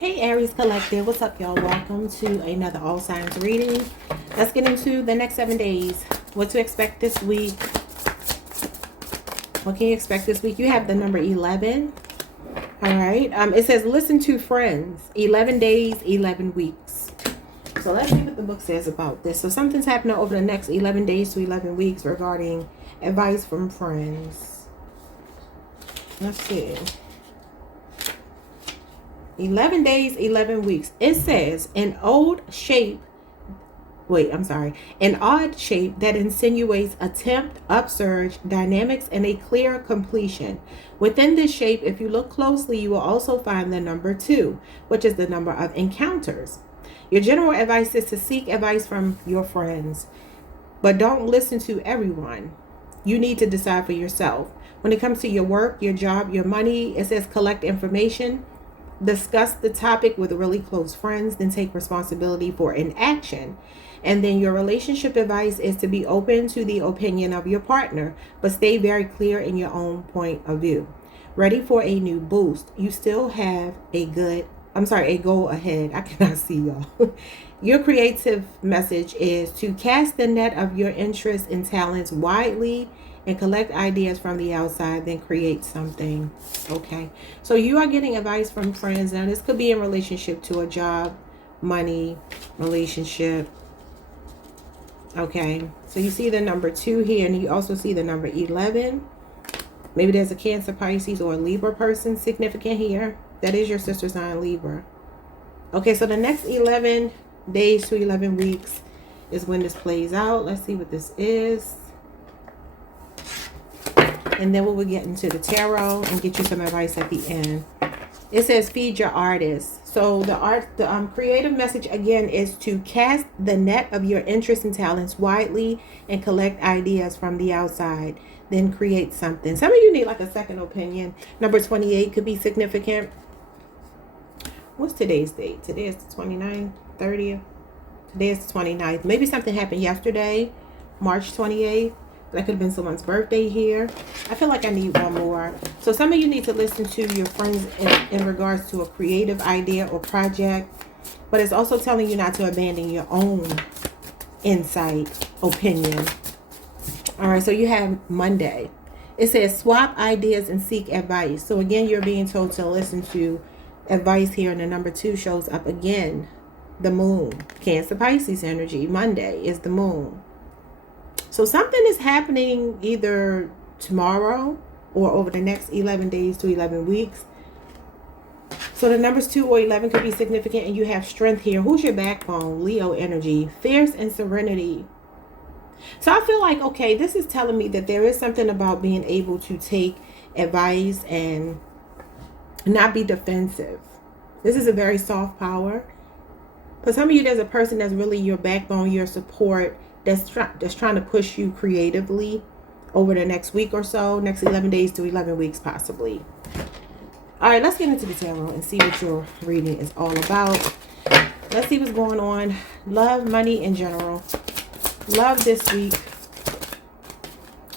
Hey Aries Collective, what's up y'all? Welcome to another all signs reading. Let's get into the next 7 days. What to expect this week. What can you expect this week? You have the number 11. All right. It says listen to friends. 11 days, 11 weeks. So let's see what the book says about this. So something's happening over the next 11 days to 11 weeks regarding advice from friends. Let's see. 11 days, 11 weeks. It says an odd shape that insinuates attempt, upsurge, dynamics, and a clear completion. Within this shape, if you look closely, you will also find the number 2, which is the number of encounters. Your general advice is to seek advice from your friends, but don't listen to everyone. You need to decide for yourself. When it comes to your work, your job, your money, it says collect information. Discuss the topic with really close friends, then take responsibility for an action. And then your relationship advice is to be open to the opinion of your partner, but stay very clear in your own point of view. Ready for a new boost. You still have a goal ahead. I cannot see y'all. Your creative message is to cast the net of your interests and talents widely and collect ideas from the outside, then create something. Okay, so you are getting advice from friends. Now this could be in relationship to a job, money, relationship. Okay, so you see the number 2 here, and you also see the number 11. Maybe there's a Cancer, Pisces, or a Libra person significant here. That is your sister sign, Libra. Okay, so the next 11 days to 11 weeks is when this plays out. Let's see what this is. And then we will get into the tarot and get you some advice at the end. It says feed your artists. So the creative message again is to cast the net of your interests and talents widely and collect ideas from the outside. Then create something. Some of you need like a second opinion. Number 28 could be significant. What's today's date? Today is the 29th, 30th. Today is the 29th. Maybe something happened yesterday, March 28th. That could have been someone's birthday here. I feel like I need one more. So some of you need to listen to your friends in regards to a creative idea or project. But it's also telling you not to abandon your own insight, opinion. All right, so you have Monday. It says swap ideas and seek advice. So again, you're being told to listen to advice here. And the number 2 shows up again. The moon. Cancer, Pisces energy. Monday is the moon. So something is happening either tomorrow or over the next 11 days to 11 weeks. So the numbers 2 or 11 could be significant, and you have strength here. Who's your backbone? Leo energy, fierce and serenity. So I feel like, okay, this is telling me that there is something about being able to take advice and not be defensive. This is a very soft power. For some of you, there's a person that's really your backbone, your support, that's trying to push you creatively over the next week or so, next 11 days to 11 weeks possibly. All right, let's get into the tarot and see what your reading is all about. Let's see what's going on. Love, money in general. Love this week.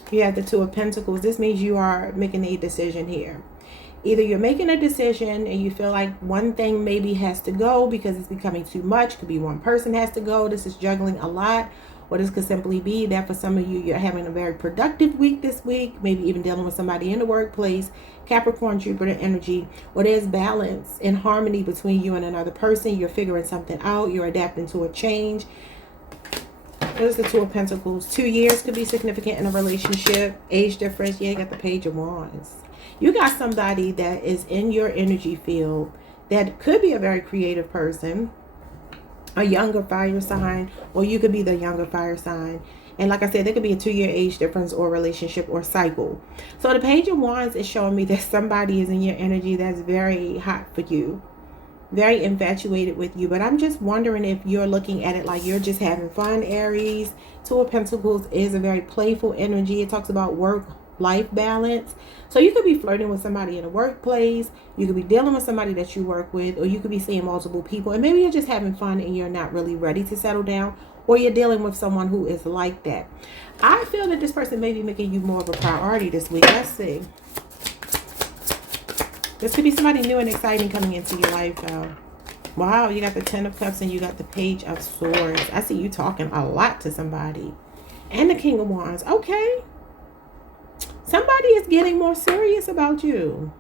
You have the 2 of Pentacles. This means you are making a decision here. Either you're making a decision and you feel like one thing maybe has to go because it's becoming too much. Could be one person has to go. This is juggling a lot. Or this could simply be that for some of you, you're having a very productive week this week. Maybe even dealing with somebody in the workplace. Capricorn, Jupiter energy. Or there's balance and harmony between you and another person. You're figuring something out. You're adapting to a change. There's the 2 of Pentacles. 2 years could be significant in a relationship. Age difference. Yeah, you got the Page of Wands. You got somebody that is in your energy field that could be a very creative person. A younger fire sign, or you could be the younger fire sign. And like I said, there could be a 2-year age difference or relationship or cycle. So the Page of Wands is showing me that somebody is in your energy that's very hot for you, very infatuated with you. But I'm just wondering if you're looking at it like you're just having fun, Aries. 2 of Pentacles is a very playful energy. It talks about work-life balance. So you could be flirting with somebody in a workplace. You could be dealing with somebody that you work with, or you could be seeing multiple people. And maybe you're just having fun and you're not really ready to settle down, or you're dealing with someone who is like that. I feel that this person may be making you more of a priority this week. Let's see. This could be somebody new and exciting coming into your life, though. Wow, you got the Ten of Cups and you got the Page of Swords. I see you talking a lot to somebody. And the King of Wands. Okay. Somebody is getting more serious about you.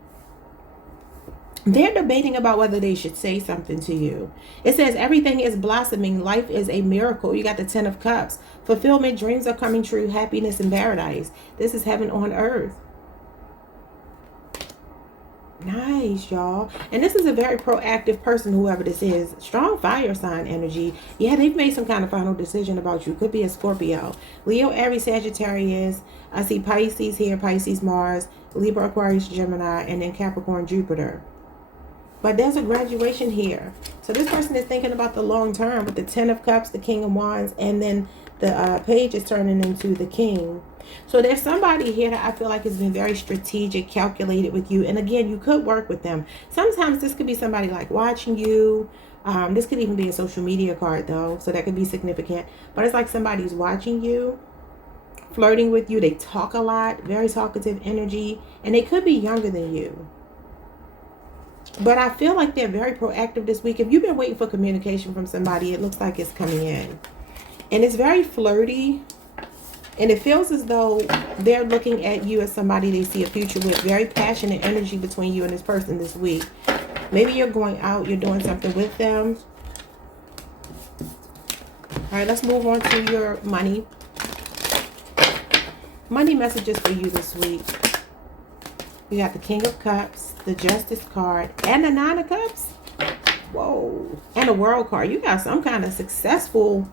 They're debating about whether they should say something to you. It says everything is blossoming. Life is a miracle. You got the Ten of Cups. Fulfillment, dreams are coming true. Happiness in paradise. This is heaven on earth. Nice, y'all. And this is a very proactive person, whoever this is. Strong fire sign energy. Yeah, they've made some kind of final decision about you. Could be a Scorpio. Leo, Aries, Sagittarius. I see Pisces here. Pisces, Mars. Libra, Aquarius, Gemini. And then Capricorn, Jupiter. But there's a graduation here. So this person is thinking about the long term with the Ten of Cups, the King of Wands, and then the Page is turning into the King. So there's somebody here that I feel like has been very strategic, calculated with you. And again, you could work with them. Sometimes this could be somebody like watching you. This could even be a social media card though. So that could be significant. But it's like somebody's watching you, flirting with you. They talk a lot, very talkative energy. And they could be younger than you. But I feel like they're very proactive this week. If you've been waiting for communication from somebody, it looks like it's coming in. And it's very flirty. And it feels as though they're looking at you as somebody they see a future with. Very passionate energy between you and this person this week. Maybe you're going out, you're doing something with them. All right, let's move on to your money. Money messages for you this week. You got the King of Cups, the Justice card, and the Nine of Cups. Whoa. And the World card. You got some kind of successful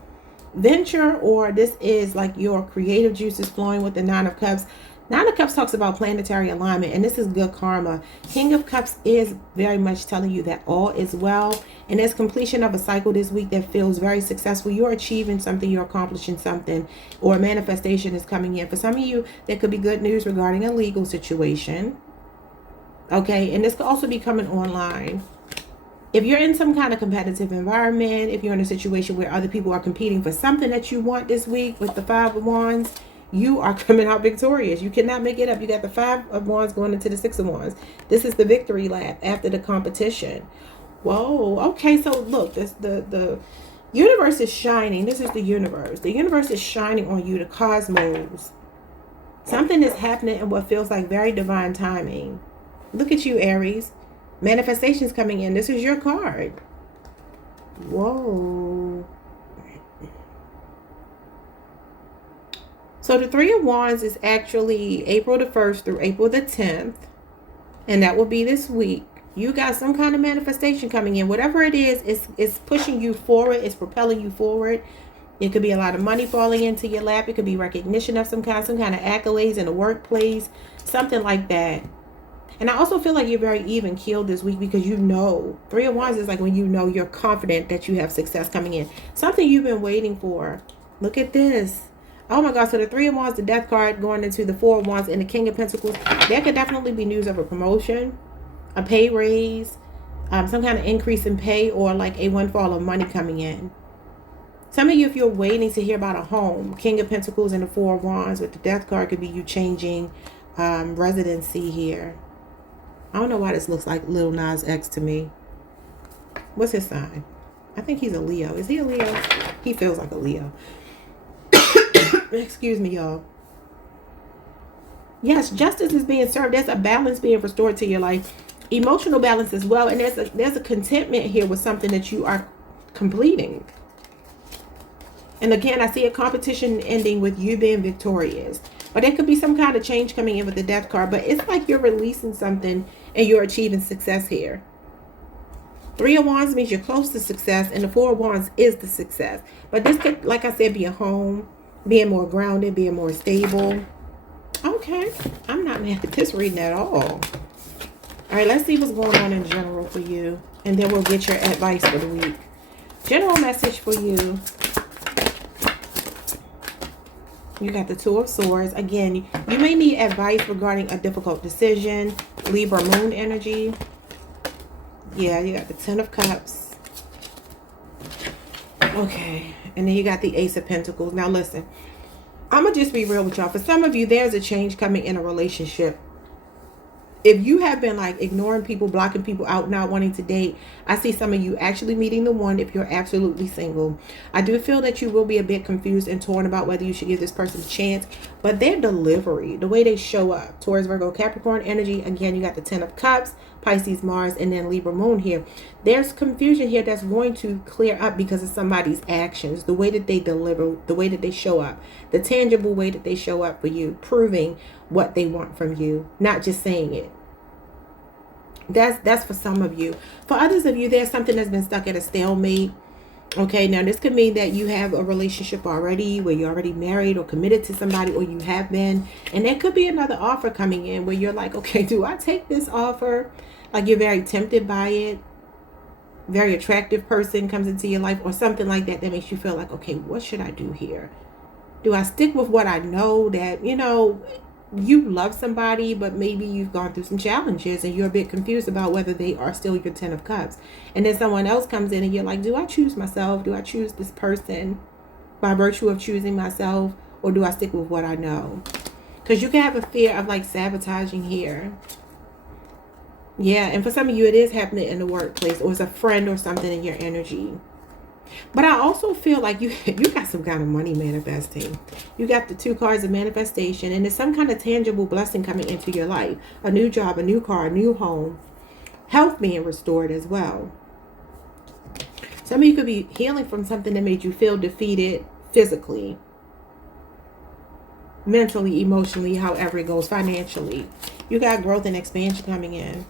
venture, or this is like your creative juices flowing with the Nine of Cups. Nine of Cups talks about planetary alignment, and this is good karma. King of Cups is very much telling you that all is well, and there's completion of a cycle this week that feels very successful. You're achieving something, you're accomplishing something, or manifestation is coming in. For some of you, there could be good news regarding a legal situation. Okay, and this could also be coming online. If you're in some kind of competitive environment, if you're in a situation where other people are competing for something that you want this week with the Five of Wands, you are coming out victorious. You cannot make it up. You got the Five of Wands going into the Six of Wands. This is the victory lap after the competition. Whoa. Okay, so look, this the universe is shining. This is the universe. The universe is shining on you, the cosmos. Something is happening in what feels like very divine timing. Look at you, Aries. Manifestations coming in. This is your card. Whoa. So the Three of Wands is actually April the 1st through April the 10th. And that will be this week. You got some kind of manifestation coming in. Whatever it is, it's pushing you forward. It's propelling you forward. It could be a lot of money falling into your lap. It could be recognition of some kind of accolades in the workplace. Something like that. And I also feel like you're very even keeled this week because you know. Three of Wands is like when you know, you're confident that you have success coming in. Something you've been waiting for. Look at this. Oh my God. So the Three of Wands, the Death card going into the Four of Wands and the King of Pentacles. There could definitely be news of a promotion, a pay raise, some kind of increase in pay, or like a windfall of money coming in. Some of you, if you're waiting to hear about a home, King of Pentacles and the Four of Wands with the Death card could be you changing residency here. I don't know why this looks like Lil Nas X to me. What's his sign? I think he's a Leo. Is he a Leo? He feels like a Leo. Excuse me, y'all. Yes, justice is being served. There's a balance being restored to your life. Emotional balance as well. And there's a contentment here with something that you are completing. And again, I see a competition ending with you being victorious. But there could be some kind of change coming in with the Death card. But it's like you're releasing something and you're achieving success here. Three of Wands means you're close to success. And the Four of Wands is the success. But this could, like I said, be a home. Being more grounded. Being more stable. Okay. I'm not mad at this reading at all. All right. Let's see what's going on in general for you. And then we'll get your advice for the week. General message for you. You got the Two of Swords. Again, you may need advice regarding a difficult decision. Libra moon energy. Yeah, you got the Ten of Cups. Okay. And then you got the Ace of Pentacles. Now listen, I'm going to just be real with y'all. For some of you, there's a change coming in a relationship. if you have been like ignoring people, blocking people out, not wanting to date, I see some of you actually meeting the one if you're absolutely single. I do feel that you will be a bit confused and torn about whether you should give this person a chance, but their delivery, the way they show up, Taurus, Virgo, Capricorn energy, again, you got the 10 of Cups, Pisces, Mars, and then Libra Moon here. There's confusion here that's going to clear up because of somebody's actions, the way that they deliver, the way that they show up, the tangible way that they show up for you, proving what they want from you, not just saying it. That's for some of you. For others of you, there's something that's been stuck at a stalemate. Okay, now this could mean that you have a relationship already where you're already married or committed to somebody, or you have been, and there could be another offer coming in where you're like, okay, do I take this offer? Like you're very tempted by it. Very attractive person comes into your life or something like that that makes you feel like, okay, what should I do here? Do I stick with what I know that, you know, you love somebody, but maybe you've gone through some challenges and you're a bit confused about whether they are still your 10 of Cups. And then someone else comes in and you're like, do I choose myself? Do I choose this person by virtue of choosing myself? Or do I stick with what I know? Because you can have a fear of like sabotaging here. Yeah, and for some of you, it is happening in the workplace, or it's a friend or something in your energy. But I also feel like you got some kind of money manifesting. You got the 2 cards of manifestation, and there's some kind of tangible blessing coming into your life. A new job, a new car, a new home. Health being restored as well. Some of you could be healing from something that made you feel defeated physically, mentally, emotionally, however it goes, financially. You got growth and expansion coming in.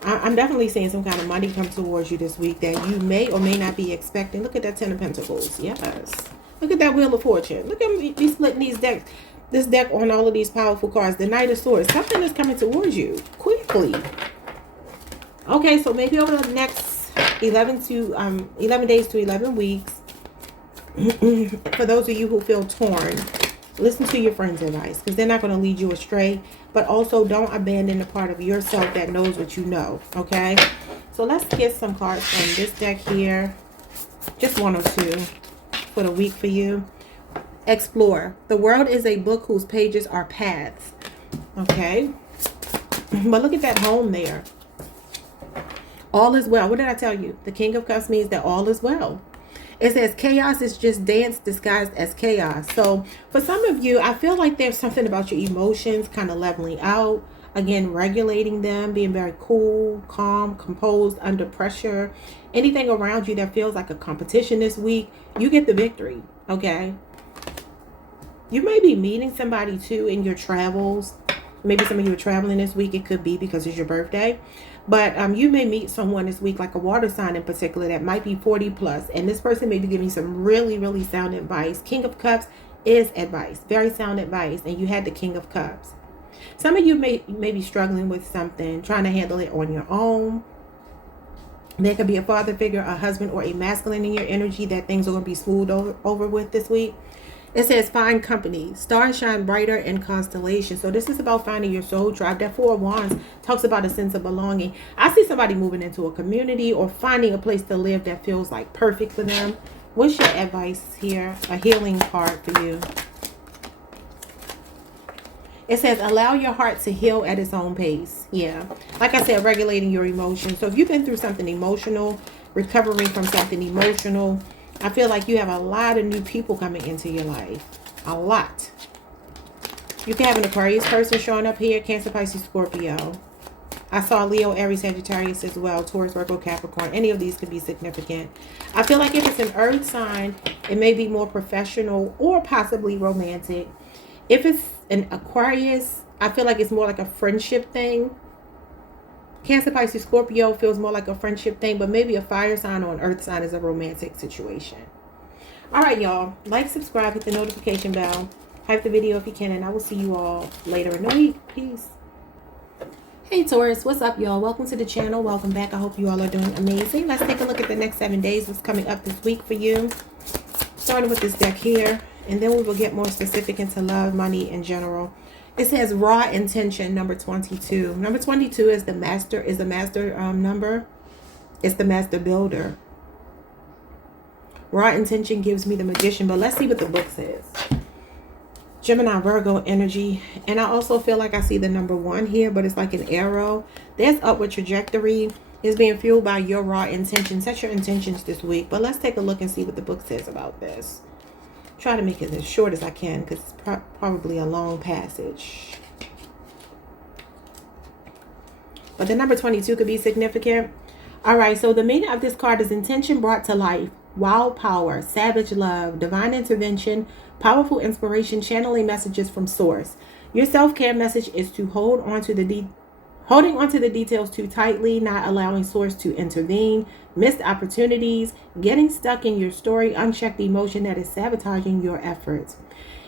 I'm definitely seeing some kind of money come towards you this week that you may or may not be expecting. Look at that 10 of Pentacles. Yes. Look at that Wheel of Fortune. Look at me splitting these decks. This deck on all of these powerful cards. The Knight of Swords. Something is coming towards you quickly. Okay, so maybe over the next 11 days to 11 weeks, for those of you who feel torn, listen to your friends' advice because they're not going to lead you astray. But also don't abandon the part of yourself that knows what you know. Okay. So let's get some cards from this deck here. Just 1 or 2 for the week for you. Explore. The world is a book whose pages are paths. Okay. But look at that home there. All is well. What did I tell you? The King of Cups means that all is well. It says chaos is just dance disguised as chaos. So for some of you, I feel like there's something about your emotions kind of leveling out. Again, regulating them, being very cool, calm, composed under pressure. Anything around you that feels like a competition this week, you get the victory. Okay. You may be meeting somebody too in your travels. Maybe some of you are traveling this week. It could be because it's your birthday. But you may meet someone this week, like a water sign in particular, that might be 40 plus. And this person may be giving some really, really sound advice. King of Cups is advice. Very sound advice. And you had the King of Cups. Some of you may be struggling with something, trying to handle it on your own. There could be a father figure, a husband, or a masculine in your energy that things are going to be smoothed over with this week. It says find company. Stars shine brighter in constellations. So this is about finding your soul tribe. That 4 of Wands talks about a sense of belonging. I see somebody moving into a community or finding a place to live that feels like perfect for them. What's your advice here? A healing card for you. It says allow your heart to heal at its own pace. Yeah. Like I said, regulating your emotions. So if you've been through something emotional, recovering from something emotional, I feel like you have a lot of new people coming into your life. A lot. You can have an Aquarius person showing up here. Cancer, Pisces, Scorpio. I saw Leo, Aries, Sagittarius as well. Taurus, Virgo, Capricorn. Any of these could be significant. I feel like if it's an earth sign, it may be more professional or possibly romantic. If it's an Aquarius, I feel like it's more like a friendship thing. Cancer, Pisces, Scorpio feels more like a friendship thing, but maybe a fire sign or an earth sign is a romantic situation. All right, y'all. Like, subscribe, hit the notification bell. Hype the video if you can, and I will see you all later in the week. Peace. Hey, Taurus. What's up, y'all? Welcome to the channel. Welcome back. I hope you all are doing amazing. Let's take a look at the next 7 days. What's coming up this week for you. Starting with this deck here, and then we will get more specific into love, money, in general. It says raw intention, number 22. Number 22 is the master number. It's the master builder. Raw intention gives me the magician, but let's see what the book says. Gemini, Virgo energy. And I also feel like I see the number 1 here, but it's like an arrow. There's upward trajectory. It's being fueled by your raw intentions. Set your intentions this week. But let's take a look and see what the book says about this. Try to make it as short as I can because it's probably a long passage. But the number 22 could be significant. All right, so the meaning of this card is intention brought to life, wild power, savage love, divine intervention, powerful inspiration, channeling messages from source. Your self-care message is to holding on to the details too tightly, not allowing source to intervene, missed opportunities, getting stuck in your story, unchecked emotion that is sabotaging your efforts.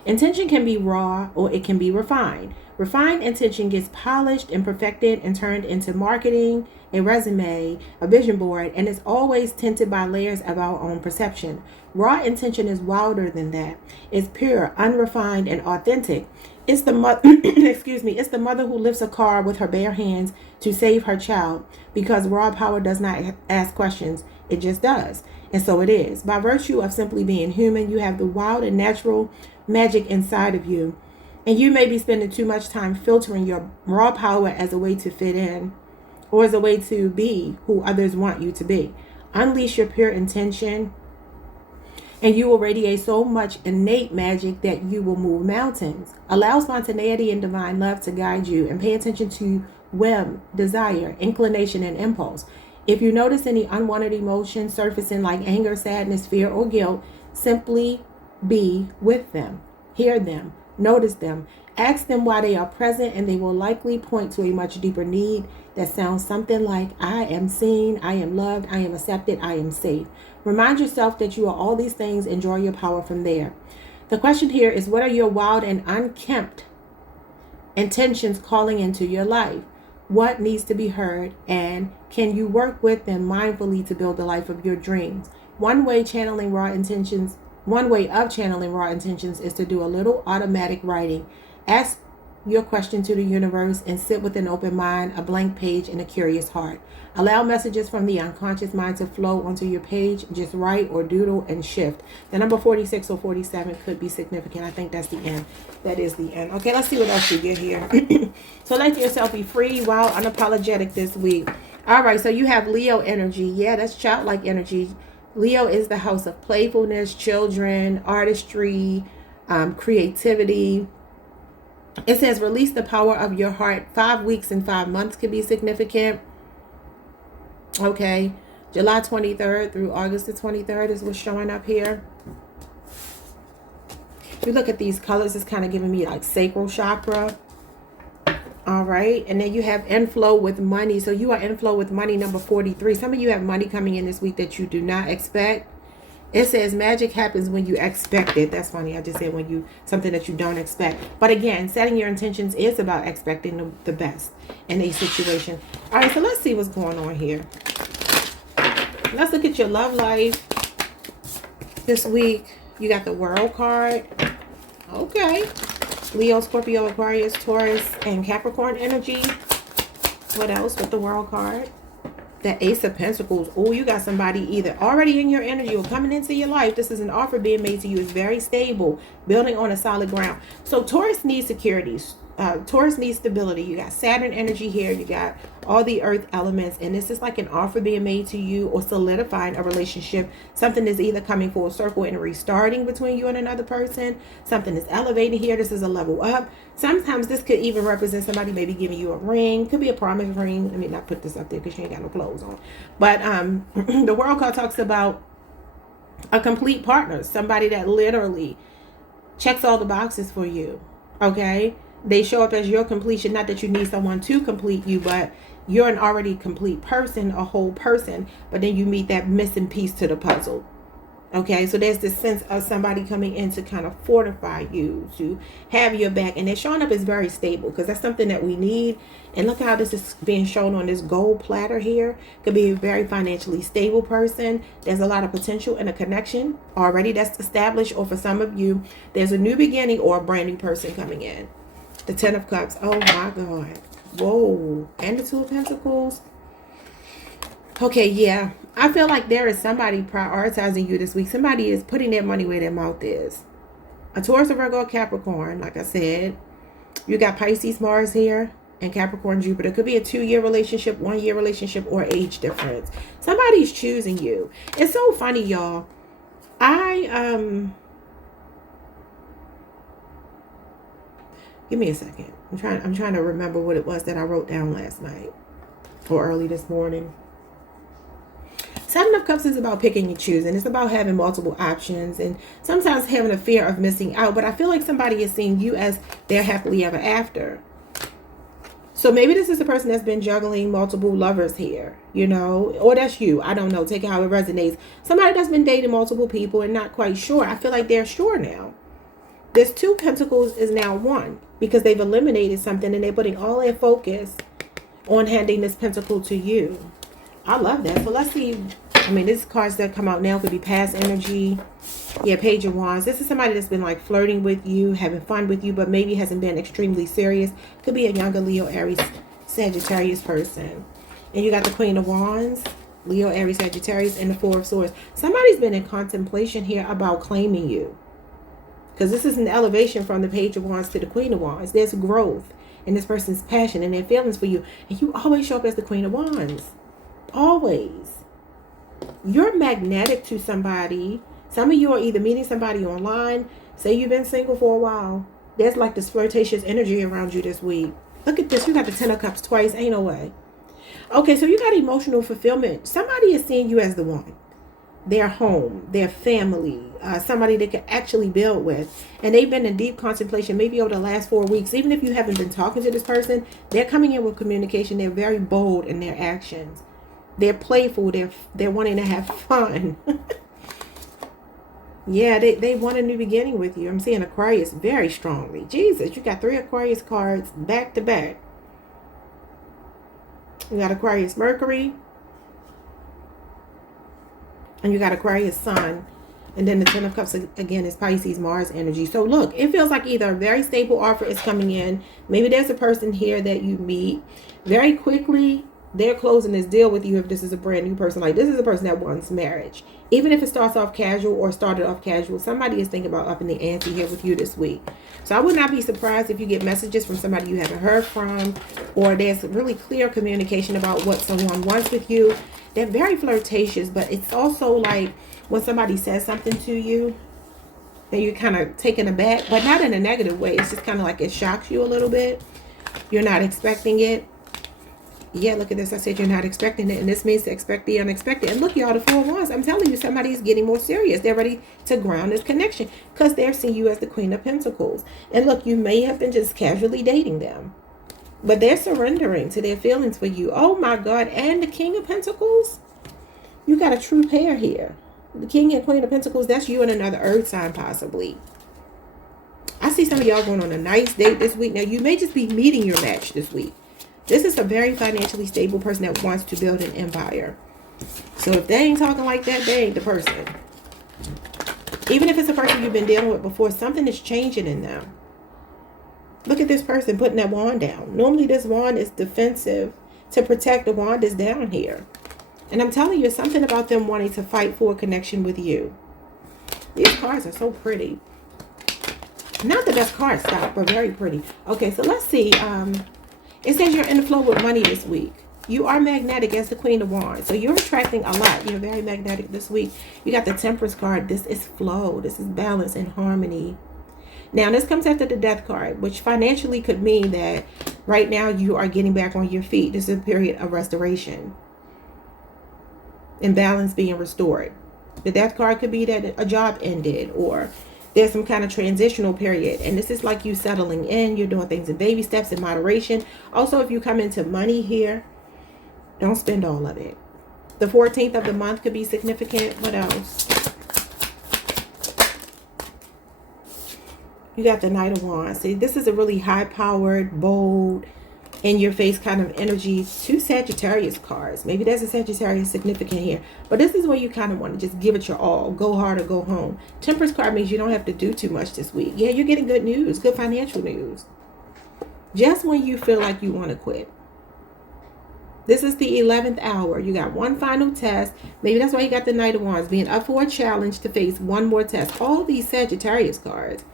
Intention can be raw or it can be refined. Refined intention gets polished and perfected and turned into marketing, a resume, a vision board, and is always tinted by layers of our own perception. Raw intention is wilder than that. It's pure, unrefined, and authentic. It's the it's the mother who lifts a car with her bare hands to save her child, because raw power does not ask questions. It just does. And so it is. By virtue of simply being human, you have the wild and natural magic inside of you. And you may be spending too much time filtering your raw power as a way to fit in or as a way to be who others want you to be. Unleash your pure intention and you will radiate so much innate magic that you will move mountains. Allow spontaneity and divine love to guide you, and pay attention to whim, desire, inclination, and impulse. If you notice any unwanted emotions surfacing like anger, sadness, fear, or guilt, simply be with them. Hear them. Notice them. Ask them why they are present, and they will likely point to a much deeper need that sounds something like, I am seen, I am loved, I am accepted, I am safe. Remind yourself that you are all these things and draw your power from there. The question here is, what are your wild and unkempt intentions calling into your life? What needs to be heard, and can you work with them mindfully to build the life of your dreams? One way of channeling raw intentions is to do a little automatic writing. Ask your question to the universe and sit with an open mind, a blank page, and a curious heart. Allow messages from the unconscious mind to flow onto your page. Just write or doodle and shift. The number 46 or 47 could be significant. I think that's the end. That is the end. Okay, let's see what else you get here. So let yourself be free while unapologetic this week. All right, so you have Leo energy. Yeah, that's childlike energy. Leo is the house of playfulness, children, artistry, creativity. It says release the power of your heart. 5 weeks and 5 months can be significant. Okay. July 23rd through August the 23rd is what's showing up here. If you look at these colors, it's kind of giving me like sacral chakra. All right. And then you have inflow with money. So you are inflow with money, number 43. Some of you have money coming in this week that you do not expect. It says magic happens when you expect it. That's funny. I just said when you, something that you don't expect. But again, setting your intentions is about expecting the best in a situation. All right, so let's see what's going on here. Let's look at your love life this week. You got the World card. Okay. Leo, Scorpio, Aquarius, Taurus, and Capricorn energy. What else with the World card? The Ace of Pentacles. Oh, you got somebody either already in your energy or coming into your life. This is an offer being made to you. It's very stable, building on a solid ground. So Taurus needs security. Taurus needs stability. You got Saturn energy here. You got all the earth elements. And this is like an offer being made to you or solidifying a relationship. Something is either coming full circle and restarting between you and another person. Something is elevating here. This is a level up. Sometimes this could even represent somebody maybe giving you a ring. Could be a promise ring. Let me not put this up there because you ain't got no clothes on. But the World card talks about a complete partner. Somebody that literally checks all the boxes for you. Okay? They show up as your completion. Not that you need someone to complete you, but you're an already complete person, a whole person. But then you meet that missing piece to the puzzle. Okay, so there's this sense of somebody coming in to kind of fortify you, to have your back. And they're showing up as very stable because that's something that we need. And look how this is being shown on this gold platter here. Could be a very financially stable person. There's a lot of potential in a connection already that's established. Or for some of you, there's a new beginning or a brand new person coming in. The 10 of Cups. Oh my God. Whoa. And the 2 of Pentacles. Okay, yeah. I feel like there is somebody prioritizing you this week. Somebody is putting their money where their mouth is. A Taurus, a Virgo, a Capricorn, like I said. You got Pisces, Mars here, and Capricorn, Jupiter. It could be a 2-year relationship, 1-year relationship, or age difference. Somebody's choosing you. It's so funny, y'all. Give me a second. I'm trying to remember what it was that I wrote down last night or early this morning. Seven of Cups is about picking and choosing. It's about having multiple options and sometimes having a fear of missing out. But I feel like somebody is seeing you as their happily ever after. So maybe this is a person that's been juggling multiple lovers here, you know, or that's you. I don't know. Take it how it resonates. Somebody that's been dating multiple people and not quite sure. I feel like they're sure now. This 2 Pentacles is now 1 because they've eliminated something and they're putting all their focus on handing this Pentacle to you. I love that. So let's see. I mean, these cards that come out now could be past energy. Yeah, Page of Wands. This is somebody that's been like flirting with you, having fun with you, but maybe hasn't been extremely serious. Could be a younger Leo, Aries, Sagittarius person. And you got the Queen of Wands, Leo, Aries, Sagittarius, and the Four of Swords. Somebody's been in contemplation here about claiming you. Because this is an elevation from the Page of Wands to the Queen of Wands. There's growth in this person's passion and their feelings for you. And you always show up as the Queen of Wands. Always. You're magnetic to somebody. Some of you are either meeting somebody online. Say you've been single for a while. There's like this flirtatious energy around you this week. Look at this. You got the 10 of Cups twice. Ain't no way. Okay, so you got emotional fulfillment. Somebody is seeing you as the one. Their home, their family, somebody they could actually build with. And they've been in deep contemplation maybe over the last 4 weeks. Even if you haven't been talking to this person, they're coming in with communication. They're very bold in their actions. They're playful. They're wanting to have fun. Yeah, they want a new beginning with you. I'm seeing Aquarius very strongly. Jesus, you got 3 Aquarius cards back to back. You got Aquarius Mercury. And you got Aquarius Sun. And then the 10 of Cups again is Pisces Mars energy. So look, it feels like either a very stable offer is coming in. Maybe there's a person here that you meet very quickly. They're closing this deal with you if this is a brand new person. Like this is a person that wants marriage. Even if it starts off casual or started off casual, somebody is thinking about upping the ante here with you this week. So I would not be surprised if you get messages from somebody you haven't heard from, or there's really clear communication about what someone wants with you. They're very flirtatious, but it's also like when somebody says something to you and you're kind of taken aback, but not in a negative way. It's just kind of like it shocks you a little bit. You're not expecting it. Yeah, look at this. I said you're not expecting it. And this means to expect the unexpected. And look, y'all, the 4 of Wands. I'm telling you, somebody's getting more serious. They're ready to ground this connection because they're seeing you as the Queen of Pentacles. And look, you may have been just casually dating them, but they're surrendering to their feelings for you. Oh, my God. And the King of Pentacles. You got a true pair here. The King and Queen of Pentacles, that's you and another earth sign possibly. I see some of y'all going on a nice date this week. Now, you may just be meeting your match this week. This is a very financially stable person that wants to build an empire. So if they ain't talking like that, they ain't the person. Even if it's a person you've been dealing with before, something is changing in them. Look at this person putting that wand down. Normally this wand is defensive to protect. The wand is down here. And I'm telling you, something about them wanting to fight for a connection with you. These cards are so pretty. Not the best card stock, but very pretty. Okay, so let's see. It says you're in the flow with money this week. You are magnetic as the Queen of Wands. So you're attracting a lot. You're very magnetic this week. You got the Temperance card. This is flow. This is balance and harmony. Now, this comes after the Death card, which financially could mean that right now you are getting back on your feet. This is a period of restoration and balance being restored. The Death card could be that a job ended or there's some kind of transitional period. And this is like you settling in. You're doing things in baby steps in moderation. Also, if you come into money here, don't spend all of it. The 14th of the month could be significant. What else? You got the Knight of Wands. See, this is a really high-powered, bold, in-your-face kind of energy. 2 Sagittarius cards. Maybe there's a Sagittarius significant here. But this is where you kind of want to just give it your all. Go hard or go home. Temperance card means you don't have to do too much this week. Yeah, you're getting good news. Good financial news. Just when you feel like you want to quit. This is the 11th hour. You got one final test. Maybe that's why you got the Knight of Wands. Being up for a challenge to face one more test. All these Sagittarius cards.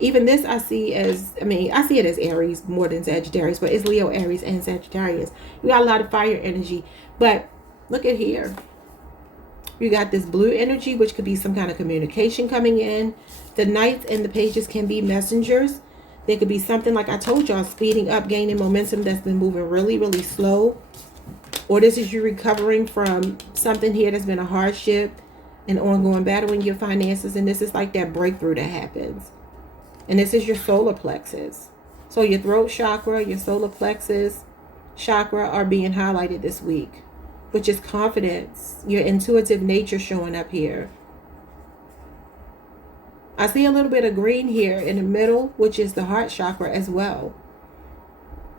Even this I see as, I see it as Aries more than Sagittarius, but it's Leo, Aries, and Sagittarius. You got a lot of fire energy. But look at here. You got this blue energy, which could be some kind of communication coming in. The knights and the pages can be messengers. There could be something, like I told y'all, speeding up, gaining momentum that's been moving really, really slow. Or this is you recovering from something here that's been a hardship, an ongoing battle in your finances. And this is like that breakthrough that happens. And this is your solar plexus. So your throat chakra, your solar plexus chakra are being highlighted this week, which is confidence, your intuitive nature showing up here. I see a little bit of green here in the middle, which is the heart chakra as well.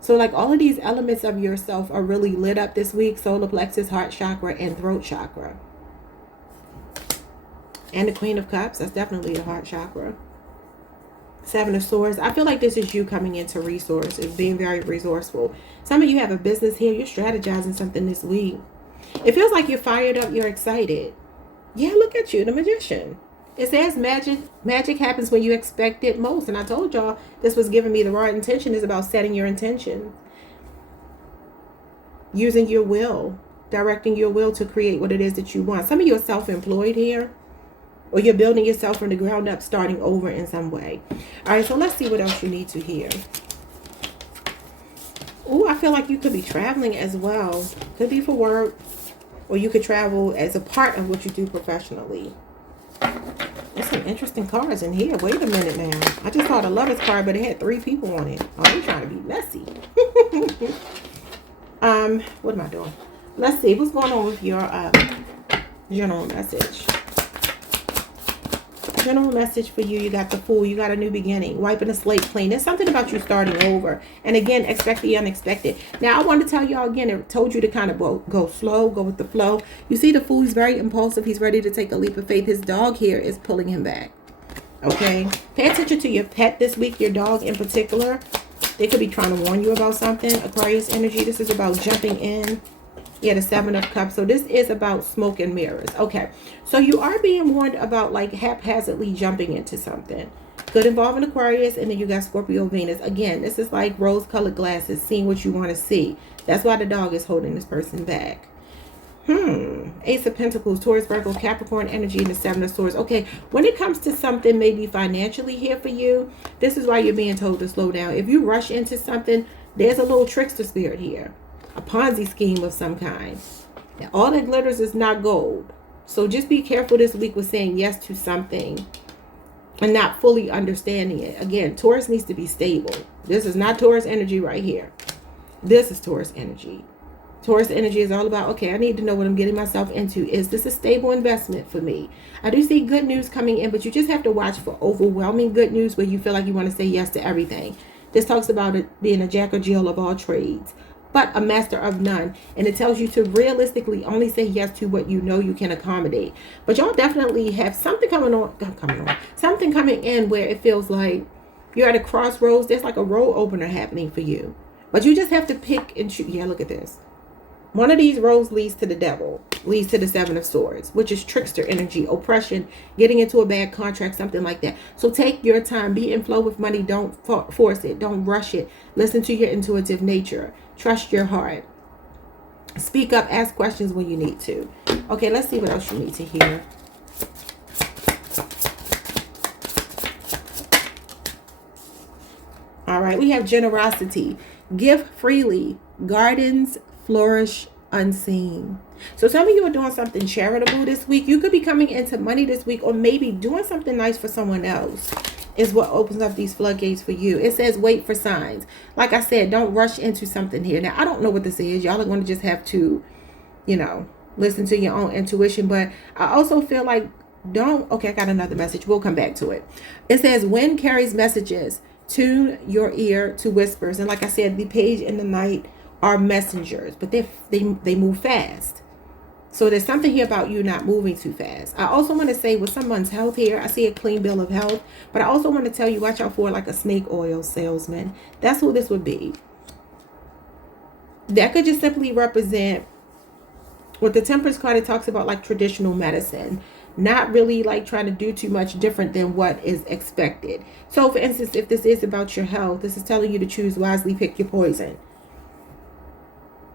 So like all of these elements of yourself are really lit up this week. Solar plexus, heart chakra, and throat chakra. And the Queen of Cups, that's definitely the heart chakra. Seven of Swords. I feel like this is you coming into resources, being very resourceful. Some of you have a business here. You're strategizing something this week. It feels like you're fired up. You're excited. Yeah, look at you, the Magician. It says magic happens when you expect it most. And I told y'all this was giving me the right intention. Is about setting your intention. Using your will. Directing your will to create what it is that you want. Some of you are self-employed here. Or you're building yourself from the ground up, starting over in some way. All right, so let's see what else you need to hear. Oh, I feel like you could be traveling as well. Could be for work. Or you could travel as a part of what you do professionally. There's some interesting cards in here. Wait a minute now. I just saw the Lovers card, but it had 3 people on it. Oh, they're trying to be messy. What am I doing? Let's see. What's going on with your general message? General message for you. You got the Fool. You got a new beginning. Wiping the slate clean. There's something about you starting over. And again, expect the unexpected. Now, I want to tell y'all again, it told you to kind of go slow, go with the flow. You see the Fool, he's very impulsive. He's ready to take a leap of faith. His dog here is pulling him back. Okay? Pay attention to your pet this week, your dog in particular. They could be trying to warn you about something. Aquarius energy. This is about jumping in. Yeah, the 7 of Cups. So this is about smoke and mirrors. Okay. So you are being warned about like haphazardly jumping into something. Could involve an Aquarius, and then you got Scorpio, Venus. Again, this is like rose-colored glasses, seeing what you want to see. That's why the dog is holding this person back. Ace of Pentacles, Taurus, Virgo, Capricorn energy, and the 7 of Swords. Okay, when it comes to something maybe financially here for you, this is why you're being told to slow down. If you rush into something, there's a little trickster spirit here. A Ponzi scheme of some kind. Now, all that glitters is not gold. So just be careful this week with saying yes to something and not fully understanding it. Again, Taurus needs to be stable. This is not Taurus energy right here. This is Taurus energy. Taurus energy is all about, okay, I need to know what I'm getting myself into. Is this a stable investment for me? I do see good news coming in, but you just have to watch for overwhelming good news where you feel like you want to say yes to everything. This talks about it being a jack or Jill of all trades, but a master of none. And it tells you to realistically only say yes to what you know you can accommodate. But y'all definitely have something something coming in where it feels like you're at a crossroads. There's like a road opener happening for you. But you just have to pick and choose. Yeah, look at this. One of these roads leads to the devil, leads to the 7 of Swords, which is trickster energy, oppression, getting into a bad contract, something like that. So take your time, be in flow with money. Don't force it. Don't rush it. Listen to your intuitive nature. Trust your heart. Speak up, ask questions when you need to. Okay, let's see what else you need to hear. All right, we have generosity. Give freely. Gardens flourish unseen. So some of you are doing something charitable this week. You could be coming into money this week, or maybe doing something nice for someone else is what opens up these floodgates for you. It says wait for signs. Like I said, don't rush into something here. Now, I don't know what this is. Y'all are going to just have to, listen to your own intuition. But I also feel like okay, I got another message. We'll come back to it. It says wind carries messages. Tune your ear to whispers. And like I said, the page and the knight are messengers, but they move fast. So there's something here about you not moving too fast. I also want to say with someone's health here, I see a clean bill of health, but I also want to tell you, watch out for like a snake oil salesman. That's who this would be. That could just simply represent, with the Temperance card, it talks about like traditional medicine. not really like trying to do too much different than what is expected. So for instance, if this is about your health, this is telling you to choose wisely, pick your poison.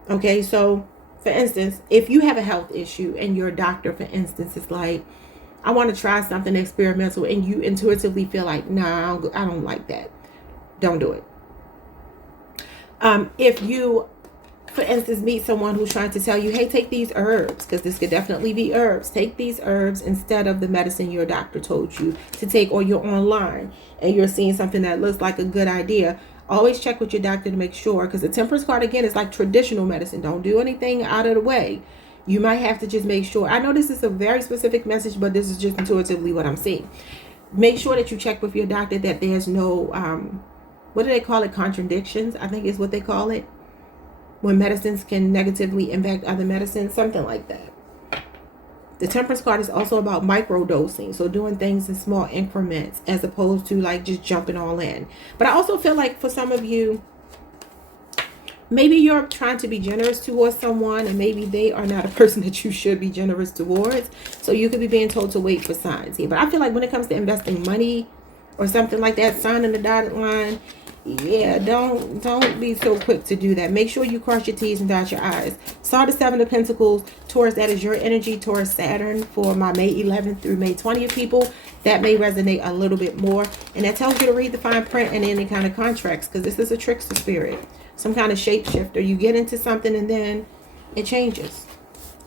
Okay, so for instance, if you have a health issue and your doctor, for instance, is like, I want to try something experimental, and you intuitively feel like, nah, I don't like that, don't do it. If you, for instance, meet someone who's trying to tell you, hey, take these herbs, because this could definitely be herbs. Take these herbs instead of the medicine your doctor told you to take, or you're online and you're seeing something that looks like a good idea. Always check with your doctor to make sure, because the Temperance card, again, is like traditional medicine. Don't do anything out of the way. You might have to just make sure. I know this is a very specific message, but this is just intuitively what I'm seeing. Make sure that you check with your doctor that there's no, what do they call it? Contradictions, I think is what they call it. When medicines can negatively impact other medicines, something like that. The Temperance card is also about microdosing, so doing things in small increments as opposed to like just jumping all in. But I also feel like for some of you, maybe you're trying to be generous towards someone, and maybe they are not a person that you should be generous towards. So you could be being told to wait for signs here. But I feel like when it comes to investing money or something like that, signing the dotted line, yeah, don't be so quick to do that. Make sure you cross your T's and dot your I's. Saw the Seven of Pentacles. Taurus, that is your energy. Taurus, Saturn, for my May 11th through May 20th people. That may resonate a little bit more. And that tells you to read the fine print and any kind of contracts, because this is a trickster spirit. Some kind of shapeshifter. You get into something and then it changes.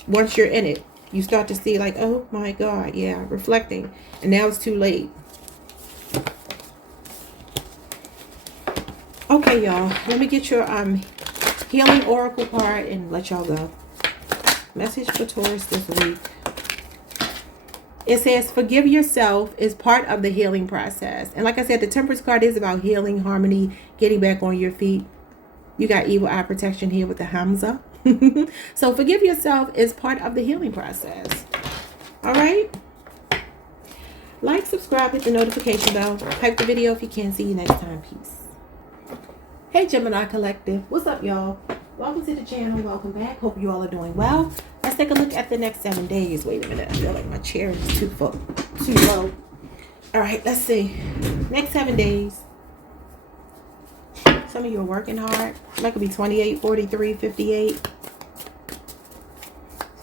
Once you're in it, you start to see like, oh my God, yeah, reflecting. And now it's too late. Okay, y'all, let me get your healing oracle card and let y'all go. Message for Taurus this week. It says, forgive yourself is part of the healing process. And like I said, the Temperance card is about healing, harmony, getting back on your feet. You got evil eye protection here with the Hamza. So forgive yourself is part of the healing process. All right. Like, subscribe, hit the notification bell. Like the video if you can. See you next time. Peace. Hey Gemini Collective, what's up y'all? Welcome to the channel, welcome back. Hope you all are doing well. Let's take a look at the next 7 days. Wait a minute, I feel like my chair is too low. All right, let's see. Next 7 days. Some of you are working hard. That could be 28, 43, 58.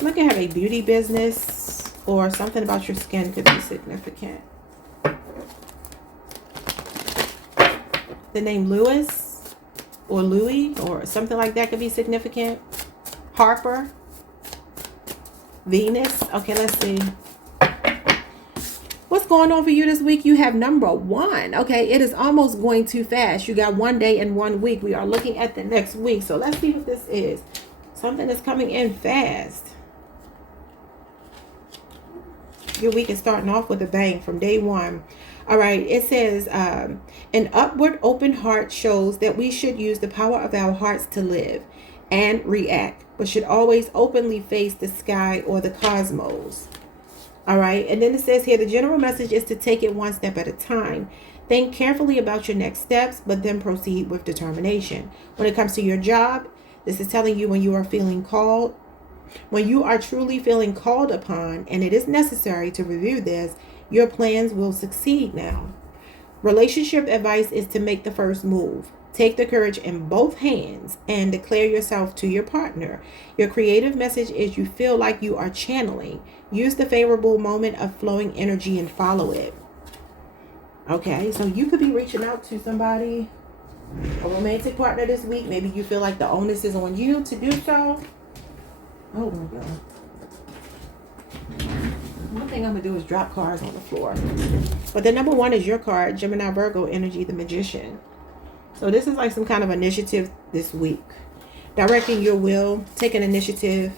Some can have a beauty business, or something about your skin could be significant. The name Lewis or Louis or something like that could be significant. Harper, Venus. Okay, let's see. What's going on for you this week? You have number 1. Okay, it is almost going too fast. You got 1 day and 1 week. We are looking at the next week. So let's see what this is. Something that's coming in fast. Your week is starting off with a bang from day 1. All right, it says, an upward open heart shows that we should use the power of our hearts to live and react, but should always openly face the sky or the cosmos. All right, and then it says here, the general message is to take it one step at a time. Think carefully about your next steps, but then proceed with determination. When it comes to your job, this is telling you when you are feeling called, when you are truly feeling called upon, and it is necessary to review this, your plans will succeed now. Relationship advice is to make the first move. Take the courage in both hands and declare yourself to your partner. Your creative message is you feel like you are channeling. Use the favorable moment of flowing energy and follow it. Okay, so you could be reaching out to somebody, a romantic partner this week. Maybe you feel like the onus is on you to do so. Oh my God. One thing I'm going to do is drop cards on the floor. But the number 1 is your card, Gemini Virgo energy, the Magician. So this is like some kind of initiative this week. Directing your will, taking initiative,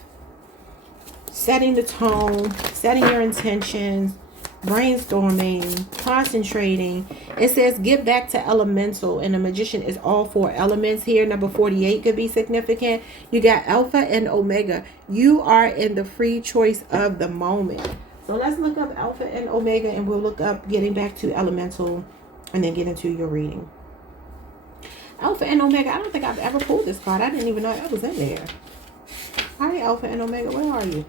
setting the tone, setting your intentions, brainstorming, concentrating. It says get back to elemental, and the Magician is all 4 elements here. Number 48 could be significant. You got Alpha and Omega. You are in the free choice of the moment. So let's look up Alpha and Omega, and we'll look up getting back to elemental and then get into your reading. Alpha and Omega. I don't think I've ever pulled this card. I didn't even know that was in there. Hi, Alpha and Omega. Where are you?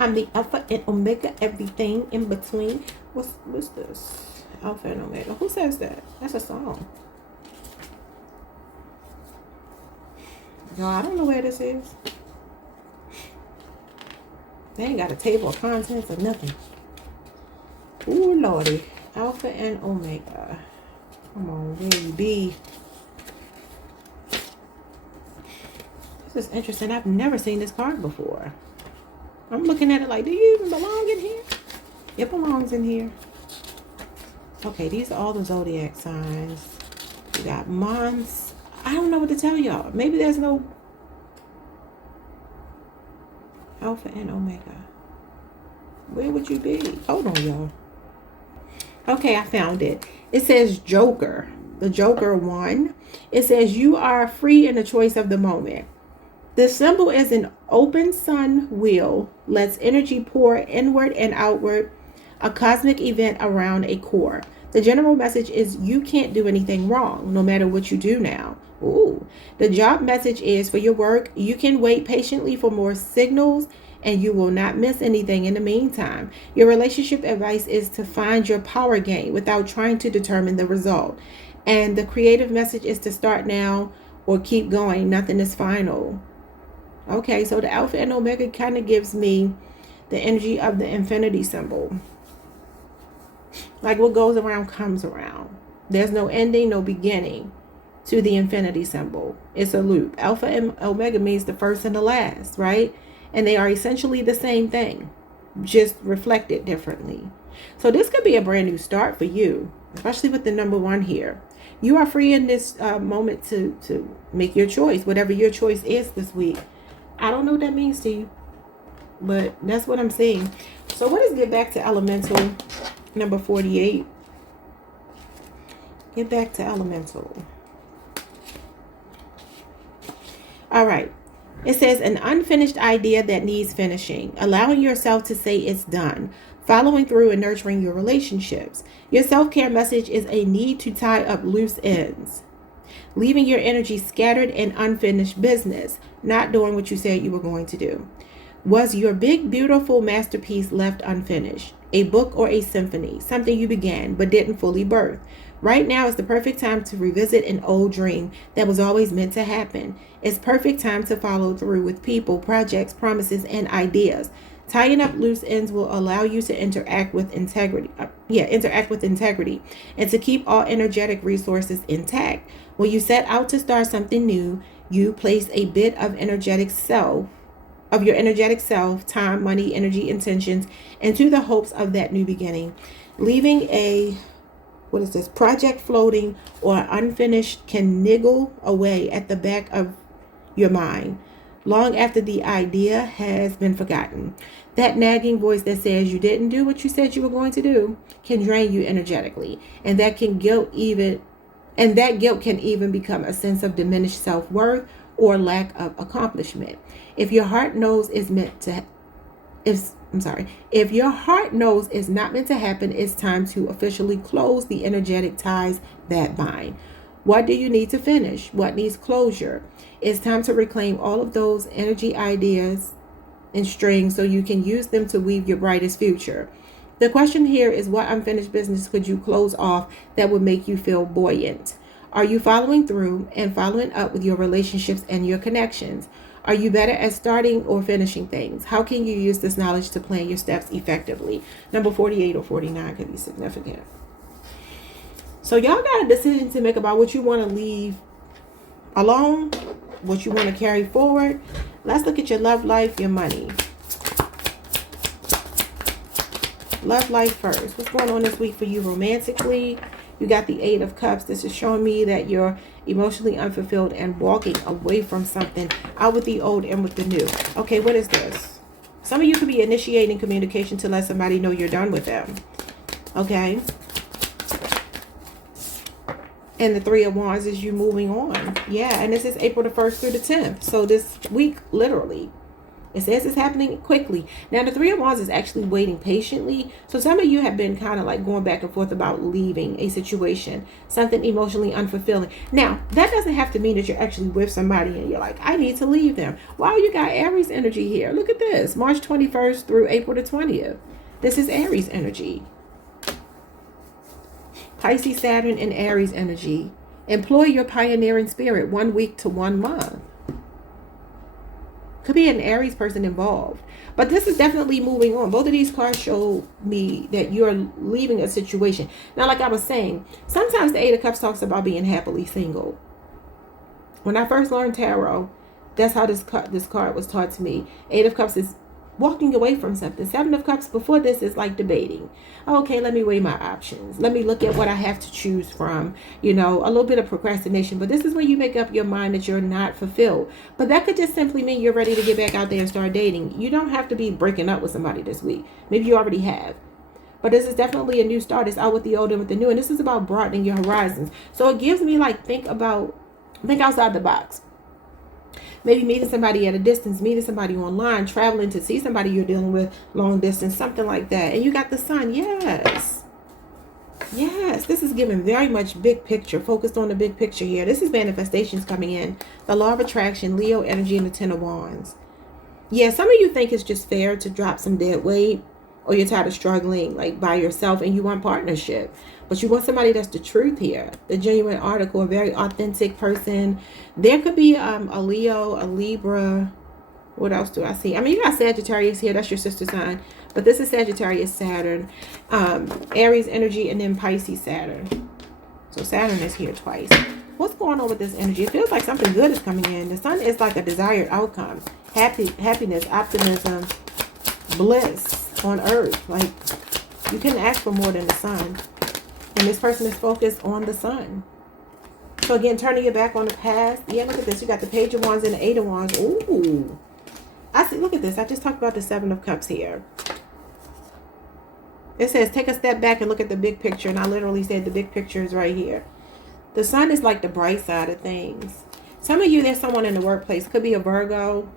I'm the Alpha and Omega, everything in between. What's this? Alpha and Omega. Who says that? That's a song. Y'all, I don't know where this is. They ain't got a table of contents or nothing. Ooh, Lordy. Alpha and Omega. Come on, where you be? This is interesting. I've never seen this card before. I'm looking at it like, do you even belong in here? It belongs in here. Okay, these are all the zodiac signs. You got months. I don't know what to tell y'all. Maybe there's no Alpha and Omega. Where would you be? Hold on, y'all. Okay, I found it. It says Joker. The Joker 1. It says you are free in the choice of the moment. The symbol is an open sun wheel, lets energy pour inward and outward, a cosmic event around a core. The general message is you can't do anything wrong, no matter what you do now. Ooh. The job message is for your work, you can wait patiently for more signals and you will not miss anything in the meantime. Your relationship advice is to find your power game without trying to determine the result. And the creative message is to start now or keep going. Nothing is final. Okay, so the Alpha and Omega kind of gives me the energy of the infinity symbol. Like what goes around comes around. There's no ending, no beginning to the infinity symbol. It's a loop. Alpha and Omega means the first and the last, right? And they are essentially the same thing, just reflected differently. So this could be a brand new start for you, especially with the number 1 here. You are free in this moment to make your choice, whatever your choice is this week. I don't know what that means to you, but that's what I'm seeing. So what is get back to elemental number 48? Get back to elemental. All right. It says an unfinished idea that needs finishing, allowing yourself to say it's done, following through and nurturing your relationships. Your self-care message is a need to tie up loose ends, leaving your energy scattered in unfinished business, not doing what you said you were going to do. Was your big, beautiful masterpiece left unfinished? A book or a symphony, something you began but didn't fully birth. Right now is the perfect time to revisit an old dream that was always meant to happen. It's perfect time to follow through with people, projects, promises, and ideas. Tying up loose ends will allow you to interact with integrity and to keep all energetic resources intact. When you set out to start something new, you place a bit of your energetic self, time, money, energy, intentions into the hopes of that new beginning. Leaving a project floating or unfinished can niggle away at the back of your mind long after the idea has been forgotten. That nagging voice that says you didn't do what you said you were going to do can drain you energetically, and that guilt can even become a sense of diminished self-worth or lack of accomplishment. If your heart knows it's not meant to happen, it's time to officially close the energetic ties that bind. What do you need to finish? What needs closure? It's time to reclaim all of those energy, ideas, and strings so you can use them to weave your brightest future. The question here is, what unfinished business could you close off that would make you feel buoyant? Are you following through and following up with your relationships and your connections? Are you better at starting or finishing things? How can you use this knowledge to plan your steps effectively? Number 48 or 49 could be significant. So y'all got a decision to make about what you want to leave alone, what you want to carry forward. Let's look at your love life, your money. Love life first. What's going on this week for you romantically? You got the 8 of Cups. This is showing me that you're emotionally unfulfilled and walking away from something, out with the old and with the new. Okay, what is this? Some of you could be initiating communication to let somebody know you're done with them. Okay. And the 3 of Wands is you moving on. Yeah, and this is April the 1st through the 10th. So this week, literally. It says it's happening quickly. Now, the Three of Wands is actually waiting patiently. So some of you have been kind of like going back and forth about leaving a situation, something emotionally unfulfilling. Now, that doesn't have to mean that you're actually with somebody and you're like, I need to leave them. Wow, you got Aries energy here. Look at this. March 21st through April the 20th. This is Aries energy. Pisces, Saturn, and Aries energy. Employ your pioneering spirit 1 week to 1 month. Could be an Aries person involved. But this is definitely moving on. Both of these cards show me that you're leaving a situation. Now, like I was saying, sometimes the Eight of Cups talks about being happily single. When I first learned tarot, that's how this card was taught to me. Eight of Cups is walking away from something. Seven of Cups before this is like debating. Okay, let me weigh my options. Let me look at what I have to choose from. You know, a little bit of procrastination. But this is when you make up your mind that you're not fulfilled. But that could just simply mean you're ready to get back out there and start dating. You don't have to be breaking up with somebody this week. Maybe you already have. But this is definitely a new start. It's out with the old and with the new. And this is about broadening your horizons. So it gives me like, think outside the box. Maybe meeting somebody at a distance, meeting somebody online, traveling to see somebody you're dealing with long distance, something like that. And you got the sun. Yes. Yes. This is giving very much big picture, focused on the big picture here. This is manifestations coming in. The law of attraction, Leo energy, and the Ten of Wands. Yeah, some of you think it's just fair to drop some dead weight, or you're tired of struggling like by yourself and you want partnership. But you want somebody that's the truth here, the genuine article, a very authentic person. There could be a Leo, a Libra. What else do I see? I mean, you got Sagittarius here. That's your sister sign. But this is Sagittarius, Saturn, Aries energy, and then Pisces, Saturn. So Saturn is here twice. What's going on with this energy? It feels like something good is coming in. The sun is like a desired outcome. Happiness, optimism, bliss on earth. Like, you can ask for more than the sun. And this person is focused on the sun. So again, turning your back on the past. Yeah, look at this. You got the Page of Wands and the Eight of Wands. Ooh. I see. Look at this. I just talked about the Seven of Cups here. It says, take a step back and look at the big picture. And I literally said the big picture is right here. The sun is like the bright side of things. Some of you, there's someone in the workplace. Could be a Virgo.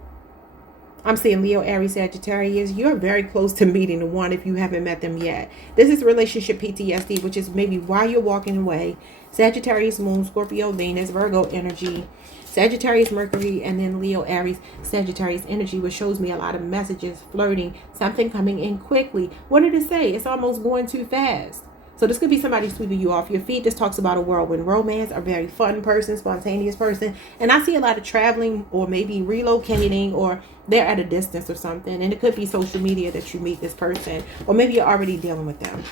I'm seeing Leo, Aries, Sagittarius. You're very close to meeting the one if you haven't met them yet. This is relationship PTSD, which is maybe why you're walking away. Sagittarius, Moon, Scorpio, Venus, Virgo energy, Sagittarius, Mercury, and then Leo, Aries, Sagittarius energy, which shows me a lot of messages, flirting, something coming in quickly. What did it say? It's almost going too fast. So this could be somebody sweeping you off your feet. This talks about a whirlwind romance, a very fun person, spontaneous person. And I see a lot of traveling or maybe relocating, or they're at a distance or something. And it could be social media that you meet this person, or maybe you're already dealing with them.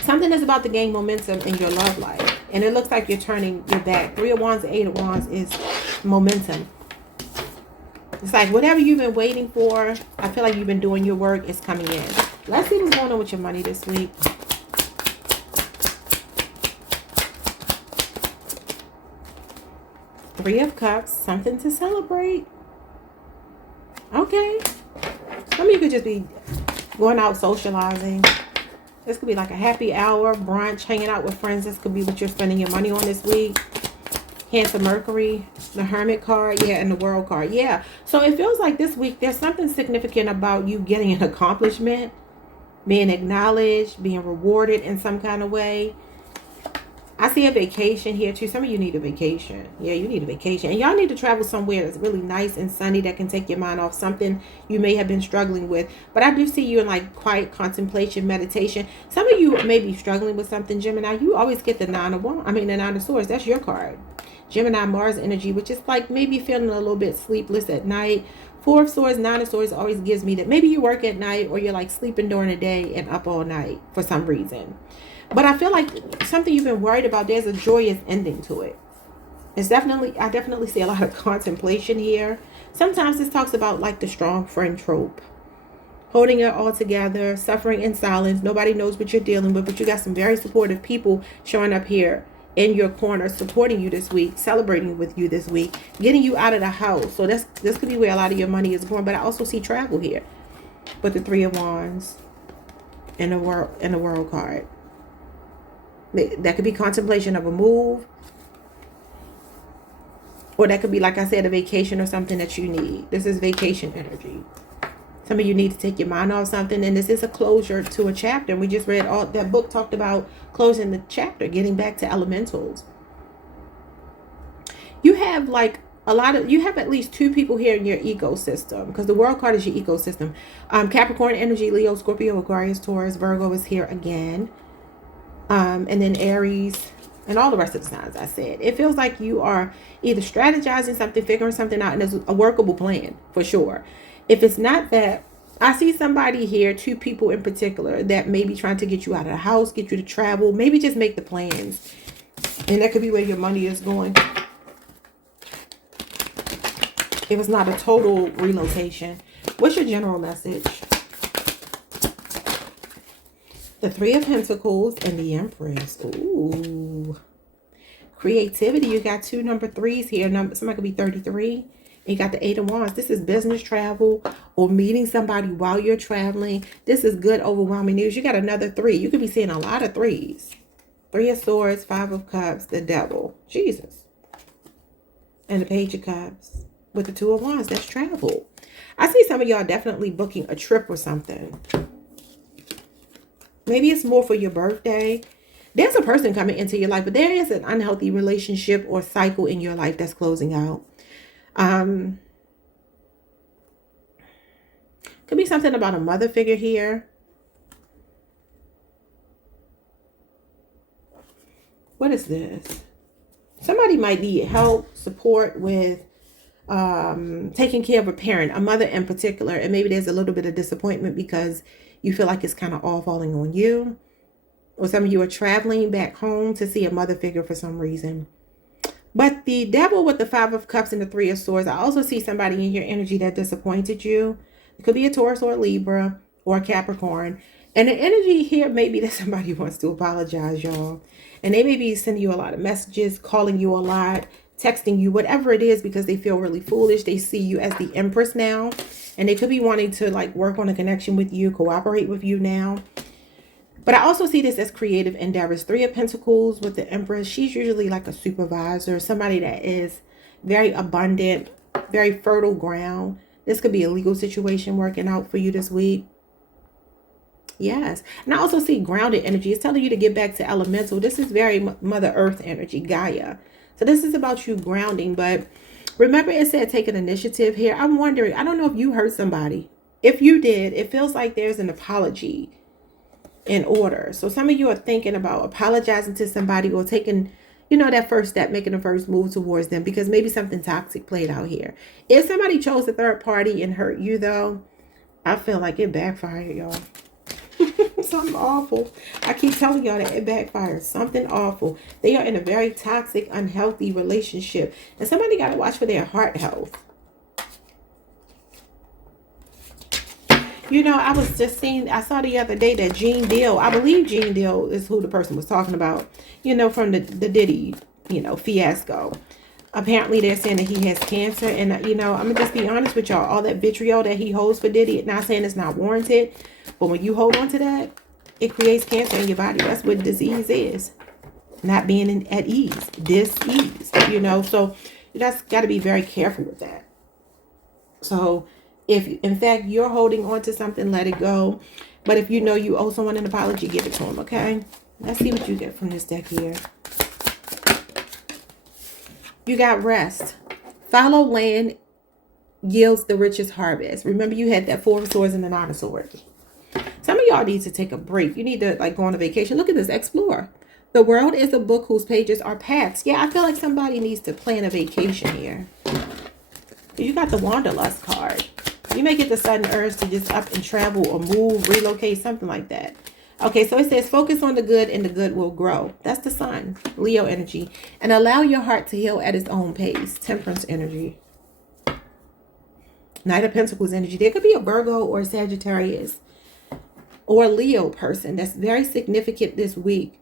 Something is about to gain momentum in your love life. And it looks like you're turning your back. Three of Wands, Eight of Wands is momentum. It's like whatever you've been waiting for, I feel like you've been doing your work, is coming in. Let's see what's going on with your money this week. Three of Cups, something to celebrate. Okay. Some of you could just be going out socializing. This could be like a happy hour, brunch, hanging out with friends. This could be what you're spending your money on this week. Cancer, Mercury, the Hermit card, yeah, and the World card, yeah. So it feels like this week there's something significant about you getting an accomplishment, being acknowledged, being rewarded in some kind of way. I see a vacation here too. Some of you need a vacation. Yeah, you need a vacation. And y'all need to travel somewhere that's really nice and sunny that can take your mind off something you may have been struggling with. But I do see you in like quiet contemplation, meditation. Some of you may be struggling with something, Gemini. You always get the the Nine of Swords. That's your card. Gemini, Mars energy, which is like maybe feeling a little bit sleepless at night. Four of Swords, Nine of Swords always gives me that maybe you work at night, or you're like sleeping during the day and up all night for some reason. But I feel like something you've been worried about, there's a joyous ending to it. I definitely see a lot of contemplation here. Sometimes this talks about like the strong friend trope. Holding it all together, suffering in silence. Nobody knows what you're dealing with, but you got some very supportive people showing up here in your corner, supporting you this week, celebrating with you this week, getting you out of the house. So this could be where a lot of your money is going. But I also see travel here with the Three of Wands and the World card. That could be contemplation of a move. Or that could be, like I said, a vacation or something that you need. This is vacation energy. Some of you need to take your mind off something. And this is a closure to a chapter. We just read all that book talked about closing the chapter, getting back to elementals. You have like you have at least 2 people here in your ecosystem, because the world card is your ecosystem. Capricorn energy, Leo, Scorpio, Aquarius, Taurus, Virgo is here again. And then Aries and all the rest of the signs I said. It feels like you are either strategizing something, figuring something out, and there's a workable plan for sure. If it's not that, I see somebody here, 2 people in particular, that may be trying to get you out of the house, get you to travel, maybe just make the plans. And that could be where your money is going. It was not a total relocation. What's your general message? The 3 of Pentacles and the Empress. Ooh. Creativity. You got 2 number 3s here. Somebody could be 33. And you got the 8 of Wands. This is business travel or meeting somebody while you're traveling. This is good, overwhelming news. You got another 3. You could be seeing a lot of 3s. 3 of Swords, 5 of Cups, the Devil. Jesus. And the Page of Cups with the 2 of Wands. That's travel. I see some of y'all definitely booking a trip or something. Maybe it's more for your birthday. There's a person coming into your life, but there is an unhealthy relationship or cycle in your life that's closing out. Could be something about a mother figure here. What is this? Somebody might need help, support with taking care of a parent, a mother in particular. And maybe there's a little bit of disappointment because you feel like it's kind of all falling on you. Or some of you are traveling back home to see a mother figure for some reason. But the Devil with the 5 of Cups and the 3 of Swords, I also see somebody in your energy that disappointed you. It could be a Taurus or a Libra or a Capricorn. And the energy here may be that somebody wants to apologize, y'all. And they may be sending you a lot of messages, calling you a lot, texting you, whatever it is, because they feel really foolish. They see you as the Empress now. And they could be wanting to like work on a connection with you, cooperate with you now. But I also see this as creative endeavors. 3 of Pentacles with the Empress. She's usually like a supervisor, somebody that is very abundant, very fertile ground. This could be a legal situation working out for you this week. Yes. And I also see grounded energy. It's telling you to get back to elemental. This is very Mother Earth energy, Gaia. So this is about you grounding. But remember, it said take an initiative here. I'm wondering, I don't know if you hurt somebody. If you did, it feels like there's an apology in order. So some of you are thinking about apologizing to somebody or taking, you know, that first step, making the first move towards them, because maybe something toxic played out here. If somebody chose a third party and hurt you, though, I feel like it backfired, y'all. Something awful. I keep telling y'all that it backfires. Something awful. They are in a very toxic, unhealthy relationship. And somebody got to watch for their heart health. You know, I was just seeing, I saw the other day that Gene Deal, I believe Gene Deal is who the person was talking about, you know, from the Diddy, you know, fiasco. Apparently they're saying that he has cancer. And, you know, I'm going to just be honest with y'all. All that vitriol that he holds for Diddy, not saying it's not warranted. But when you hold on to that, it creates cancer in your body. That's what disease is. Not being at ease. Dis-ease, you know. So you just got to be very careful with that. So if, in fact, you're holding on to something, let it go. But if you know you owe someone an apology, give it to them, okay? Let's see what you get from this deck here. You got rest. Follow land yields the richest harvest. Remember, you had that 4 of Swords and the 9 of Swords. Some of y'all need to take a break. You need to like go on a vacation. Look at this. Explore. The World is a book whose pages are paths. Yeah, I feel like somebody needs to plan a vacation here. You got the Wanderlust card. You may get the sudden urge to just up and travel or move, relocate, something like that. Okay, so it says focus on the good and the good will grow. That's the Sun, Leo energy. And allow your heart to heal at its own pace. Temperance energy. Knight of Pentacles energy. There could be a Virgo or a Sagittarius or a Leo person that's very significant this week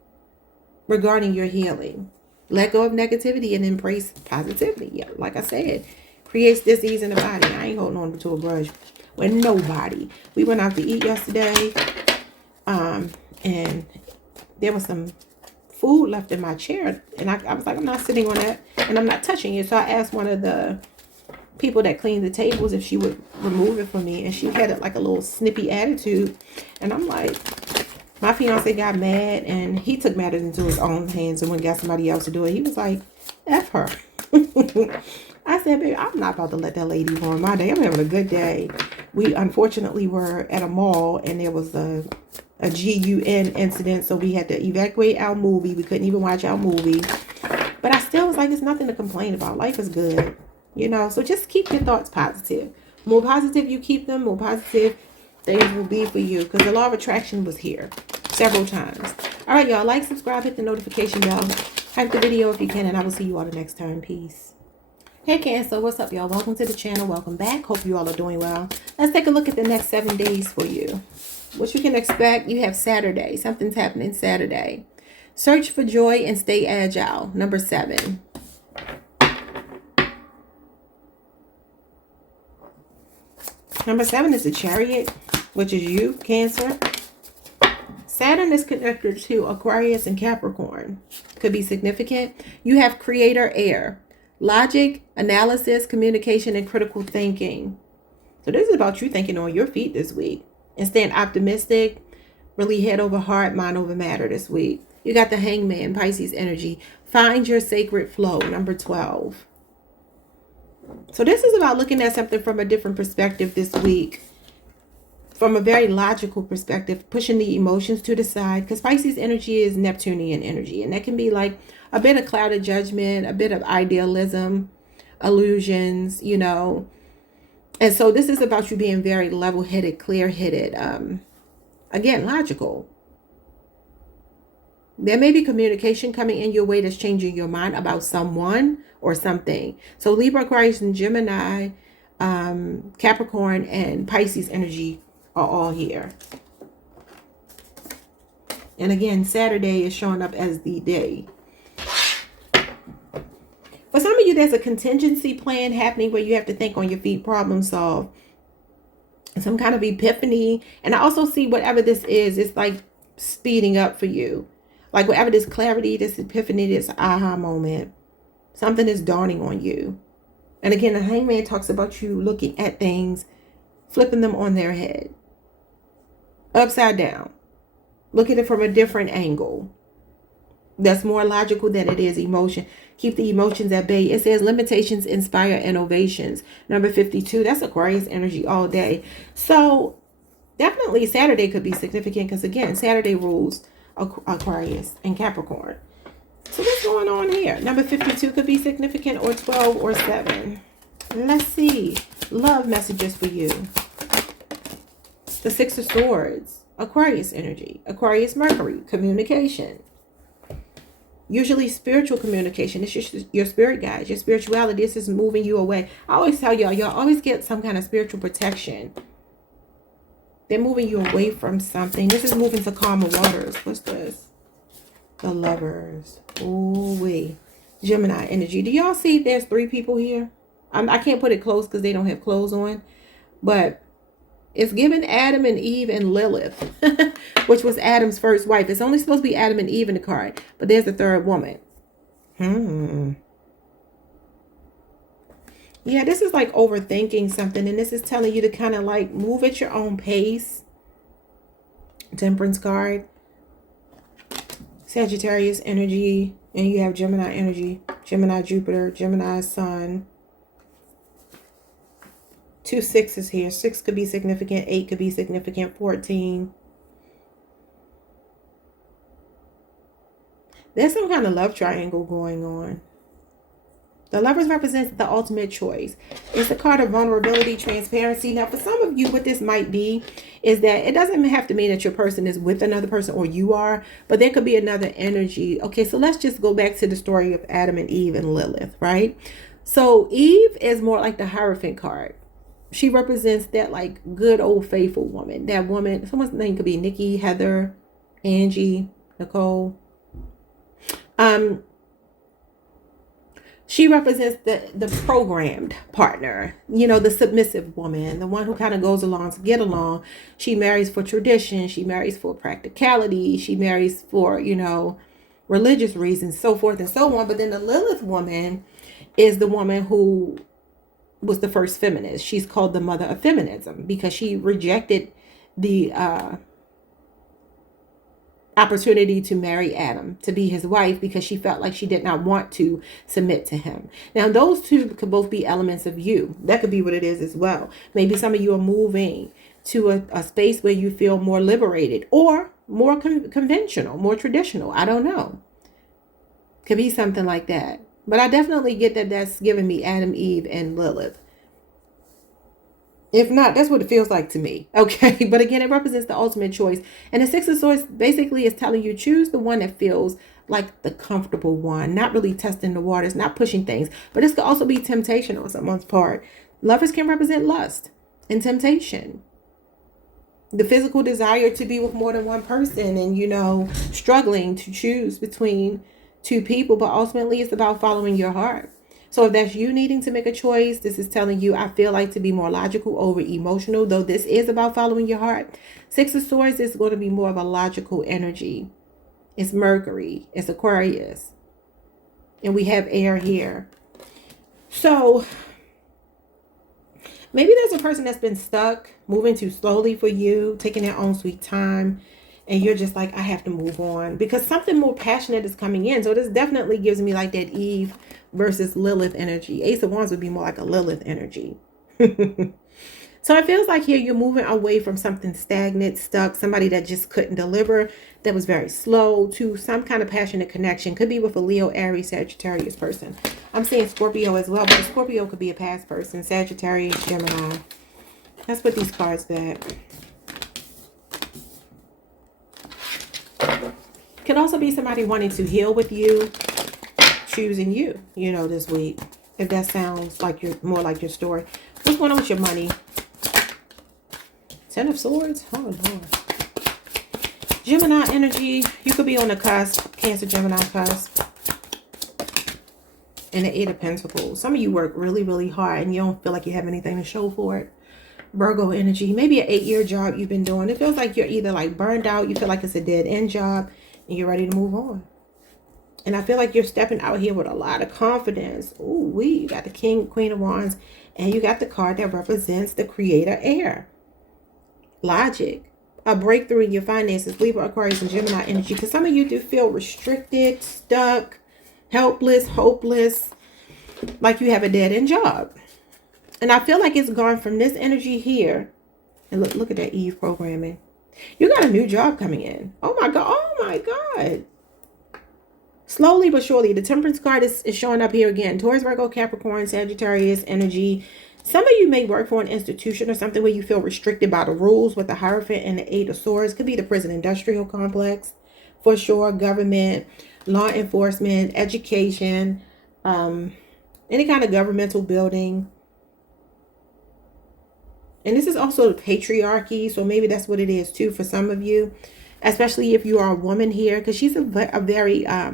regarding your healing. Let go of negativity and embrace positivity. Yeah, like I said, creates disease in the body. I ain't holding on to a grudge with nobody. We went out to eat yesterday, and there was some food left in my chair. And I was like, I'm not sitting on that and I'm not touching it. So I asked one of the people that cleaned the tables if she would remove it for me. And she had like a little snippy attitude. And I'm like, my fiance got mad and he took matters into his own hands and went and got somebody else to do it. He was like, F her. I said, baby, I'm not about to let that lady ruin my day. I'm having a good day. We unfortunately were at a mall and there was a GUN incident. So we had to evacuate our movie. We couldn't even watch our movie. But I still was like, it's nothing to complain about. Life is good. You know, so just keep your thoughts positive. More positive you keep them, more positive things will be for you. Because the law of attraction was here several times. All right, y'all. Like, subscribe, hit the notification bell. Hype the video if you can. And I will see you all the next time. Peace. Hey Cancer, what's up y'all? Welcome to the channel. Welcome back. Hope you all are doing well. Let's take a look at the next 7 days for you. What you can expect. You have Saturday. Something's happening Saturday. Search for joy and stay agile. Number 7. Number 7 is the Chariot, which is you, Cancer. Saturn is connected to Aquarius and Capricorn. Could be significant. You have Creator, Air. Logic, analysis, communication, and critical thinking. So this is about you thinking on your feet this week. And staying optimistic, really head over heart, mind over matter this week. You got the Hangman, Pisces energy. Find your sacred flow, number 12. So this is about looking at something from a different perspective this week. From a very logical perspective, pushing the emotions to the side. Because Pisces energy is Neptunian energy. And that can be like a bit of clouded judgment, a bit of idealism, illusions, you know. And so this is about you being very level-headed, clear-headed. Again, logical. There may be communication coming in your way that's changing your mind about someone or something. So Libra, Aquarius, and Gemini, Capricorn, and Pisces energy are all here. And again, Saturday is showing up as the day. For some of you, there's a contingency plan happening where you have to think on your feet, problem solve. Some kind of epiphany. And I also see whatever this is, it's like speeding up for you. Like whatever this clarity, this epiphany, this aha moment. Something is dawning on you. And again, the Hangman talks about you looking at things, flipping them on their head. Upside down. Look at it from a different angle. That's more logical than it is emotion. Keep the emotions at bay. It says limitations inspire innovations. Number 52. That's Aquarius energy all day. So definitely Saturday could be significant because again, Saturday rules Aquarius and Capricorn. So what's going on here? Number 52 could be significant, or 12 or 7. Let's see. Love messages for you. The 6 of Swords. Aquarius energy. Aquarius Mercury. Communication. Usually spiritual communication. It's just your spirit guides, your spirituality. This is moving you away. I always tell y'all always get some kind of spiritual protection. They're moving you away from something. This is moving to calmer waters. What's this? The Lovers. Ooh wee. Gemini energy. Do y'all see there's 3 people here? I can't put it close because they don't have clothes on. But it's given Adam and Eve and Lilith, which was Adam's first wife. It's only supposed to be Adam and Eve in the card, but there's the 3rd woman. Yeah, this is like overthinking something, and this is telling you to kind of like move at your own pace. Temperance card. Sagittarius energy, and you have Gemini energy. Gemini Jupiter, Gemini Sun. 2 6s here. 6 could be significant. 8 could be significant. 14. There's some kind of love triangle going on. The Lovers represents the ultimate choice. It's a card of vulnerability, transparency. Now, for some of you, what this might be is that it doesn't have to mean that your person is with another person or you are, but there could be another energy. Okay, so let's just go back to the story of Adam and Eve and Lilith, right? So Eve is more like the Hierophant card. She represents that like good old faithful woman. That woman, someone's name could be Nikki, Heather, Angie, Nicole. She represents the programmed partner, you know, the submissive woman, the one who kind of goes along to get along. She marries for tradition. She marries for practicality. She marries for, you know, religious reasons, so forth and so on. But then the Lilith woman is the woman who was the first feminist. She's called the mother of feminism because she rejected the opportunity to marry Adam, to be his wife, because she felt like she did not want to submit to him. Now, those two could both be elements of you. That could be what it is as well. Maybe some of you are moving to a space where you feel more liberated or more conventional, more traditional. I don't know. Could be something like that. But I definitely get that that's giving me Adam, Eve, and Lilith. If not, that's what it feels like to me. Okay. But again, it represents the ultimate choice. And the Six of Swords basically is telling you, choose the one that feels like the comfortable one, not really testing the waters, not pushing things. But this could also be temptation on someone's part. Lovers can represent lust and temptation. The physical desire to be with more than one person and, you know, struggling to choose between two people. But ultimately, it's about following your heart. So if that's you needing to make a choice, this is telling you, I feel like to be more logical over emotional, though this is about following your heart. Six of Swords is going to be more of a logical energy. It's Mercury. It's Aquarius. And we have air here. So maybe there's a person that's been stuck, moving too slowly for you, taking their own sweet time. And you're just like, I have to move on because something more passionate is coming in. So this definitely gives me like that Eve versus Lilith energy. Ace of Wands would be more like a Lilith energy. So it feels like here you're moving away from something stagnant, stuck, somebody that just couldn't deliver, that was very slow, to some kind of passionate connection. Could be with a Leo, Aries, Sagittarius person. I'm seeing Scorpio as well, but a Scorpio could be a past person. Sagittarius, Gemini. Let's put these cards back. Could also be somebody wanting to heal with you, choosing you, you know, this week. If that sounds like you're more like your story. What's going on with your money? Ten of Swords. Oh, Lord. Gemini energy. You could be on the cusp. Cancer, Gemini cusp. And the Eight of Pentacles. Some of you work really, really hard and you don't feel like you have anything to show for it. Virgo energy. Maybe an 8-year job you've been doing. It feels like you're either like burned out. You feel like it's a dead end job. And you're ready to move on. And I feel like you're stepping out here with a lot of confidence. Ooh, you got the King, Queen of Wands. And you got the card that represents the creator air. Logic. A breakthrough in your finances. Libra, Aquarius, and Gemini energy. Because some of you do feel restricted, stuck, helpless, hopeless. Like you have a dead end job. And I feel like it's gone from this energy here. And look at that Eve programming. You got a new job coming in. Oh my God. Oh my God. Slowly but surely. The Temperance card is showing up here again. Taurus, Virgo, Capricorn, Sagittarius energy. Some of you may work for an institution or something where you feel restricted by the rules with the Hierophant and the Eight of Swords. Could be the prison industrial complex. For sure. Government, law enforcement, education, any kind of governmental building. And this is also the patriarchy. So maybe that's what it is too for some of you. Especially if you are a woman here. Because she's a very, I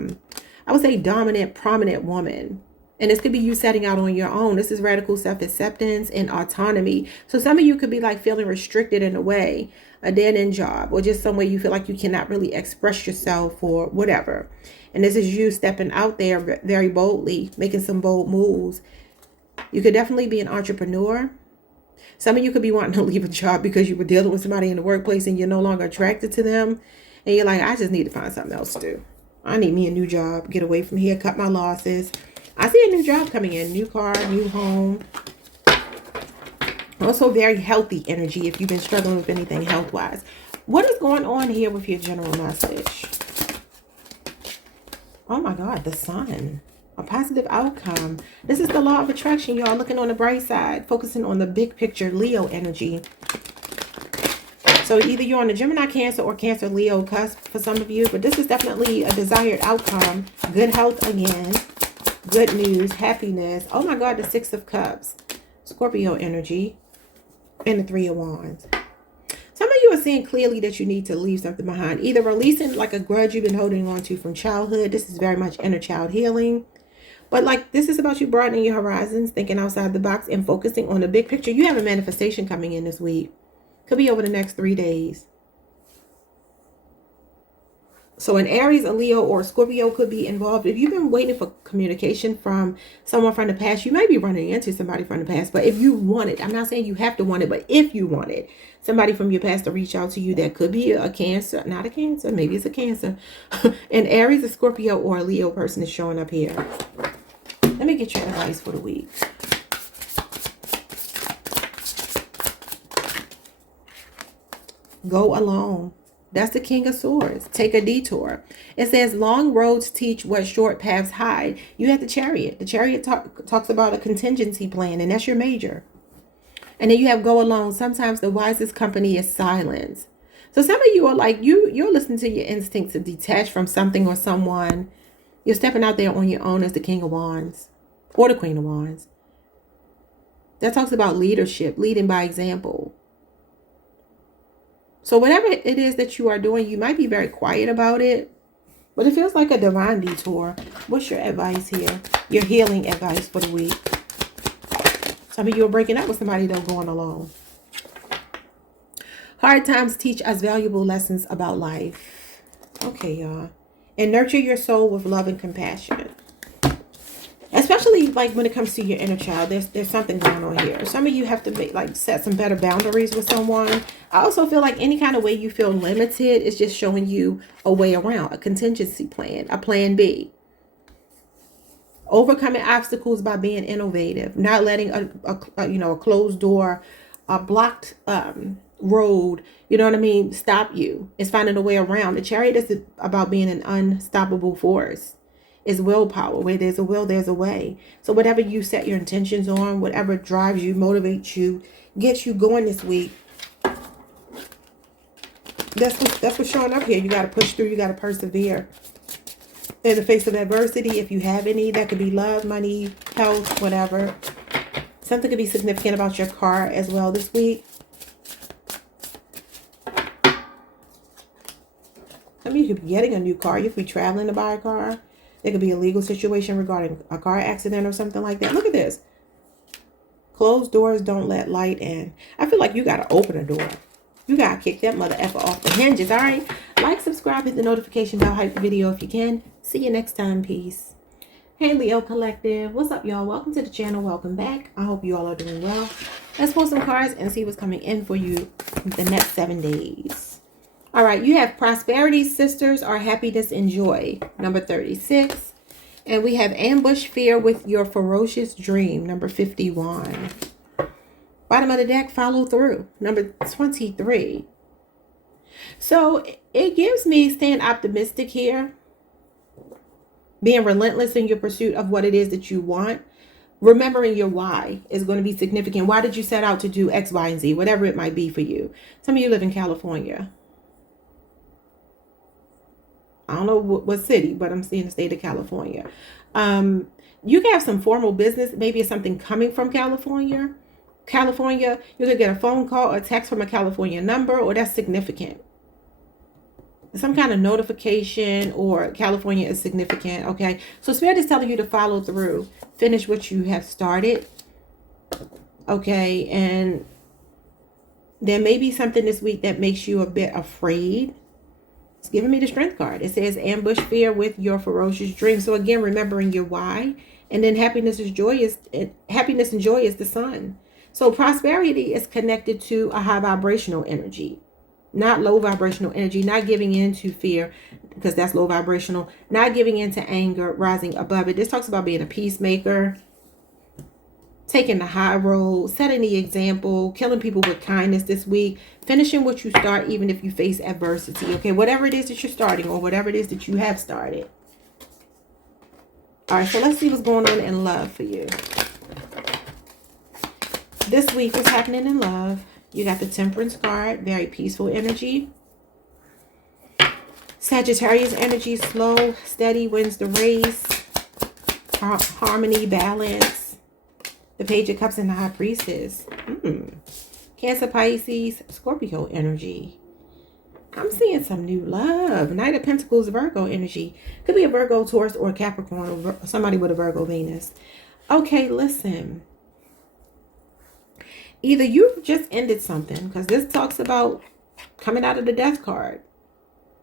would say, dominant, prominent woman. And this could be you setting out on your own. This is radical self-acceptance and autonomy. So some of you could be like feeling restricted in a way. A dead-end job. Or just somewhere you feel like you cannot really express yourself or whatever. And this is you stepping out there very boldly. Making some bold moves. You could definitely be an entrepreneur. Some of you could be wanting to leave a job because you were dealing with somebody in the workplace and you're no longer attracted to them. And you're like, I just need to find something else to do. I need me a new job. Get away from here. Cut my losses. I see a new job coming in. New car, new home. Also very healthy energy if you've been struggling with anything health-wise. What is going on here with your general message? Oh my God, the Sun. A positive outcome. This is the law of attraction, y'all. Looking on the bright side. Focusing on the big picture, Leo energy. So either you're on the Gemini, Cancer, or Cancer, Leo cusp for some of you. But this is definitely a desired outcome. Good health again. Good news. Happiness. Oh my God, the Six of Cups. Scorpio energy. And the Three of Wands. Some of you are seeing clearly that you need to leave something behind. Either releasing like a grudge you've been holding on to from childhood. This is very much inner child healing. But like this is about you broadening your horizons, thinking outside the box and focusing on the big picture. You have a manifestation coming in this week. Could be over the next 3 days. So an Aries, a Leo, or a Scorpio could be involved. If you've been waiting for communication from someone from the past, you might be running into somebody from the past. But if you want it, I'm not saying you have to want it, but if you want it, somebody from your past to reach out to you, that could be a Cancer, not a Cancer, maybe it's a Cancer. An Aries, a Scorpio, or a Leo person is showing up here. Let me get your advice for the week. Go alone. That's the King of Swords. Take a detour. It says long roads teach what short paths hide. You have the Chariot. The Chariot talks about a contingency plan, and that's your major. And then you have go alone. Sometimes the wisest company is silence. So some of you are like, you're listening to your instincts to detach from something or someone. You're stepping out there on your own as the King of Wands or the Queen of Wands. That talks about leadership, leading by example. So whatever it is that you are doing, you might be very quiet about it, but it feels like a divine detour. What's your advice here? Your healing advice for the week. Some of you are breaking up with somebody though, going alone. Hard times teach us valuable lessons about life. Okay, y'all. And nurture your soul with love and compassion. Especially like when it comes to your inner child, there's something going on here. Some of you have to set some better boundaries with someone. I also feel like any kind of way you feel limited is just showing you a way around, a contingency plan, a plan B. Overcoming obstacles by being innovative, not letting a closed door, a blocked road, you know what I mean, stop you. It's finding a way around. The Chariot is about being an unstoppable force. Is willpower. Where there's a will, there's a way. So whatever you set your intentions on, whatever drives you, motivates you, gets you going this week, that's what's showing up here. You got to push through. You got to persevere in the face of adversity. If you have any, that could be love, money, health, whatever. Something could be significant about your car as well this week. Some of you could be getting a new car. You could be traveling to buy a car. There could be a legal situation regarding a car accident or something like that. Look at this. Closed doors don't let light in. I feel like you got to open a door. You got to kick that mother effer off the hinges, all right? Like, subscribe, hit the notification bell, hype the video if you can. See you next time. Peace. Hey, Leo Collective. What's up, y'all? Welcome to the channel. Welcome back. I hope you all are doing well. Let's pull some cards and see what's coming in for you the next 7 days. All right, you have Prosperity, Sisters, or Happiness and Joy, number 36. And we have Ambush, Fear with Your Ferocious Dream, number 51. Bottom of the deck, Follow Through, number 23. So it gives me staying optimistic here. Being relentless in your pursuit of what it is that you want. Remembering your why is going to be significant. Why did you set out to do X, Y, and Z, whatever it might be for you? Some of you live in California. I don't know what city, but I'm seeing the state of California. You can have some formal business. Maybe it's something coming from California. You could get a phone call or text from a California number, or that's significant. Some kind of notification, or California is significant. Okay. So Spirit is telling you to follow through. Finish what you have started. Okay. And there may be something this week that makes you a bit afraid. It's giving me the Strength card. It says ambush fear with your ferocious dream. So again, remembering your why. And then happiness and joy is the sun. So prosperity is connected to a high vibrational energy, not low vibrational energy, not giving in to fear because that's low vibrational, not giving in to anger, rising above it. This talks about being a peacemaker, taking the high road, setting the example, killing people with kindness this week, finishing what you start even if you face adversity. Okay, whatever it is that you're starting or whatever it is that you have started. All right, so let's see what's going on in love for you. This week, what's happening in love? You got the Temperance card, very peaceful energy. Sagittarius energy, slow, steady, wins the race. Harmony, balance. The Page of Cups and the High Priestess. Cancer, Pisces, Scorpio energy. I'm seeing some new love. Knight of Pentacles, Virgo energy. Could be a Virgo, Taurus, or Capricorn, or somebody with a Virgo Venus. Okay, listen. Either you just ended something, because this talks about coming out of the Death card.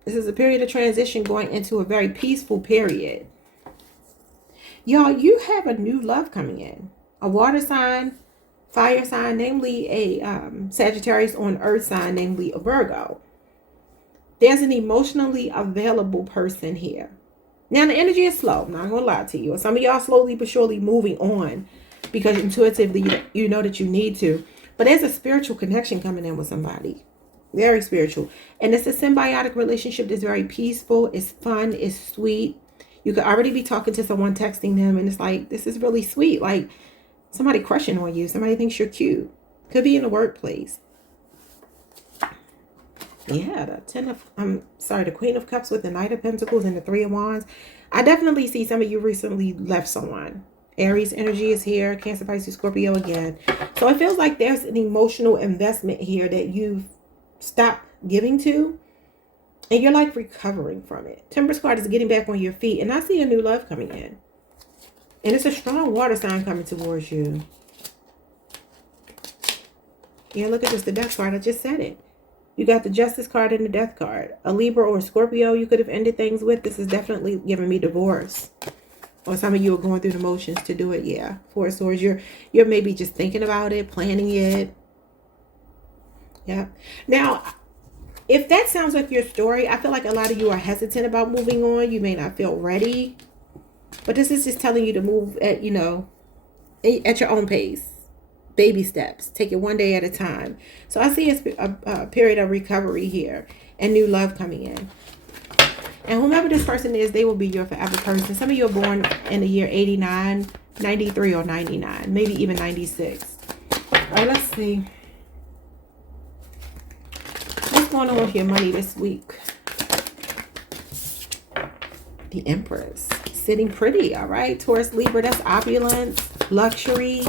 This is a period of transition going into a very peaceful period. Y'all, you have a new love coming in. A water sign, fire sign, namely a Sagittarius, on earth sign, namely a Virgo. There's an emotionally available person here. Now, the energy is slow. I'm not going to lie to you. Or some of y'all slowly but surely moving on because intuitively you know that you need to. But there's a spiritual connection coming in with somebody. Very spiritual. And it's a symbiotic relationship that's very peaceful. It's fun. It's sweet. You could already be talking to someone, texting them, and it's like, this is really sweet. Like somebody crushing on you. Somebody thinks you're cute. Could be in the workplace. Yeah, the Queen of Cups with the Knight of Pentacles and the Three of Wands. I definitely see some of you recently left someone. Aries energy is here. Cancer, Pisces, Scorpio again. So it feels like there's an emotional investment here that you've stopped giving to. And you're like recovering from it. Temperance card is getting back on your feet. And I see a new love coming in. And it's a strong water sign coming towards you. Yeah, look at this. The Death card. I just said it. You got the Justice card and the Death card. A Libra or a Scorpio you could have ended things with. This is definitely giving me divorce. Or some of you are going through the motions to do it. Yeah. Four of Swords. You're maybe just thinking about it, planning it. Yeah. Now, if that sounds like your story, I feel like a lot of you are hesitant about moving on. You may not feel ready. But this is just telling you to move at, at your own pace. Baby steps. Take it one day at a time. So I see a period of recovery here and new love coming in. And whomever this person is, they will be your forever person. Some of you are born in the year 89, 93, or 99. Maybe even 96. All right, let's see. What's going on with your money this week? The Empress. Sitting pretty, all right? Taurus, Libra, that's opulence, luxury.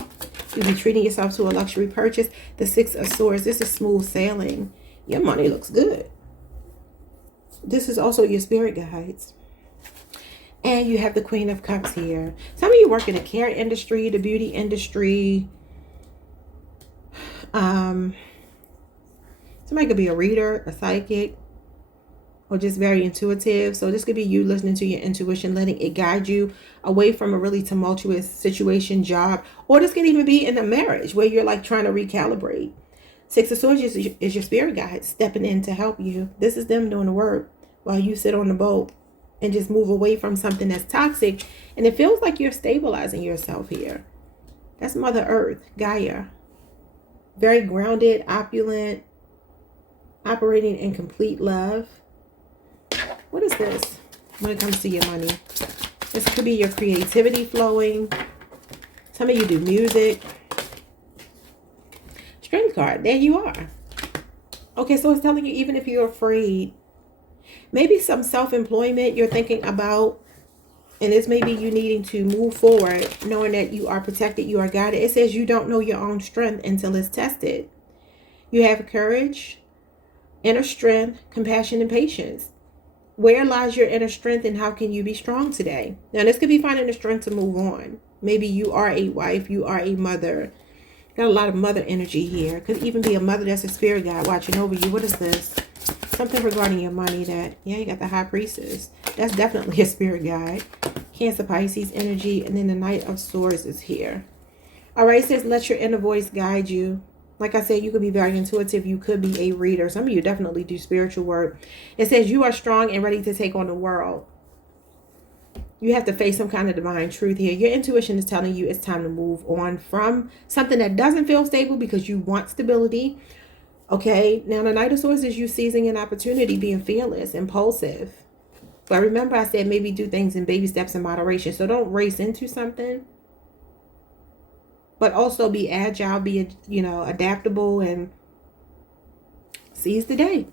You'll be treating yourself to a luxury purchase. The Six of Swords. This is smooth sailing. Your money looks good. This is also your spirit guides. And you have the Queen of Cups here. Some of you work in the care industry, the beauty industry. Somebody could be a reader, a psychic, or just very intuitive. So this could be you listening to your intuition, letting it guide you away from a really tumultuous situation, job, or this could even be in a marriage where you're like trying to recalibrate. Six of Swords is your spirit guide stepping in to help you. This is them doing the work while you sit on the boat and just move away from something that's toxic. And it feels like you're stabilizing yourself here. That's Mother Earth, Gaia. Very grounded, opulent, operating in complete love. What is this when it comes to your money? This could be your creativity flowing. Some of you do music. Strength card. There you are. Okay, so it's telling you even if you're afraid, maybe some self-employment you're thinking about, and it's maybe you needing to move forward knowing that you are protected, you are guided. It says you don't know your own strength until it's tested. You have courage, inner strength, compassion, and patience. Where lies your inner strength and how can you be strong today? Now, this could be finding the strength to move on. Maybe you are a wife, you are a mother. Got a lot of mother energy here. Could even be a mother that's a spirit guide watching over you. What is this? Something regarding your money that, yeah, you got the High Priestess. That's definitely a spirit guide. Cancer, Pisces energy, and then the Knight of Swords is here. All right, it says let your inner voice guide you. Like I said, you could be very intuitive. You could be a reader. Some of you definitely do spiritual work. It says you are strong and ready to take on the world. You have to face some kind of divine truth here. Your intuition is telling you it's time to move on from something that doesn't feel stable because you want stability. Okay, now the Knight of Swords is you seizing an opportunity, being fearless, impulsive. But remember I said maybe do things in baby steps in moderation. So don't race into something. But also be agile, be, adaptable, and seize the day.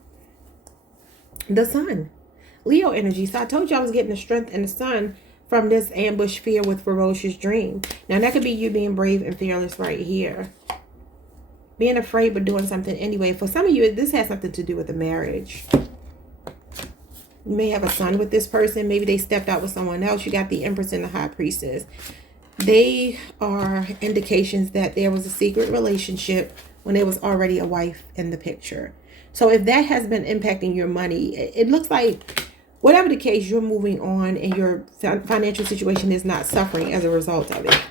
The Sun. Leo energy. So I told you I was getting the strength and the Sun from this ambush fear with ferocious dream. Now that could be you being brave and fearless right here. Being afraid but doing something anyway. For some of you, this has something to do with the marriage. You may have a son with this person. Maybe they stepped out with someone else. You got the Empress and the High Priestess. They are indications that there was a secret relationship when there was already a wife in the picture. So if that has been impacting your money, it looks like whatever the case, you're moving on and your financial situation is not suffering as a result of it.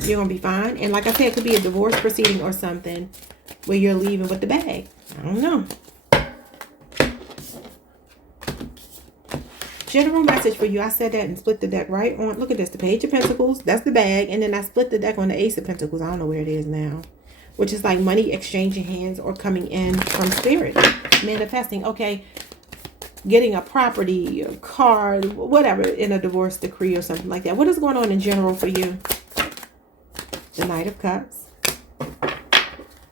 You're going to be fine. And like I said, it could be a divorce proceeding or something where you're leaving with the bag. I don't know. General message for you. I said that and split the deck right on. Look at this. The Page of Pentacles. That's the bag. And then I split the deck on the Ace of Pentacles. I don't know where it is now. Which is like money exchanging hands or coming in from spirit. Manifesting. Okay. Getting a property, a car, whatever in a divorce decree or something like that. What is going on in general for you? The Knight of Cups.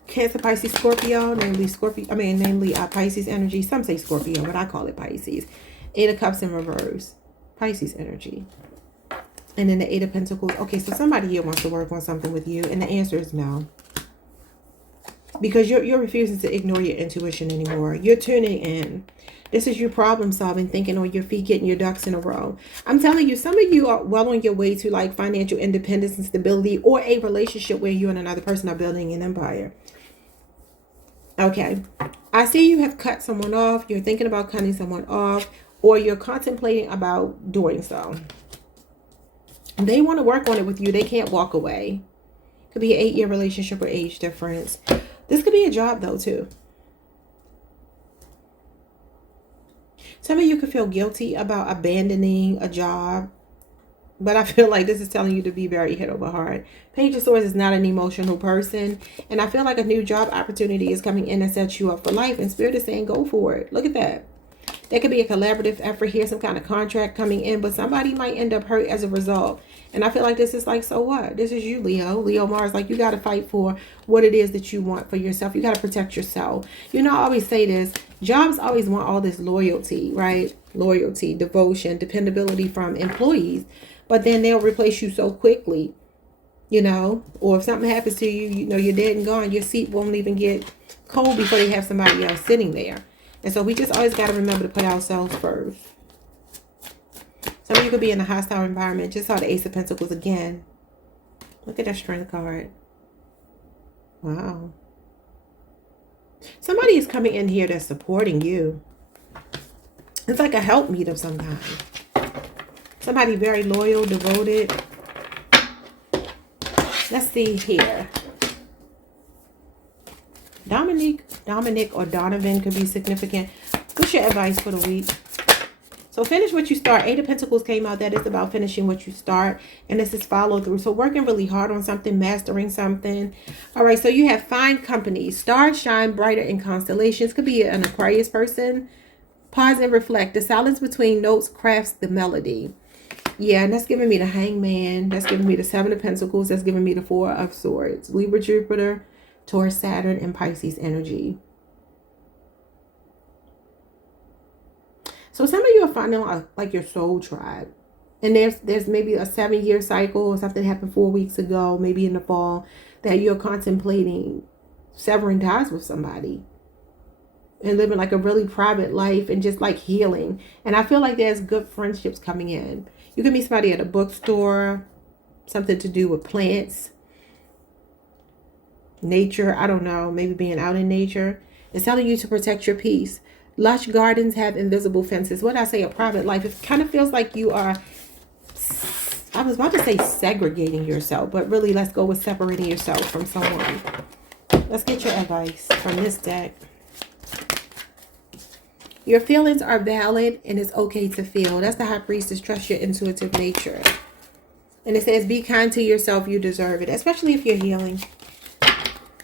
Cancer, Pisces, Scorpio. Namely Pisces energy. Some say Scorpio, but I call it Pisces. Eight of Cups in reverse. Pisces energy. And then the Eight of Pentacles. Okay, so somebody here wants to work on something with you. And the answer is no. Because you're refusing to ignore your intuition anymore. You're tuning in. This is you problem solving, thinking on your feet, getting your ducks in a row. I'm telling you, some of you are well on your way to like financial independence and stability, or a relationship where you and another person are building an empire. Okay. I see you have cut someone off. You're thinking about cutting someone off, or you're contemplating about doing so. They want to work on it with you. They can't walk away. Could be an 8-year relationship or age difference. This could be a job though too. Some of you could feel guilty about abandoning a job, but I feel like this is telling you to be very head over heart. Page of Swords is not an emotional person, and I feel like a new job opportunity is coming in and sets you up for life, and Spirit is saying go for it. Look at that. There could be a collaborative effort here, some kind of contract coming in, but somebody might end up hurt as a result. And I feel like this is like, so what? This is you, Leo. Leo Mars, like you got to fight for what it is that you want for yourself. You got to protect yourself. You know, I always say this. Jobs always want all this loyalty, right? Loyalty, devotion, dependability from employees. But then they'll replace you so quickly, you know. Or if something happens to you, you know, you're dead and gone. Your seat won't even get cold before they have somebody else sitting there. And so we just always got to remember to put ourselves first. Some of you could be in a hostile environment. Just saw the Ace of Pentacles again. Look at that Strength card. Wow. Somebody is coming in here that's supporting you. It's like a helpmeet of some kind. Somebody very loyal, devoted. Let's see here. Dominic or Donovan could be significant. What's your advice for the week? So finish what you start. Eight of Pentacles came out. That is about finishing what you start. And this is follow through. So working really hard on something, mastering something. All right. So you have fine company. Stars shine brighter in constellations. Could be an Aquarius person. Pause and reflect. The silence between notes crafts the melody. Yeah, and that's giving me the Hangman. That's giving me the Seven of Pentacles. That's giving me the Four of Swords. Libra, Jupiter, Taurus, Saturn, and Pisces energy. So some of you are finding like your soul tribe. And there's maybe a 7-year cycle or something happened 4 weeks ago, maybe in the fall, that you're contemplating severing ties with somebody and living like a really private life and just like healing. And I feel like there's good friendships coming in. You can meet somebody at a bookstore, something to do with plants, nature. I don't know, maybe being out in nature. It's telling you to protect your peace. Lush gardens have invisible fences. What I say, a private life. It kind of feels like you are, I was about to say segregating yourself, but really let's go with separating yourself from someone. Let's get your advice from this deck. Your feelings are valid and it's okay to feel. That's the High Priestess. Trust your intuitive nature. And it says, be kind to yourself. You deserve it. Especially if you're healing.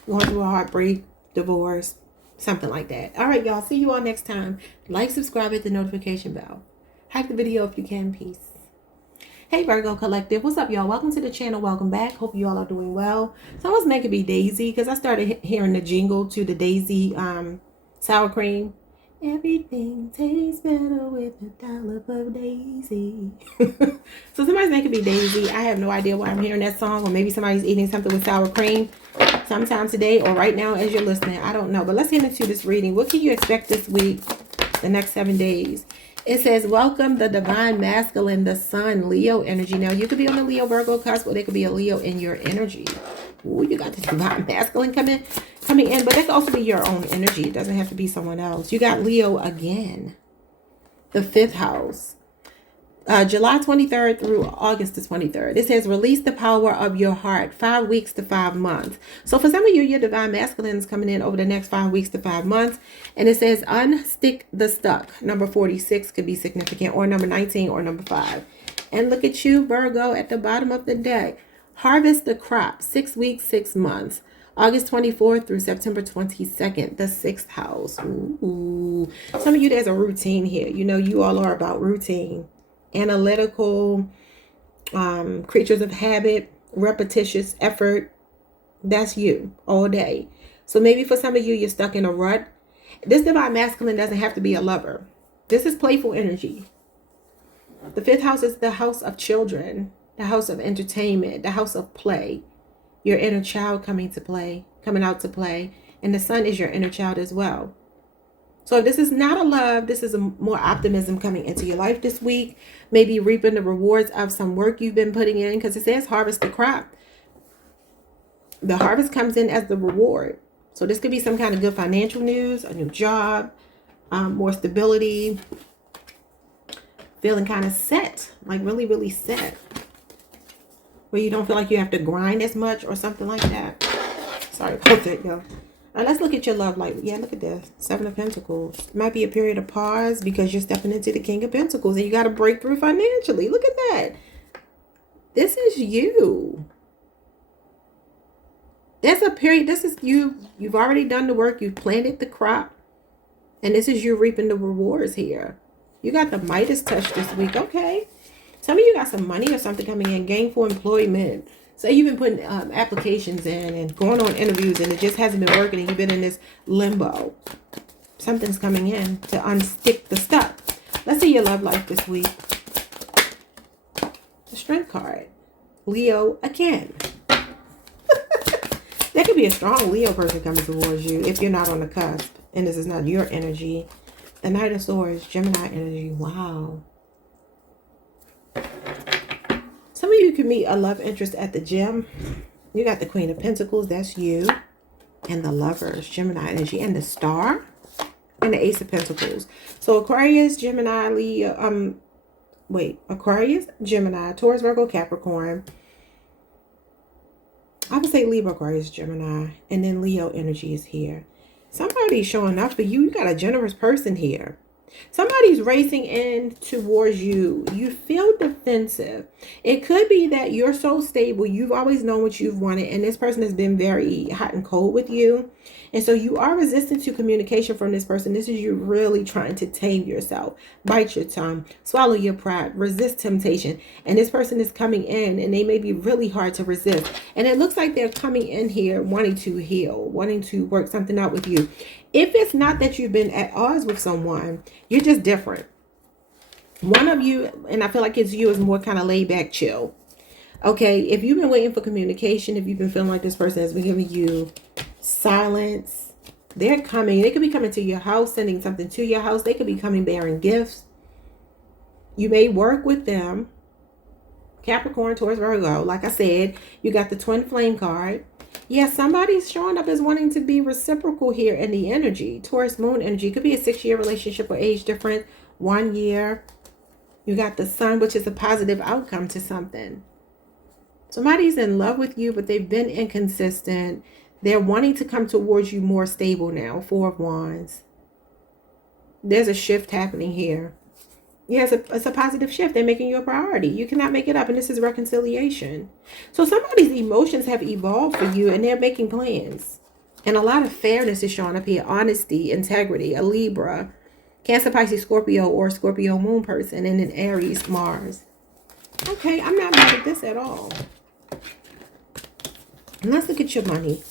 Going through a heartbreak, divorce, something like that. All right, y'all. See you all next time. Like, subscribe, hit the notification bell. Hype the video if you can. Peace. Hey, Virgo Collective. What's up, y'all? Welcome to the channel. Welcome back. Hope you all are doing well. So I was making me Daisy because I started hearing the jingle to the Daisy sour cream. Everything tastes better with a dollop of Daisy. So somebody's making me Daisy. I have no idea why I'm hearing that song. Or maybe somebody's eating something with sour cream sometime today or right now as you're listening. I don't know. But let's get into this reading. What can you expect this week, the next 7 days? It says, welcome the divine masculine, the sun, Leo energy. Now, you could be on the Leo Virgo cusp, or there could be a Leo in your energy. Ooh, you got the divine masculine coming coming in, but that could also be your own energy. It doesn't have to be someone else. You got Leo again, the 5th house. July 23rd through August the 23rd. It says, release the power of your heart, 5 weeks to 5 months. So for some of you, your divine masculine is coming in over the next 5 weeks to 5 months. And it says, unstick the stuck. Number 46 could be significant, or number 19, or number 5. And look at you, Virgo, at the bottom of the deck. Harvest the crop, 6 weeks, 6 months. August 24th through September 22nd, the 6th house. Ooh. Some of you, there's a routine here. You know, you all are about routine. Analytical, creatures of habit, repetitious effort. That's you all day. So maybe for some of you, you're stuck in a rut. This divine masculine doesn't have to be a lover. This is playful energy. The 5th house is the house of children, the house of entertainment, the house of play. Your inner child coming out to play. And the sun is your inner child as well. So if this is not a love, this is a more optimism coming into your life this week. Maybe reaping the rewards of some work you've been putting in, because it says harvest the crop. The harvest comes in as the reward. So this could be some kind of good financial news, a new job, more stability, feeling kind of set, like really, really set, where you don't feel like you have to grind as much or something like that. Sorry about that, y'all. Now let's look at your love life. Yeah, look at this. 7 of Pentacles. It might be a period of pause because you're stepping into the King of Pentacles and you got to break through financially. Look at that. This is you. There's a period. This is you. You've already done the work. You've planted the crop. And this is you reaping the rewards here. You got the Midas touch this week. Okay. Some of you got some money or something coming in. Gainful employment. Say you've been putting applications in and going on interviews and it just hasn't been working and you've been in this limbo. Something's coming in to unstick the stuff. Let's see your love life this week. The Strength card. Leo again. There could be a strong Leo person coming towards you if you're not on the cusp and this is not your energy. The Knight of Swords, Gemini energy. Wow. Some of you can meet a love interest at the gym. You got the Queen of Pentacles, that's you. And the Lovers, Gemini energy. And the Star. And the Ace of Pentacles. So Aquarius, Gemini, Leo, Aquarius, Gemini, Taurus, Virgo, Capricorn. I would say Libra, Aquarius, Gemini. And then Leo energy is here. Somebody's showing up for you. You got a generous person here. Somebody's racing in towards you. You feel defensive. It could be that you're so stable. You've always known what you've wanted. And this person has been very hot and cold with you. And so you are resistant to communication from this person. This is you really trying to tame yourself. Bite your tongue. Swallow your pride. Resist temptation. And this person is coming in and they may be really hard to resist. And it looks like they're coming in here wanting to heal. Wanting to work something out with you. If it's not that you've been at odds with someone, you're just different. One of you, and I feel like it's you, is more kind of laid back, chill. Okay, if you've been waiting for communication, if you've been feeling like this person has been giving you silence, they're coming. They could be coming to your house, sending something to your house. They could be coming bearing gifts. You may work with them. Capricorn, Taurus, Virgo. Like I said, you got the Twin Flame card. Yeah, somebody's showing up as wanting to be reciprocal here in the energy. Taurus Moon energy. Could be a 6-year relationship or age difference. 1 year. You got the Sun, which is a positive outcome to something. Somebody's in love with you, but they've been inconsistent. They're wanting to come towards you more stable now. 4 of Wands. There's a shift happening here. Yeah, it's a positive shift. They're making you a priority. You cannot make it up. And this is reconciliation. So somebody's emotions have evolved for you and they're making plans. And a lot of fairness is showing up here. Honesty, integrity, a Libra, Cancer, Pisces, Scorpio, or Scorpio moon person. And then Aries, Mars. Okay, I'm not mad at this at all. And let's look at your money.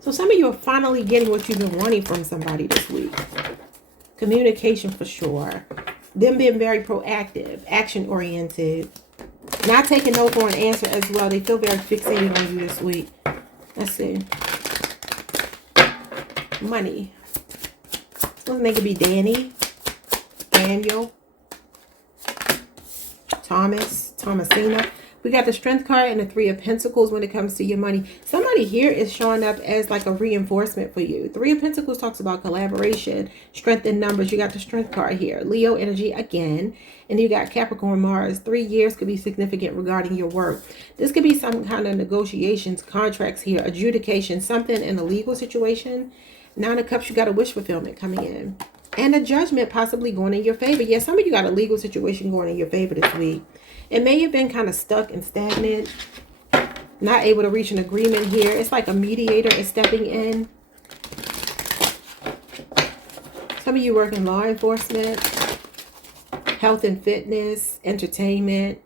So some of you are finally getting what you've been wanting from somebody this week. Communication for sure. Them being very proactive, action-oriented. Not taking no for an answer as well. They feel very fixated on you this week. Let's see. Money. Looks like it could be Danny, Daniel, Thomas, Thomasina. We got the Strength card and the Three of Pentacles when it comes to your money. Somebody here is showing up as like a reinforcement for you. Three of Pentacles talks about collaboration, strength in numbers. You got the Strength card here. Leo energy again. And you got Capricorn Mars. 3 years could be significant regarding your work. This could be some kind of negotiations, contracts here, adjudication, something in a legal situation. 9 of Cups, you got a wish fulfillment coming in. And a judgment possibly going in your favor. Yeah, some of you got a legal situation going in your favor this week. It may have been kind of stuck and stagnant. Not able to reach an agreement here. It's like a mediator is stepping in. Some of you work in law enforcement, health and fitness, entertainment.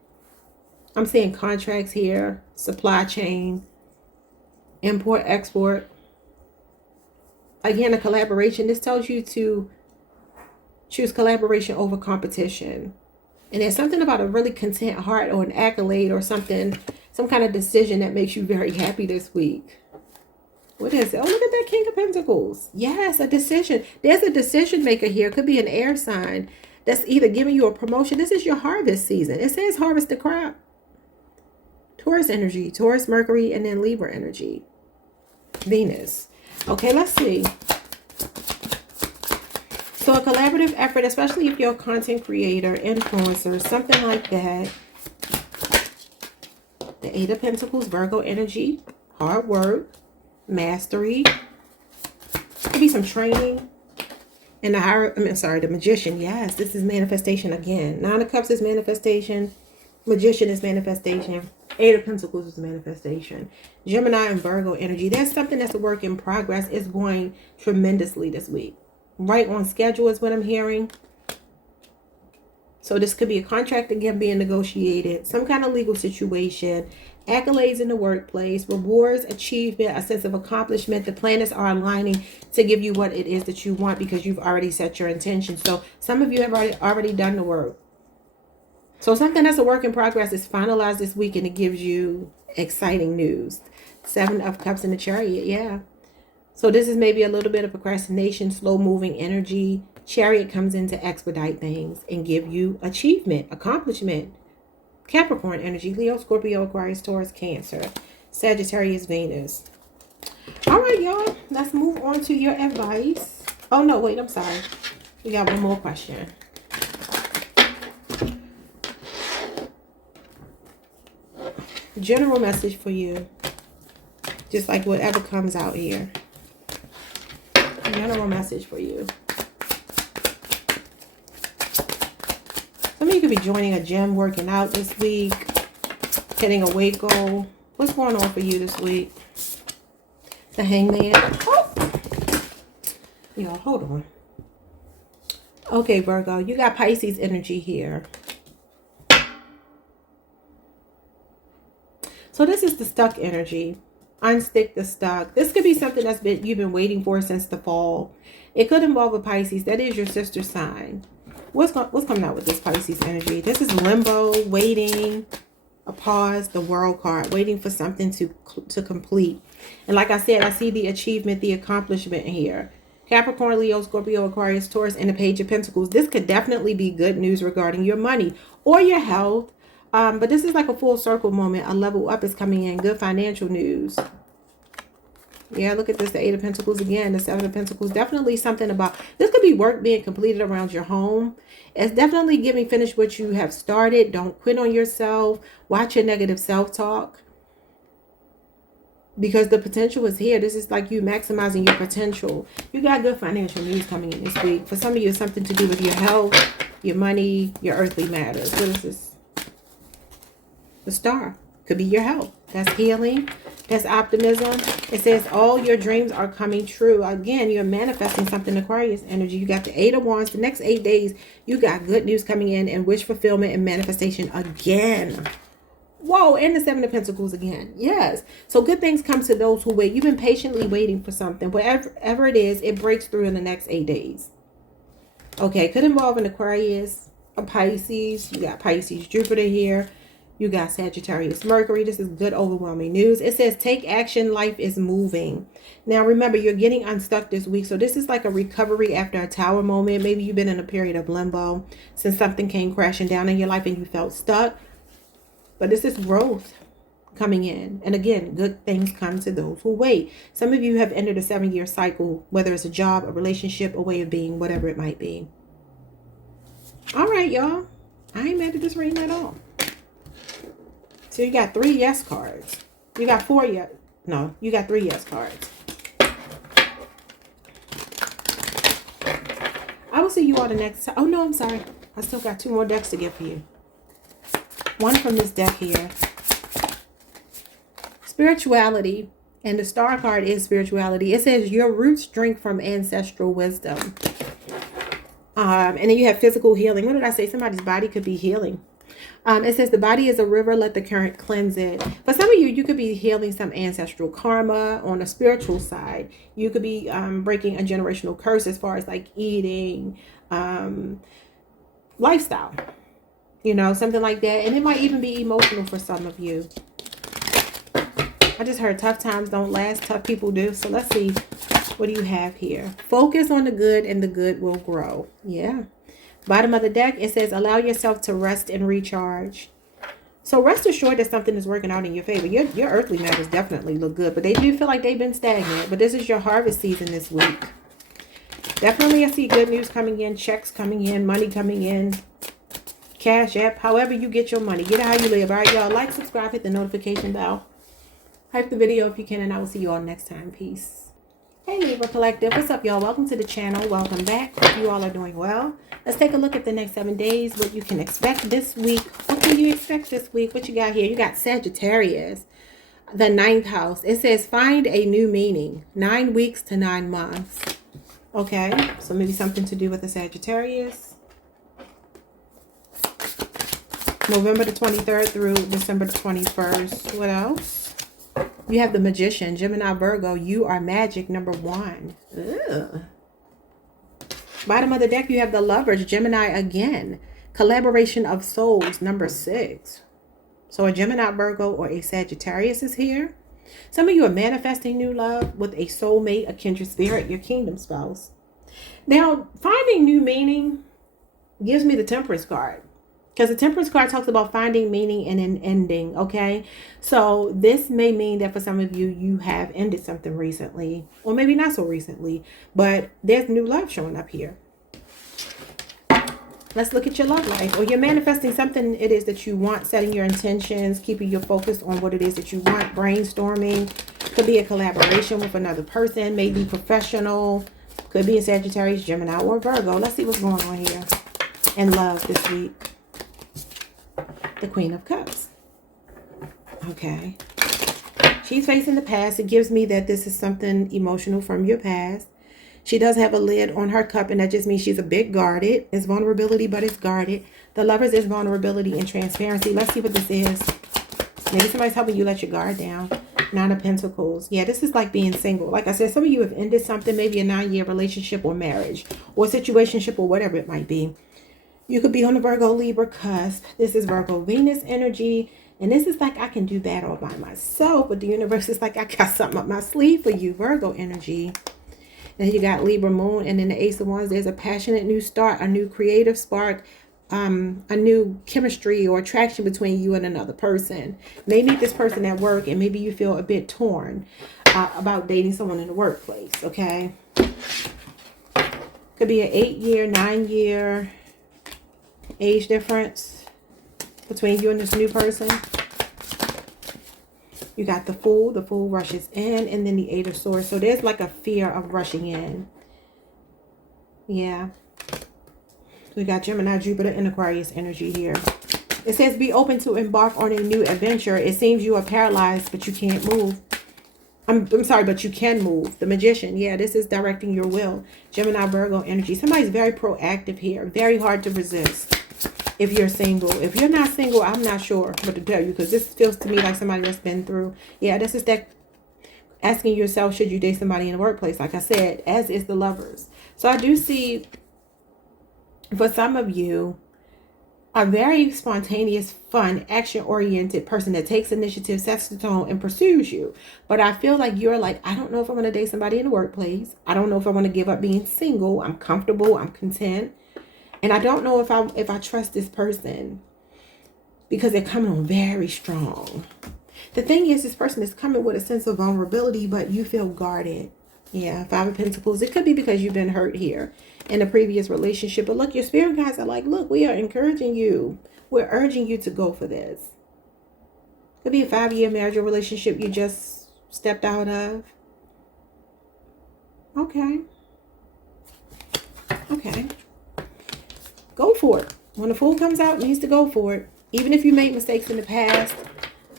I'm seeing contracts here, supply chain, import, export. Again, a collaboration. This tells you to choose collaboration over competition. And there's something about a really content heart or an accolade or something, some kind of decision that makes you very happy this week. What is it? Oh, look at that King of Pentacles. Yes, a decision. There's a decision maker here. It could be an air sign that's either giving you a promotion. This is your harvest season. It says harvest the crop. Taurus energy, Taurus, Mercury, and then Libra energy. Venus. Okay, let's see. So a collaborative effort, especially if you're a content creator, influencer, something like that. The 8 of Pentacles, Virgo energy, hard work, mastery. Could be some training. And the Magician. Yes, this is manifestation again. 9 of Cups is manifestation. Magician is manifestation. 8 of Pentacles is manifestation. Gemini and Virgo energy. There's something that's a work in progress. It's going tremendously this week. Right on schedule is what I'm hearing. So this could be a contract again being negotiated. Some kind of legal situation. Accolades in the workplace. Rewards, achievement, a sense of accomplishment. The planets are aligning to give you what it is that you want because you've already set your intention. So some of you have already done the work. So something that's a work in progress is finalized this week and it gives you exciting news. 7 of Cups in the Chariot. Yeah. So this is maybe a little bit of procrastination, slow moving energy. Chariot comes in to expedite things and give you achievement, accomplishment. Capricorn energy, Leo, Scorpio, Aquarius, Taurus, Cancer, Sagittarius, Venus. All right, y'all. Let's move on to your advice. Oh, no, wait, I'm sorry. We got one more question. General message for you. Just like whatever comes out here. General message for you. Some of you could be joining a gym, working out this week, hitting a weight goal. What's going on for you this week? The Hangman. Oh! Y'all, hold on. Okay, Virgo, you got Pisces energy here. So this is the stuck energy. Unstick the stuck. This could be something that's you've been waiting for since the fall. It could involve a Pisces. That is your sister sign. What's coming out with this Pisces energy? This is limbo, waiting, a pause, the World card, waiting for something to complete. And like I said, I see the achievement, the accomplishment here. Capricorn, Leo, Scorpio, Aquarius, Taurus, and the Page of Pentacles. This could definitely be good news regarding your money or your health. But this is like a full circle moment. A level up is coming in. Good financial news. Yeah, look at this. The 8 of Pentacles again. The 7 of Pentacles. Definitely something about... This could be work being completed around your home. It's definitely giving finish what you have started. Don't quit on yourself. Watch your negative self-talk. Because the potential is here. This is like you maximizing your potential. You got good financial news coming in this week. For some of you, it's something to do with your health, your money, your earthly matters. What is this? The Star. Could be your health. That's healing. That's optimism. It says all your dreams are coming true. Again, you're manifesting something, Aquarius energy. You got the 8 of Wands. The next 8 days, you got good news coming in and wish fulfillment and manifestation again. Whoa, and the 7 of Pentacles again. Yes. So good things come to those who wait. You've been patiently waiting for something. Whatever it is, it breaks through in the next 8 days. Okay, could involve an Aquarius, a Pisces. You got Pisces, Jupiter here. You got Sagittarius, Mercury. This is good, overwhelming news. It says, take action. Life is moving. Now, remember, you're getting unstuck this week. So this is like a recovery after a tower moment. Maybe you've been in a period of limbo since something came crashing down in your life and you felt stuck. But this is growth coming in. And again, good things come to those who wait. Some of you have entered a 7-year cycle, whether it's a job, a relationship, a way of being, whatever it might be. All right, y'all. I ain't mad at this reading at all. So you got 3 yes cards. You got 4 yes. No, you got 3 yes cards. I will see you all the next time. Oh, no, I'm sorry. I still got 2 more decks to get for you. One from this deck here. Spirituality. And the star card is spirituality. It says your roots drink from ancestral wisdom. And then you have physical healing. What did I say? Somebody's body could be healing. It says the body is a river, let the current cleanse it. For some of you, you could be healing some ancestral karma on the spiritual side. You could be breaking a generational curse as far as like eating, lifestyle, you know, something like that. And it might even be emotional for some of you. I just heard tough times don't last, tough people do. So let's see, what do you have here? Focus on the good and the good will grow. Yeah. Bottom of the deck, it says, allow yourself to rest and recharge. So rest assured that something is working out in your favor. Your earthly matters definitely look good, but they do feel like they've been stagnant. But this is your harvest season this week. Definitely I see good news coming in, checks coming in, money coming in, cash app, however you get your money. Get it how you live. All right, y'all. Like, subscribe, hit the notification bell. Hype the video if you can, and I will see you all next time. Peace. Hey Libra Collective, what's up y'all? Welcome to the channel. Welcome back. Hope you all are doing well. Let's take a look at the next 7 days, what you can expect this week. What can you expect this week? What you got here? You got Sagittarius, the 9th house. It says find a new meaning. 9 weeks to 9 months. Okay, so maybe something to do with the Sagittarius. November the 23rd through December the 21st. What else? You have the Magician, Gemini, Virgo. You are magic, number 1. Ugh. Bottom of the deck, you have the Lovers, Gemini again. Collaboration of souls, number 6. So a Gemini, Virgo, or a Sagittarius is here. Some of you are manifesting new love with a soulmate, a kindred spirit, your kingdom spouse. Now, finding new meaning gives me the Temperance card. Because the Temperance card talks about finding meaning in an ending, okay? So this may mean that for some of you, you have ended something recently. Or maybe not so recently. But there's new love showing up here. Let's look at your love life. Or you're manifesting something it is that you want. Setting your intentions. Keeping your focus on what it is that you want. Brainstorming. Could be a collaboration with another person. Maybe professional. Could be a Sagittarius, Gemini, or Virgo. Let's see what's going on here in love this week. The Queen of Cups. Okay. She's facing the past. It gives me that this is something emotional from your past. She does have a lid on her cup, and that just means she's a bit guarded. It's vulnerability, but it's guarded. The Lovers is vulnerability and transparency. Let's see what this is. Maybe somebody's helping you let your guard down. 9 of Pentacles. Yeah, this is like being single. Like I said, some of you have ended something, maybe a 9-year relationship or marriage or situationship or whatever it might be. You could be on the Virgo Libra cusp. This is Virgo Venus energy. And this is like I can do that all by myself. But the universe is like I got something up my sleeve for you. Virgo energy. And then you got Libra Moon. And then the Ace of Wands. There's a passionate new start. A new creative spark. A new chemistry or attraction between you and another person. May meet this person at work. And maybe you feel a bit torn about dating someone in the workplace. Okay. Could be an 8-year, 9-year age difference between you and this new person. You got the Fool. The Fool rushes in, and then the 8 of Swords. So there's like a fear of rushing in. Yeah. We got Gemini, Jupiter, and Aquarius energy here. It says be open to embark on a new adventure. It seems you are paralyzed, but you can't move. I'm sorry, but you can move. The Magician. Yeah, this is directing your will. Gemini, Virgo energy. Somebody's very proactive here. Very hard to resist. If you're single. If you're not single, I'm not sure what to tell you. Because this feels to me like somebody that's been through. Yeah, this is that asking yourself, should you date somebody in the workplace? Like I said, as is the Lovers. So I do see, for some of you, a very spontaneous, fun, action-oriented person that takes initiative, sets the tone, and pursues you. But I feel like you're like, I don't know if I'm going to date somebody in the workplace. I don't know if I want to give up being single. I'm comfortable. I'm content. And I don't know if I trust this person. because they're coming on very strong. The thing is, this person is coming with a sense of vulnerability, but you feel guarded. Yeah, Five of Pentacles. It could be because you've been hurt here in a previous relationship. But look, your spirit guides are like, look, we are encouraging you. We're urging you to go for this. Could be a 5-year marriage or relationship you just stepped out of. Okay. Okay. Go for it. When the Fool comes out, it needs to go for it. Even if you made mistakes in the past,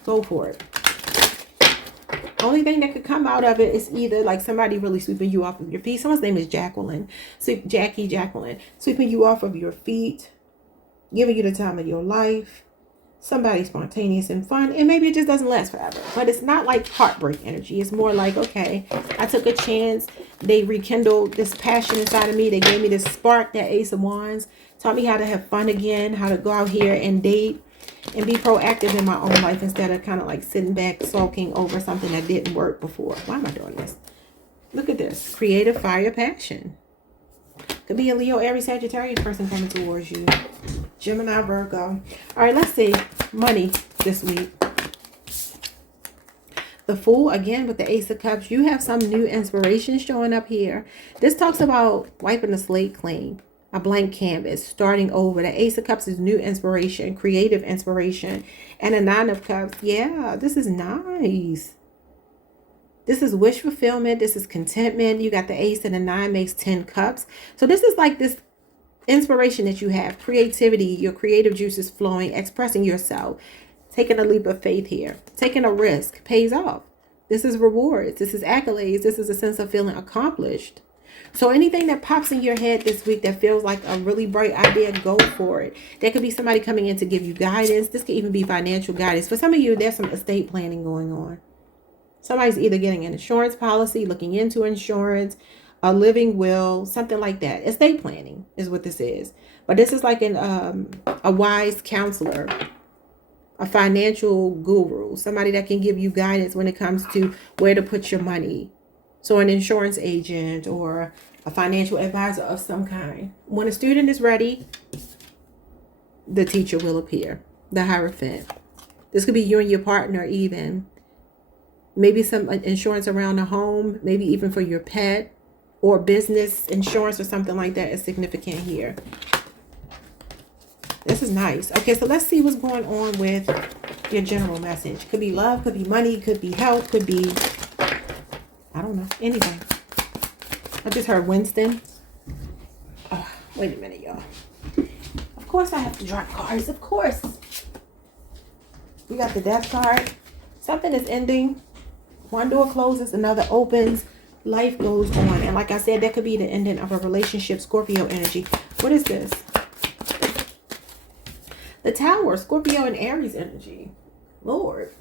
go for it. Only thing that could come out of it is either like somebody really sweeping you off of your feet. Someone's name is Jacqueline. Jacqueline. Sweeping you off of your feet. Giving you the time of your life. Somebody spontaneous and fun. And maybe it just doesn't last forever. But it's not like heartbreak energy. It's more like, okay, I took a chance. They rekindled this passion inside of me. They gave me this spark, that Ace of Wands. Taught me how to have fun again. How to go out here and date. And be proactive in my own life instead of kind of like sitting back, sulking over something that didn't work before. Why am I doing this? Look at this. Creative fire passion. Could be a Leo, Aries, Sagittarius person coming towards you. Gemini, Virgo. All right, let's see. Money this week. The Fool, again, with the Ace of Cups. You have some new inspiration showing up here. This talks about wiping the slate clean. A blank canvas, starting over. The Ace of Cups is new inspiration, creative inspiration. And a Nine of Cups, yeah, this is nice. This is wish fulfillment. This is contentment. You got the Ace and the 9 makes 10 cups. So this is like this inspiration that you have. Creativity, your creative juices flowing, expressing yourself. Taking a leap of faith here. Taking a risk pays off. This is rewards. This is accolades. This is a sense of feeling accomplished. So anything that pops in your head this week that feels like a really bright idea, go for it. There could be somebody coming in to give you guidance. This could even be financial guidance. For some of you, there's some estate planning going on. Somebody's either getting an insurance policy, looking into insurance, a living will, something like that. Estate planning is what this is. But this is like a wise counselor, a financial guru, somebody that can give you guidance when it comes to where to put your money. So an insurance agent or a financial advisor of some kind. When a student is ready, the teacher will appear. The Hierophant. This could be you and your partner even. Maybe some insurance around the home. Maybe even for your pet. Or business insurance or something like that is significant here. This is nice. Okay, so let's see what's going on with your general message. Could be love, could be money, could be health, could be... I don't know. Anything. I just heard Winston. Oh, wait a minute, y'all. Of course I have to drop cards. Of course. We got the Death card. Something is ending. One door closes, another opens. Life goes on. And like I said, that could be the ending of a relationship. Scorpio energy. What is this? The Tower. Scorpio and Aries energy. Lord.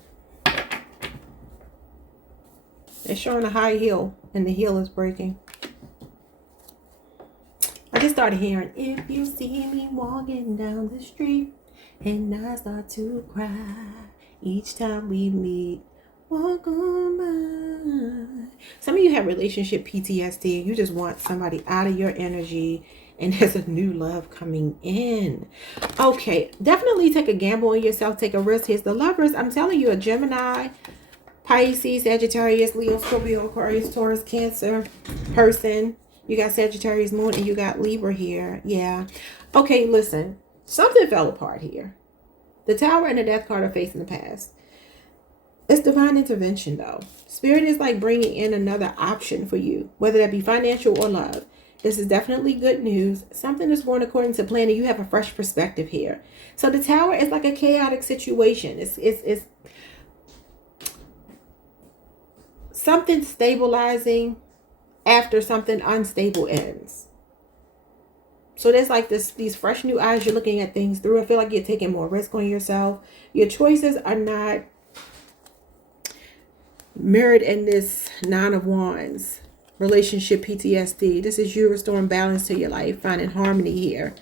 They're showing a high heel, and the heel is breaking. I just started hearing, if you see me walking down the street, and I start to cry each time we meet, walk on by. Some of you have relationship PTSD. You just want somebody out of your energy, and there's a new love coming in. Okay, definitely take a gamble on yourself. Take a risk. Here's the Lovers. I'm telling you, a Gemini, Pisces, Sagittarius, Leo, Scorpio, Aquarius, Taurus, Cancer person. You got Sagittarius moon and you got Libra here. Yeah. Okay, listen. Something fell apart here. The Tower and the Death card are facing the past. It's divine intervention though. Spirit is like bringing in another option for you, whether that be financial or love. This is definitely good news. Something is going according to plan and you have a fresh perspective here. So the Tower is like a chaotic situation. It's something stabilizing after something unstable ends. So there's like these fresh new eyes. You're looking at things through. I feel like you're taking more risk on yourself. Your choices are not mirrored in this Nine of Wands. Relationship PTSD. This is you restoring balance to your life. Finding harmony here.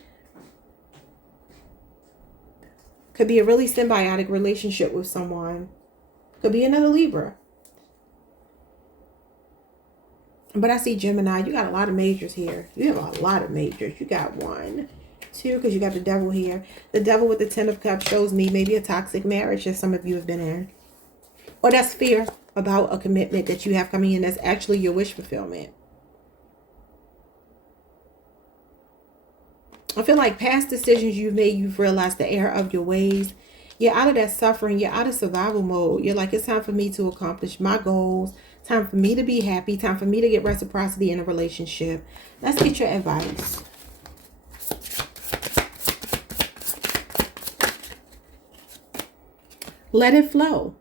Could be a really symbiotic relationship with someone. Could be another Libra. But I see Gemini. You got a lot of majors here. You have a lot of majors. You got 1, too, because you got the devil here. The devil with the 10 of Cups shows me maybe a toxic marriage that some of you have been in. Or that's fear about a commitment that you have coming in that's actually your wish fulfillment. I feel like past decisions you've made, you've realized the error of your ways. You're out of that suffering. You're out of survival mode. You're like, it's time for me to accomplish my goals. Time for me to be happy. Time for me to get reciprocity in a relationship. Let's get your advice. Let it flow.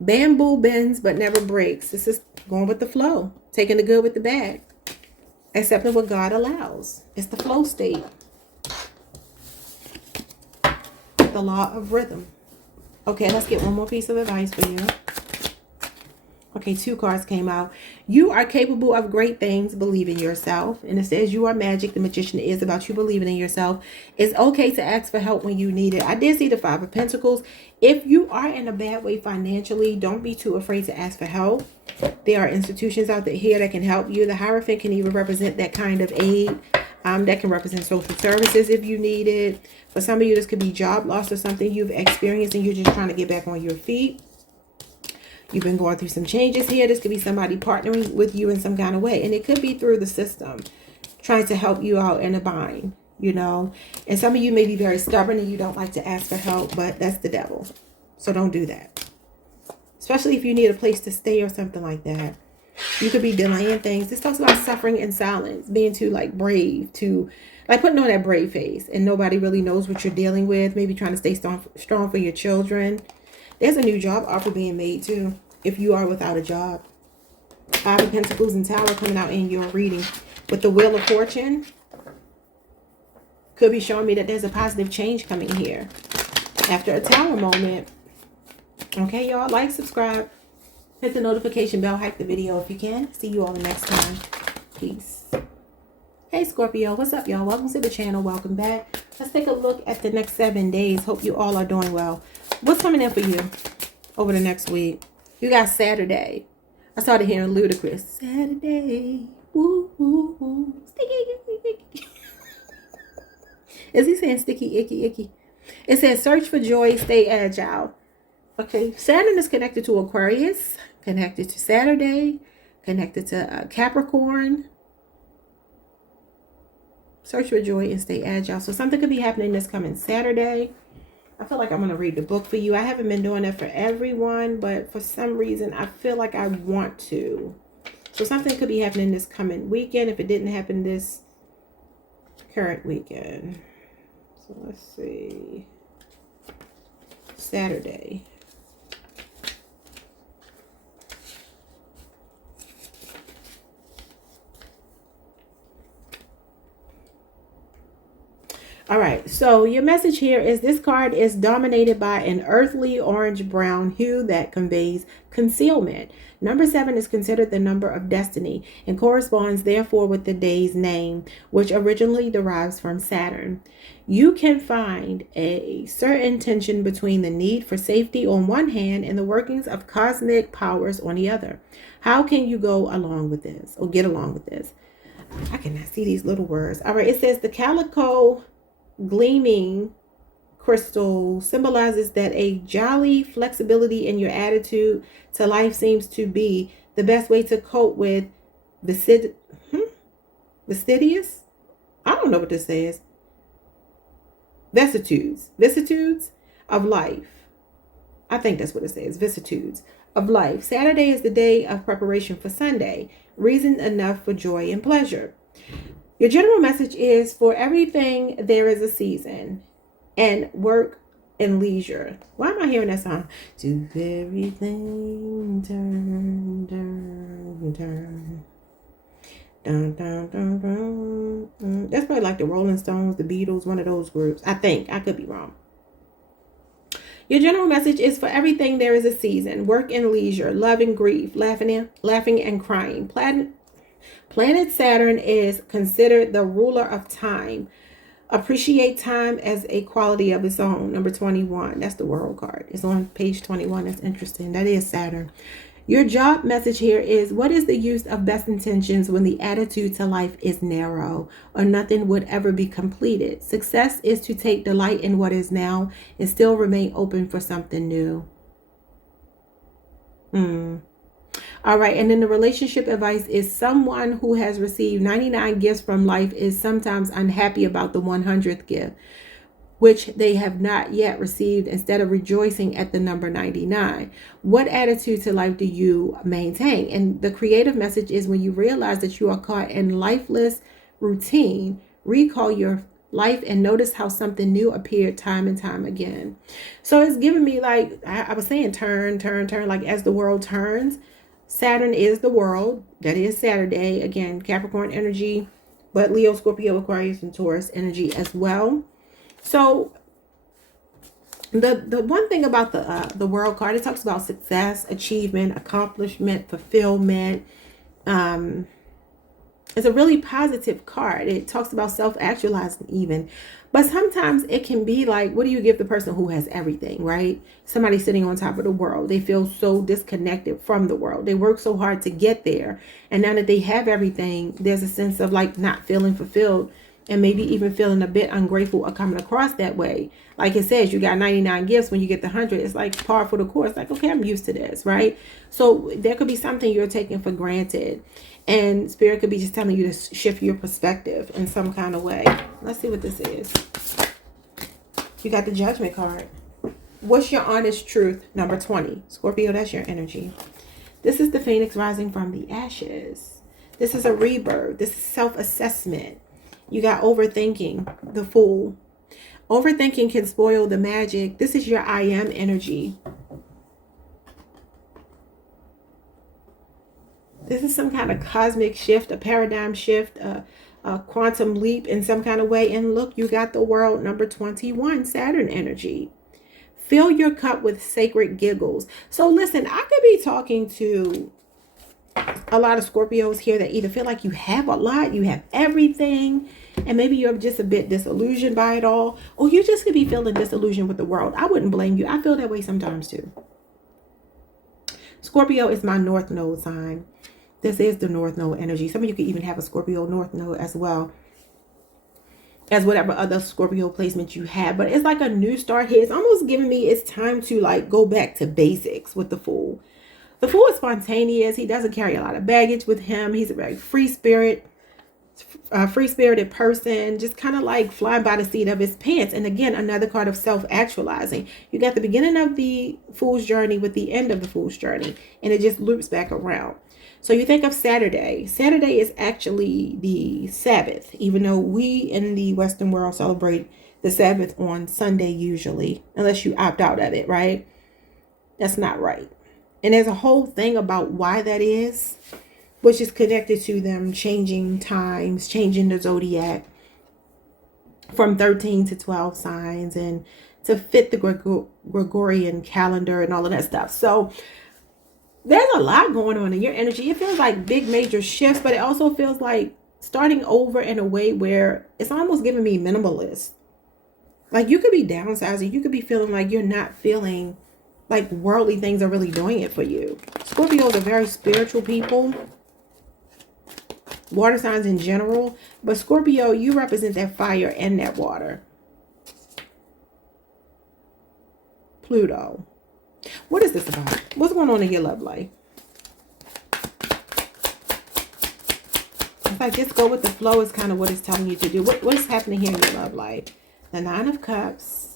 Bamboo bends but never breaks. This is going with the flow. Taking the good with the bad. Accepting what God allows. It's the flow state. The law of rhythm. Okay, let's get one more piece of advice for you. Okay, 2 cards came out. You are capable of great things. Believe in yourself. And it says you are magic. The magician is about you believing in yourself. It's okay to ask for help when you need it. I did see the 5 of Pentacles. If you are in a bad way financially, don't be too afraid to ask for help. There are institutions out there here that can help you. The Hierophant can even represent that kind of aid. That can represent social services if you need it. For some of you, this could be job loss or something you've experienced and you're just trying to get back on your feet. You've been going through some changes here. This could be somebody partnering with you in some kind of way. And it could be through the system, trying to help you out in a bind, you know. And some of you may be very stubborn and you don't like to ask for help, but that's the devil. So don't do that. Especially if you need a place to stay or something like that. You could be delaying things. This talks about suffering in silence, being too like brave, to like putting on that brave face and nobody really knows what you're dealing with. Maybe trying to stay strong for your children. There's a new job offer being made too, if you are without a job. 5 of Pentacles and Tower coming out in your reading. With the Wheel of Fortune, could be showing me that there's a positive change coming here after a Tower moment. Okay, y'all, like, subscribe, hit the notification bell, hype the video if you can. See you all the next time. Peace. Hey, Scorpio, what's up, y'all? Welcome to the channel. Welcome back. Let's take a look at the next 7 days. Hope you all are doing well. What's coming in for you over the next week? You got Saturday. I started hearing Ludacris. Saturday. Woo, woo, woo. Sticky, icky. Is he saying sticky, icky, icky? It says search for joy, stay agile. Okay, Saturn is connected to Aquarius, connected to Saturday, connected to Capricorn. Search for joy and stay agile. So something could be happening this coming Saturday. I feel like I'm going to read the book for you. I haven't been doing that for everyone, but for some reason, I feel like I want to. So something could be happening this coming weekend if it didn't happen this current weekend. So let's see. Saturday. All right, so your message here is this card is dominated by an earthly orange-brown hue that conveys concealment. Number 7 is considered the number of destiny and corresponds therefore with the day's name, which originally derives from Saturn. You can find a certain tension between the need for safety on one hand and the workings of cosmic powers on the other. How can you go along with this or get along with this? I cannot see these little words. All right, it says the calico gleaming crystal symbolizes that a jolly flexibility in your attitude to life seems to be the best way to cope with fastidious. I don't know what this says. Vicissitudes of life. I think that's what it says. Vicissitudes of life. Saturday is the day of preparation for Sunday. Reason enough for joy and pleasure. Your general message is for everything there is a season, and work and leisure. Why am I hearing that song? To everything turn, turn, turn. Dun, dun, dun, dun, dun. That's probably like the Rolling Stones, the Beatles, one of those groups. I think. I could be wrong. Your general message is for everything there is a season, work and leisure, love and grief, laughing and crying. Planet Saturn is considered the ruler of time. Appreciate time as a quality of its own. Number 21. That's the World card. It's on page 21. That's interesting. That is Saturn. Your job message here is, what is the use of best intentions when the attitude to life is narrow or nothing would ever be completed? Success is to take delight in what is now and still remain open for something new. All right, and then the relationship advice is, someone who has received 99 gifts from life is sometimes unhappy about the 100th gift, which they have not yet received, instead of rejoicing at the number 99. What attitude to life do you maintain? And the creative message is, when you realize that you are caught in lifeless routine, recall your life and notice how something new appeared time and time again. So it's giving me, like I was saying, turn, like as the world turns. Saturn is the world. That is Saturday. Again, Capricorn energy, but Leo, Scorpio, Aquarius, and Taurus energy as well. So the one thing about the world card, it talks about success, achievement, accomplishment, fulfillment. It's a really positive card. It talks about self-actualizing even. But sometimes it can be like, what do you give the person who has everything, right? Somebody sitting on top of the world. They feel so disconnected from the world. They work so hard to get there. And now that they have everything, there's a sense of like not feeling fulfilled, and maybe even feeling a bit ungrateful or coming across that way. Like it says, you got 99 gifts. When you get the 100, it's like par for the course. Like, okay, I'm used to this, right? So there could be something you're taking for granted. And Spirit could be just telling you to shift your perspective in some kind of way. Let's see what this is. You got the Judgment card. What's your honest truth? Number 20. Scorpio, that's your energy. This is the Phoenix rising from the ashes. This is a rebirth. This is self-assessment. You got overthinking, the Fool. Overthinking can spoil the magic. This is your I am energy. This is some kind of cosmic shift, a paradigm shift, a quantum leap in some kind of way. And look, you got the World, number 21, Saturn energy. Fill your cup with sacred giggles. So listen, I could be talking to a lot of Scorpios here that either feel like you have a lot, you have everything, and maybe you're just a bit disillusioned by it all, or you just could be feeling disillusioned with the world. I wouldn't blame you. I feel that way sometimes too. Scorpio is my North Node sign. This is the North Node energy. Some of you could even have a Scorpio North Node as well as whatever other Scorpio placement you have. But it's like a new start here. It's almost giving me it's time to like go back to basics with the Fool. The Fool is spontaneous. He doesn't carry a lot of baggage with him. He's a very free-spirited person, just kind of like flying by the seat of his pants. And again, another card of self-actualizing. You got the beginning of the Fool's journey with the end of the Fool's journey, and it just loops back around. So you think of Saturday. Saturday is actually the Sabbath, even though we in the Western world celebrate the Sabbath on Sunday usually, unless you opt out of it, right? That's not right. And there's a whole thing about why that is, which is connected to them changing times, changing the zodiac from 13 to 12 signs and to fit the Gregorian calendar and all of that stuff. So there's a lot going on in your energy. It feels like big major shifts, but it also feels like starting over in a way where it's almost giving me minimalist. Like you could be downsizing. You could be feeling like you're not feeling like worldly things are really doing it for you. Scorpios are very spiritual people. Water signs in general. But Scorpio, you represent that fire and that water. Pluto. What is this about? What's going on in your love life? It's like just go with the flow is kind of what it's telling you to do. What is happening here in your love life? The Nine of Cups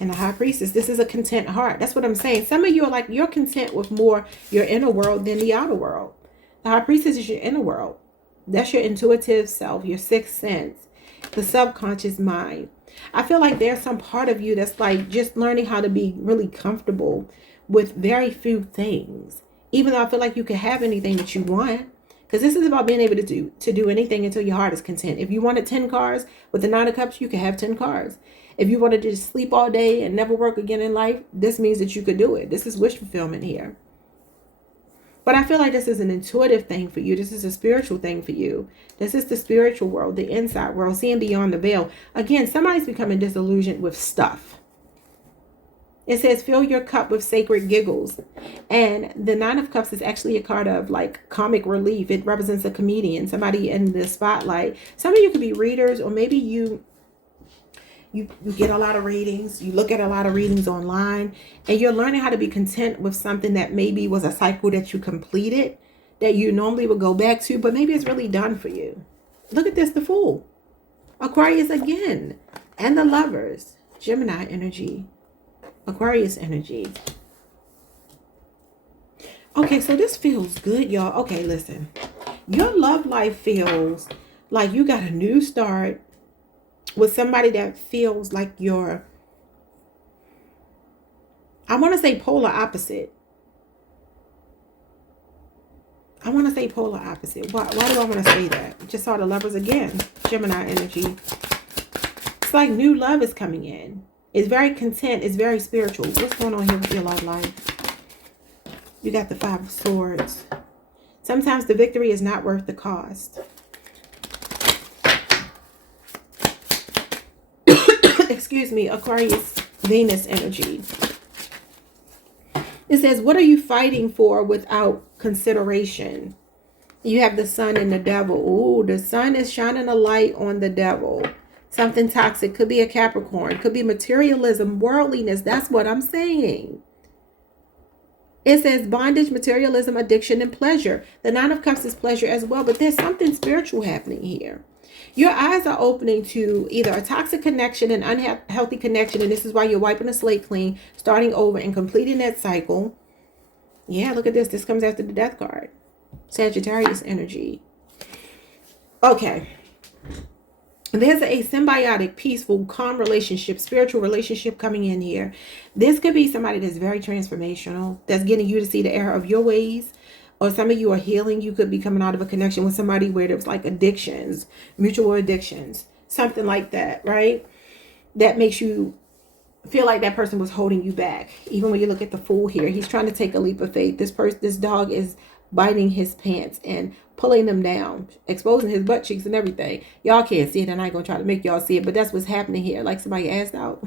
and the High Priestess. This is a content heart. That's what I'm saying. Some of you are like, you're content with more your inner world than the outer world. The High Priestess is your inner world. That's your intuitive self, your sixth sense, the subconscious mind. I feel like there's some part of you that's like just learning how to be really comfortable with very few things. Even though I feel like you can have anything that you want. Because this is about being able to do anything until your heart is content. If you wanted 10 cars with the Nine of Cups, you can have 10 cars. If you wanted to just sleep all day and never work again in life, this means that you could do it. This is wish fulfillment here. But I feel like this is an intuitive thing for you. This is a spiritual thing for you. This is the spiritual world, the inside world, seeing beyond the veil. Again, somebody's becoming disillusioned with stuff. It says, fill your cup with sacred giggles. And the Nine of Cups is actually a card of like comic relief. It represents a comedian, somebody in the spotlight. Some of you could be readers, or maybe you get a lot of readings. You look at a lot of readings online, and you're learning how to be content with something that maybe was a cycle that you completed, that you normally would go back to, but maybe it's really done for you. Look at this, the Fool. Aquarius again. And the Lovers. Gemini energy. Aquarius energy. Okay, so this feels good, y'all. Okay, listen. Your love life feels like you got a new start with somebody that feels like you're, I want to say polar opposite. I want to say polar opposite. Why do I want to say that? Just saw the Lovers again. Gemini energy. It's like new love is coming in. It's very content. It's very spiritual. What's going on here with your love life? You got the Five of Swords. Sometimes the victory is not worth the cost. Excuse me, Aquarius, Venus energy. It says, what are you fighting for without consideration? You have the Sun and the Devil. Ooh, the Sun is shining a light on the Devil. Something toxic. Could be a Capricorn. Could be materialism, worldliness. That's what I'm saying. It says bondage, materialism, addiction, and pleasure. The Nine of Cups is pleasure as well, but there's something spiritual happening here. Your eyes are opening to either a toxic connection, an unhealthy connection, and this is why you're wiping the slate clean, starting over and completing that cycle. Yeah, look at this. This comes after the Death card. Sagittarius energy. Okay. There's a symbiotic, peaceful, calm relationship, spiritual relationship coming in here. This could be somebody that's very transformational, that's getting you to see the error of your ways. Or some of you are healing. You could be coming out of a connection with somebody where there was like addictions, mutual addictions, something like that, right? That makes you feel like that person was holding you back. Even when you look at the Fool here, he's trying to take a leap of faith. This dog is biting his pants and pulling them down, exposing his butt cheeks and everything. Y'all can't see it, and I ain't gonna try to make y'all see it, but that's what's happening here. Like somebody asked out.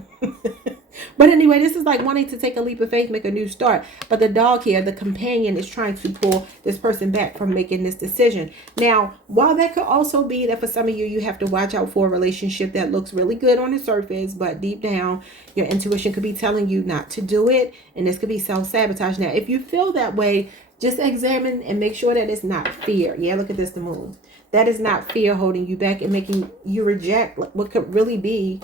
But anyway, this is like wanting to take a leap of faith, make a new start. But the dog here, the companion, is trying to pull this person back from making this decision. Now, while that could also be that for some of you, you have to watch out for a relationship that looks really good on the surface, but deep down, your intuition could be telling you not to do it. And this could be self-sabotage. Now, if you feel that way, just examine and make sure that it's not fear. Yeah, look at this, the Moon. That is not fear holding you back and making you reject what could really be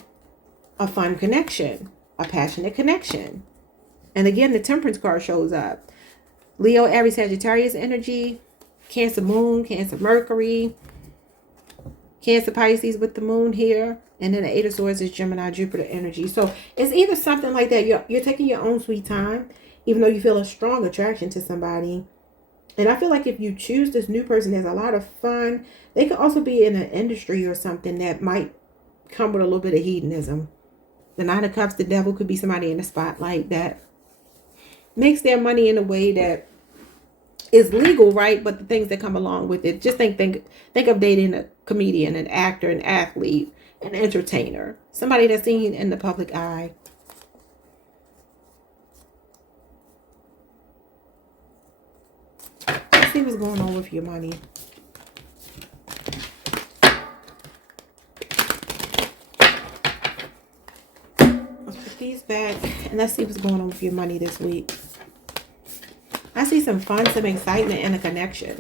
a fun connection, a passionate connection. And again, the Temperance card shows up. Leo, Aries, Sagittarius energy, Cancer Moon, Cancer Mercury, Cancer Pisces with the Moon here. And then the Eight of Swords is Gemini, Jupiter energy. So it's either something like that. You're taking your own sweet time, even though you feel a strong attraction to somebody. And I feel like if you choose this new person, there's a lot of fun. They could also be in an industry or something that might come with a little bit of hedonism. The Nine of Cups, the Devil, could be somebody in the spotlight that makes their money in a way that is legal, right? But the things that come along with it. Just think of dating a comedian, an actor, an athlete, an entertainer. Somebody that's seen in the public eye. Let's see what's going on with your money. These back and let's see what's going on with your money this week. I see some fun, some excitement, and a connection,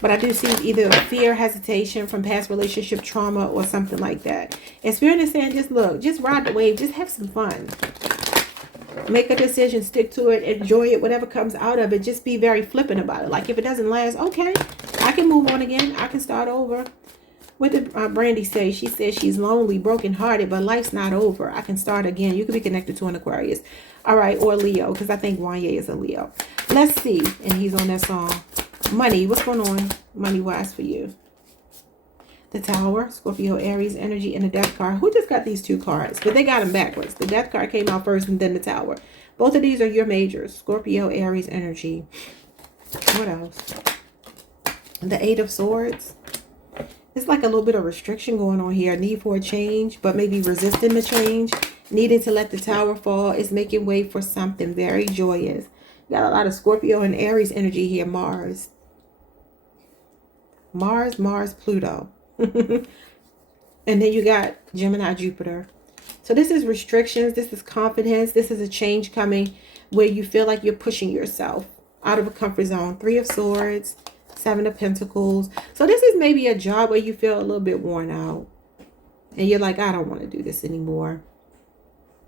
but I do see either fear, hesitation from past relationship trauma or something like that. And Spirit is saying, just look, just ride the wave, just have some fun, make a decision, stick to it, enjoy it, whatever comes out of it. Just be very flippant about it. Like if it doesn't last, okay, I can move on again, I can start over. What did Brandy say? She says she's lonely, brokenhearted, but life's not over. I can start again. You could be connected to an Aquarius. All right, or Leo, because I think Wanye is a Leo. Let's see. And he's on that song. Money. What's going on money-wise for you? The Tower, Scorpio, Aries, energy, and the Death card. Who just got these two cards? But they got them backwards. The Death card came out first and then the Tower. Both of these are your majors. Scorpio, Aries, energy. What else? The Eight of Swords. It's like a little bit of restriction going on here. Need for a change, but maybe resisting the change. Needing to let the tower fall is making way for something very joyous. You got a lot of Scorpio and Aries energy here. Mars, Pluto. And then you got Gemini, Jupiter. So this is restrictions. This is confidence. This is a change coming where you feel like you're pushing yourself out of a comfort zone. 3 of Swords, 7 of Pentacles. So this is maybe a job where you feel a little bit worn out. And you're like, I don't want to do this anymore.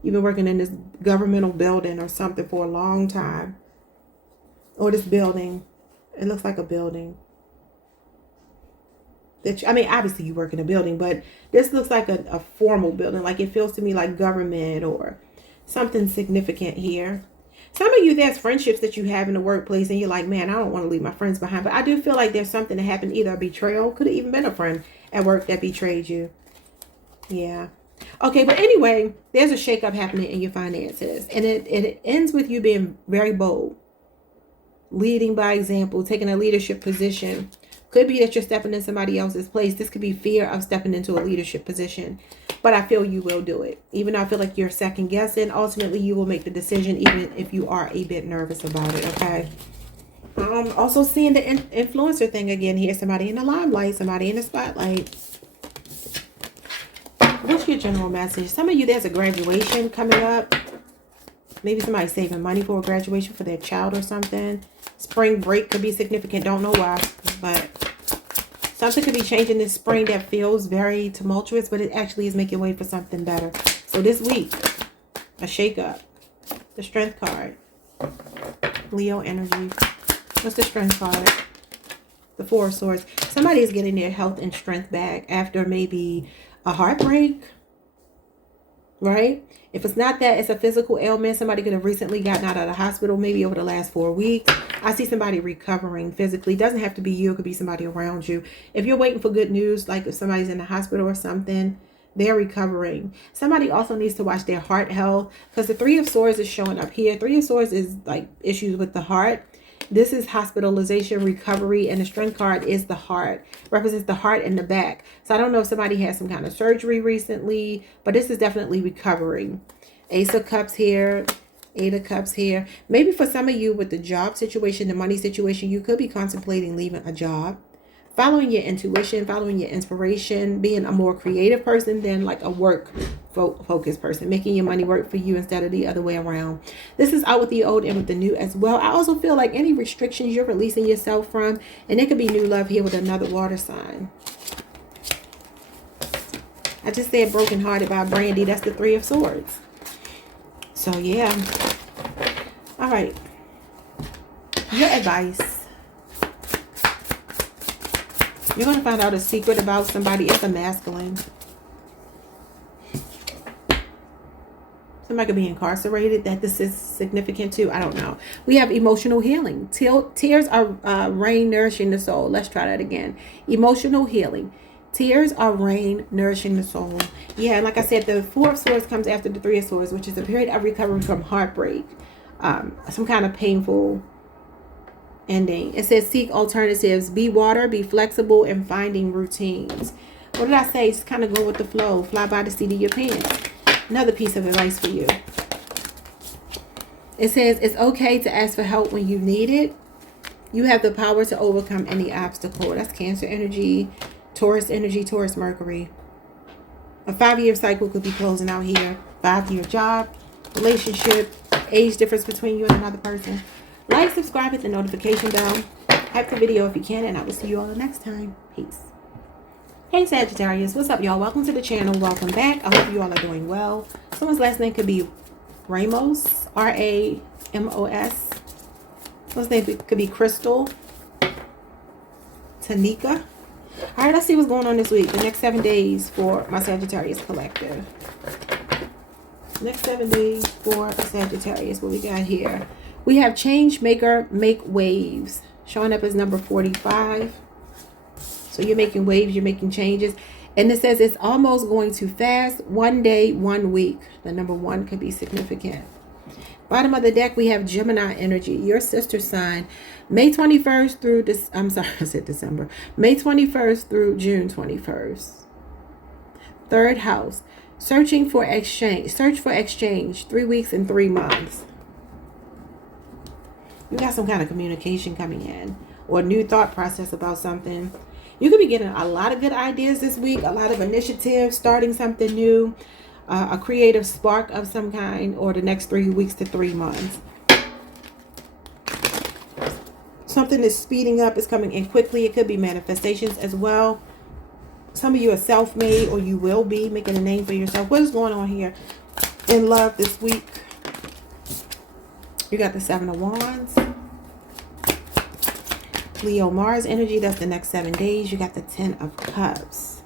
You've been working in this governmental building or something for a long time. Or this building. It looks like a building. I mean, obviously you work in a building, but this looks like a formal building. Like it feels to me like government or something significant here. Some of you, there's friendships that you have in the workplace and you're like, man, I don't want to leave my friends behind. But I do feel like there's something that happened, either a betrayal, could have even been a friend at work that betrayed you. Yeah. Okay, but anyway, there's a shakeup happening in your finances. And it ends with you being very bold. Leading by example, taking a leadership position. Could be that you're stepping in somebody else's place. This could be fear of stepping into a leadership position. But I feel you will do it. Even though I feel like you're second guessing, ultimately you will make the decision even if you are a bit nervous about it, okay? Also seeing the influencer thing again here. Somebody in the limelight, somebody in the spotlight. What's your general message? Some of you, there's a graduation coming up. Maybe somebody's saving money for a graduation for their child or something. Spring break could be significant. Don't know why, but something could be changing this spring that feels very tumultuous, but it actually is making way for something better. So this week, a shake-up. The Strength card. Leo energy. What's the Strength card? The 4 of Swords. Somebody is getting their health and strength back after maybe a heartbreak, right? If it's not that, it's a physical ailment. Somebody could have recently gotten out of the hospital, maybe over the last 4 weeks. I see somebody recovering physically. It doesn't have to be you. It could be somebody around you. If you're waiting for good news, like if somebody's in the hospital or something, they're recovering. Somebody also needs to watch their heart health, because the 3 of Swords is showing up here. 3 of Swords is like issues with the heart. This is hospitalization, recovery, and the Strength card is the heart. Represents the heart and the back. So I don't know if somebody had some kind of surgery recently, but this is definitely recovering. Ace of Cups here, 8 of Cups here. Maybe for some of you with the job situation, the money situation, you could be contemplating leaving a job. Following your intuition, following your inspiration, being a more creative person than like a work focused person, making your money work for you instead of the other way around. This is out with the old and with the new as well. I also feel like any restrictions you're releasing yourself from, and it could be new love here with another water sign. I just said Broken Hearted by Brandy. That's the 3 of Swords. So yeah. All right. Your advice. You're going to find out a secret about somebody. It's a masculine. Somebody could be incarcerated that this is significant to. I don't know. We have emotional healing. Tears are rain nourishing the soul. Let's try that again. Emotional healing. Tears are rain nourishing the soul. Yeah, and like I said, the 4 of Swords comes after the 3 of Swords, which is a period of recovery from heartbreak. Some kind of painful ending. It says seek alternatives. Be water, be flexible, and finding routines. What did I say? Just kind of go with the flow. Fly by the seat of your pants. Another piece of advice for you. It says it's okay to ask for help when you need it. You have the power to overcome any obstacle. That's Cancer energy, Taurus energy, Taurus Mercury. A 5-year cycle could be closing out here. 5-year job, relationship, age difference between you and another person. Like, subscribe, hit the notification bell. Hype the video if you can, and I will see you all next time. Peace. Hey Sagittarius, what's up y'all? Welcome to the channel. Welcome back. I hope you all are doing well. Someone's last name could be Ramos, R-A-M-O-S. Someone's name could be Crystal, Tanika. All right, let's see what's going on this week. The next 7 days for my Sagittarius collective. Next 7 days for Sagittarius. What we got here? We have Change Maker, Make Waves. Showing up as number 45. So you're making waves, you're making changes. And it says it's almost going too fast. 1 day, 1 week. The number 1 could be significant. Bottom of the deck, we have Gemini energy, your sister sign. May 21st through this, I'm sorry, I said December. May 21st through June 21st. 3rd house. Searching for exchange. Search for exchange. 3 weeks and 3 months. You got some kind of communication coming in, or a new thought process about something. You could be getting a lot of good ideas this week, a lot of initiatives, starting something new, a creative spark of some kind, or the next 3 weeks to 3 months. Something is speeding up, is coming in quickly. It could be manifestations as well. Some of you are self-made, or you will be making a name for yourself. What is going on here in love this week? You got the 7 of Wands. Leo, Mars energy. That's the next 7 days. You got the 10 of Cups.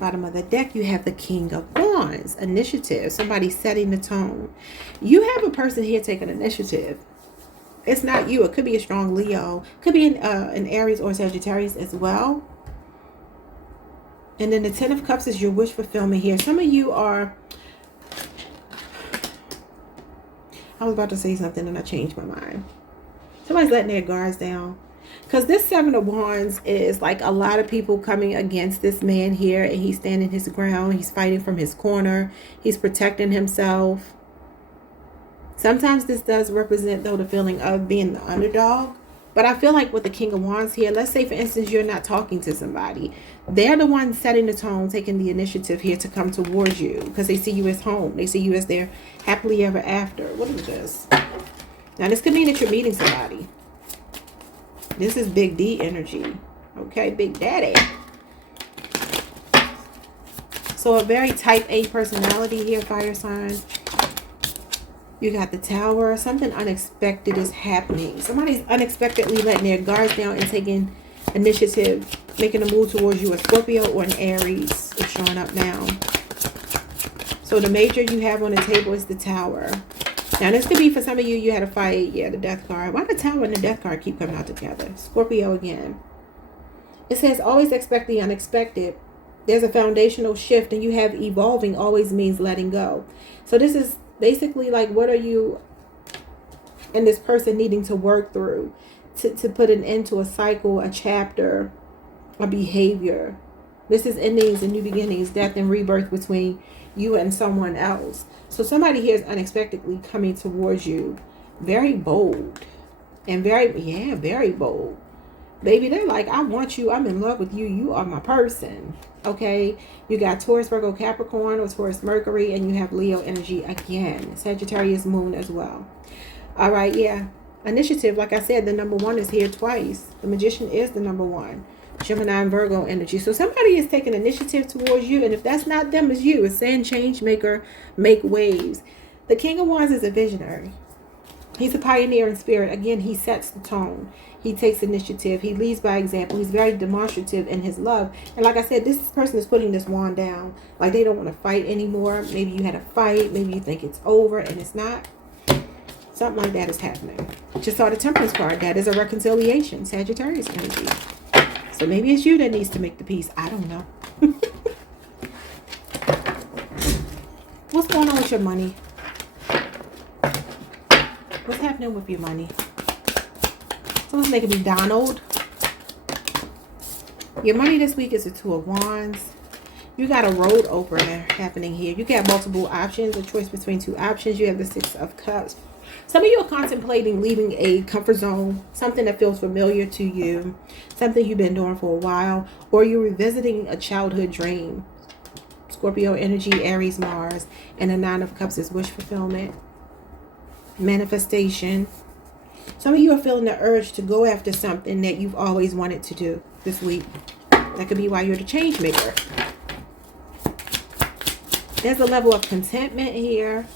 Bottom of the deck, you have the King of Wands. Initiative. Somebody setting the tone. You have a person here taking initiative. It's not you. It could be a strong Leo. Could be an Aries or Sagittarius as well. And then the 10 of Cups is your wish fulfillment here. Some of you are... I was about to say something and I changed my mind. Somebody's letting their guards down. Because this 7 of Wands is like a lot of people coming against this man here. And he's standing his ground. He's fighting from his corner. He's protecting himself. Sometimes this does represent, though, the feeling of being the underdog. But I feel like with the King of Wands here, let's say, for instance, you're not talking to somebody. They're the ones setting the tone, taking the initiative here to come towards you. Because they see you as home. They see you as their happily ever after. What is this? Now, this could mean that you're meeting somebody. This is Big D energy. Okay, Big Daddy. So a very type A personality here, fire sign. You got the Tower. Something unexpected is happening. Somebody's unexpectedly letting their guards down and taking initiative, making a move towards you. A Scorpio or an Aries is showing up now. So the major you have on the table is the Tower. Now this could be for some of you, you had a fight. Yeah, the Death card. Why the Tower and the Death card keep coming out together? Scorpio again. It says always expect the unexpected. There's a foundational shift, and you have evolving always means letting go. So this is basically like, what are you and this person needing to work through to put an end to a cycle, a chapter, a behavior. This is endings and new beginnings, death and rebirth between you and someone else. So somebody here is unexpectedly coming towards you. Very bold. And very bold. Baby, they're like, I want you. I'm in love with you. You are my person. Okay? You got Taurus, Virgo, Capricorn, or Taurus, Mercury, and you have Leo energy again. Sagittarius moon as well. All right, yeah. Initiative, like I said, the number 1 is here twice. The Magician is the number 1. Gemini and Virgo energy. So somebody is taking initiative towards you, and if that's not them, it's you. It's saying change maker, make waves. The King of Wands is a visionary. He's a pioneer in spirit. Again, he sets the tone. He takes initiative. He leads by example. He's very demonstrative in his love. And like I said, this person is putting this wand down. Like they don't want to fight anymore. Maybe you had a fight. Maybe you think it's over and it's not. Something like that is happening. Just saw the Temperance card. That is a reconciliation. Sagittarius energy. So maybe it's you that needs to make the peace. I don't know. What's going on with your money? What's happening with your money? Someone's making me Donald. Your money this week is a 2 of Wands. You got a road opener happening here. You got multiple options, a choice between 2 options. You have the 6 of Cups. Some of you are contemplating leaving a comfort zone, something that feels familiar to you, something you've been doing for a while, or you're revisiting a childhood dream. Scorpio energy, Aries, Mars, and the 9 of Cups is wish fulfillment, manifestation. Some of you are feeling the urge to go after something that you've always wanted to do this week. That could be why you're the change maker. There's a level of contentment here.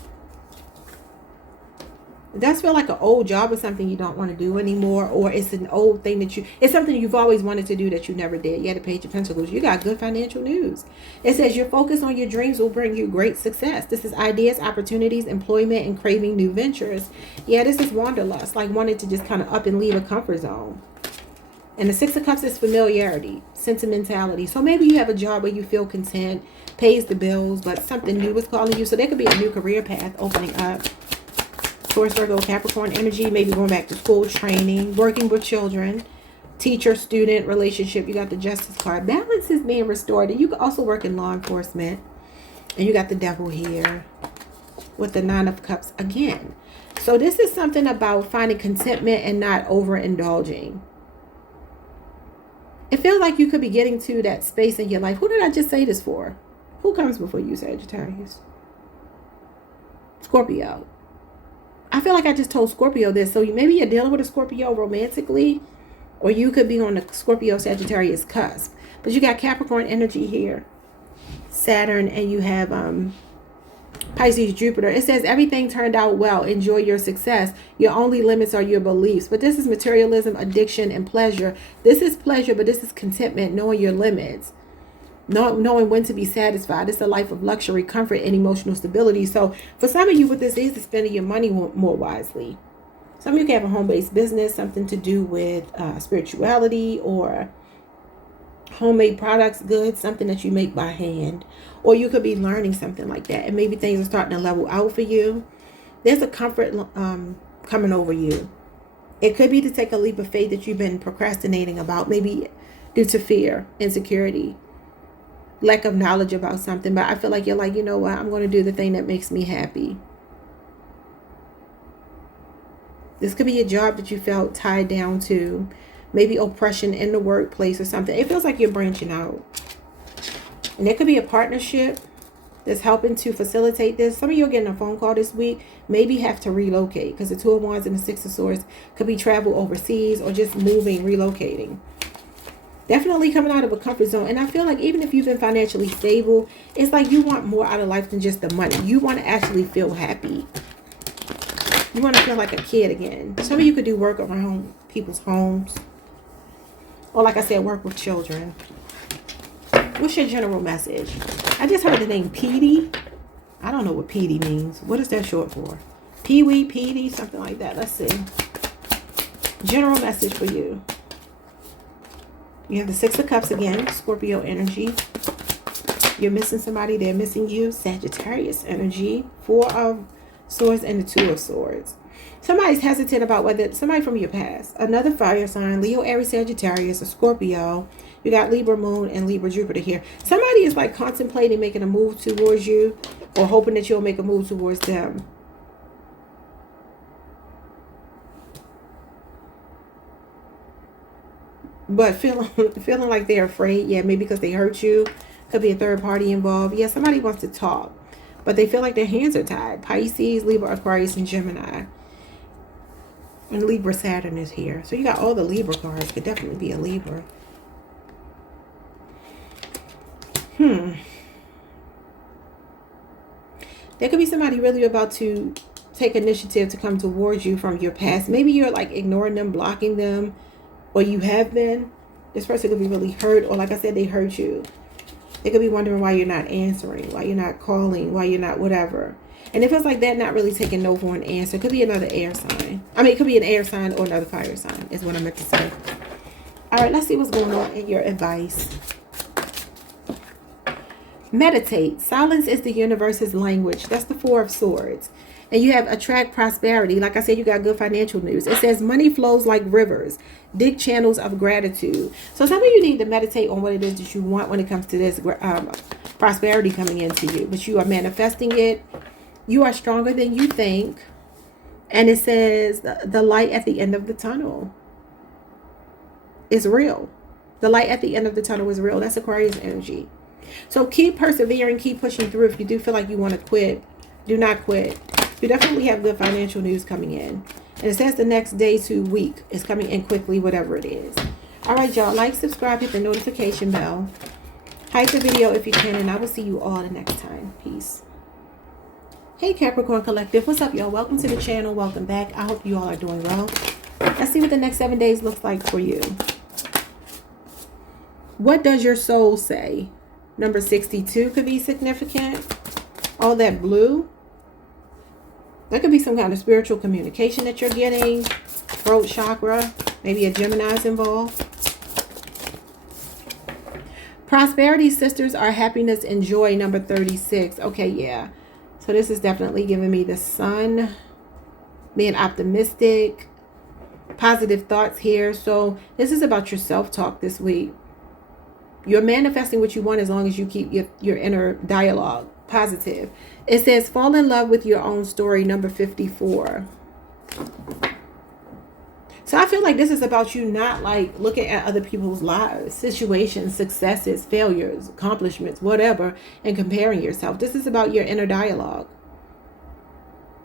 It does feel like an old job or something you don't want to do anymore, or it's an old thing that it's something you've always wanted to do that you never did. You had a Page of Pentacles. You got good financial news. It says your focus on your dreams will bring you great success. This is ideas, opportunities, employment, and craving new ventures. Yeah, this is wanderlust, like wanting to just kind of up and leave a comfort zone. And the 6 of Cups is familiarity, sentimentality. So maybe you have a job where you feel content, pays the bills, but something new is calling you. So there could be a new career path opening up. Taurus, Virgo, Capricorn energy, maybe going back to school, training, working with children, teacher, student, relationship. You got the Justice card. Balance is being restored. And you can also work in law enforcement. And you got the devil here with the 9 of Cups again. So this is something about finding contentment and not overindulging. It feels like you could be getting to that space in your life. Who did I just say this for? Who comes before you, Sagittarius? Scorpio. I feel like I just told Scorpio this. So maybe you're dealing with a Scorpio romantically, or you could be on the Scorpio Sagittarius cusp. But you got Capricorn energy here, Saturn, and you have Pisces, Jupiter. It says everything turned out well. Enjoy your success. Your only limits are your beliefs. But this is materialism, addiction, and pleasure. This is pleasure, but this is contentment, knowing your limits, knowing when to be satisfied. It's a life of luxury, comfort, and emotional stability. So for some of you, what this is spending your money more wisely. Some of you can have a home-based business, something to do with spirituality or homemade products, goods, something that you make by hand. Or you could be learning something like that, and maybe things are starting to level out for you. There's a comfort coming over you. It could be to take a leap of faith that you've been procrastinating about, maybe due to fear, insecurity, lack of knowledge about something. But I feel like you're like, you know what, I'm going to do the thing that makes me happy. This could be a job that you felt tied down to, maybe oppression in the workplace or something. It feels like you're branching out. And there could be a partnership that's helping to facilitate this. Some of you are getting a phone call this week, maybe have to relocate, because the 2 of Wands and the 6 of Swords could be travel overseas or just moving, relocating. Definitely coming out of a comfort zone. And I feel like even if you've been financially stable, it's like you want more out of life than just the money. You want to actually feel happy. You want to feel like a kid again. Some of you could do work around people's homes. Or like I said, work with children. What's your general message? I just heard the name Petey. I don't know what Petey means. What is that short for? Pee-wee, Petey, something like that. Let's see. General message for you. You have the 6 of Cups again, Scorpio energy. You're missing somebody, they're missing you, Sagittarius energy. 4 of Swords and the 2 of Swords. Somebody's hesitant about whether somebody from your past, another fire sign, Leo, Aries, Sagittarius, a Scorpio. You got Libra Moon and Libra Jupiter here. Somebody is like contemplating making a move towards you, or hoping that you'll make a move towards them. But feeling like they're afraid. Yeah, maybe because they hurt you. Could be a third party involved. Yeah, somebody wants to talk, but they feel like their hands are tied. Pisces, Libra, Aquarius, and Gemini. And Libra Saturn is here. So you got all the Libra cards. Could definitely be a Libra. There could be somebody really about to take initiative to come towards you from your past. Maybe you're like ignoring them, blocking them, or you have been. This person could be really hurt, or like I said, they hurt you. They could be wondering why you're not answering, why you're not calling, why you're not whatever. And it feels like they're not really taking no for an answer. It could be another air sign. I mean, it could be an air sign or another fire sign is what I meant to say. All right, let's see what's going on in your advice. Meditate. Silence is the universe's language. That's the 4 of Swords. And you have attract prosperity. Like I said, you got good financial news. It says money flows like rivers. Dig channels of gratitude. So some of you need to meditate on what it is that you want when it comes to this prosperity coming into you. But you are manifesting it. You are stronger than you think. And it says the light at the end of the tunnel is real. The light at the end of the tunnel is real. That's Aquarius energy. So keep persevering, keep pushing through. If you do feel like you want to quit, do not quit. You definitely have good financial news coming in. And it says the next day to week is coming in quickly, whatever it is. All right, y'all. Like, subscribe, hit the notification bell. Hype the video if you can, and I will see you all the next time. Peace. Hey, Capricorn Collective. What's up, y'all? Welcome to the channel. Welcome back. I hope you all are doing well. Let's see what the next 7 days looks like for you. What does your soul say? Number 62 could be significant. All that blue. That could be some kind of spiritual communication that you're getting. Throat chakra. Maybe a Gemini is involved. Prosperity sisters are happiness and joy. Number 36. Okay, yeah. So this is definitely giving me the sun. Being optimistic. Positive thoughts here. So this is about your self-talk this week. You're manifesting what you want as long as you keep your inner dialogue positive. It says, fall in love with your own story, number 54. So I feel like this is about you not like looking at other people's lives, situations, successes, failures, accomplishments, whatever, and comparing yourself. This is about your inner dialogue.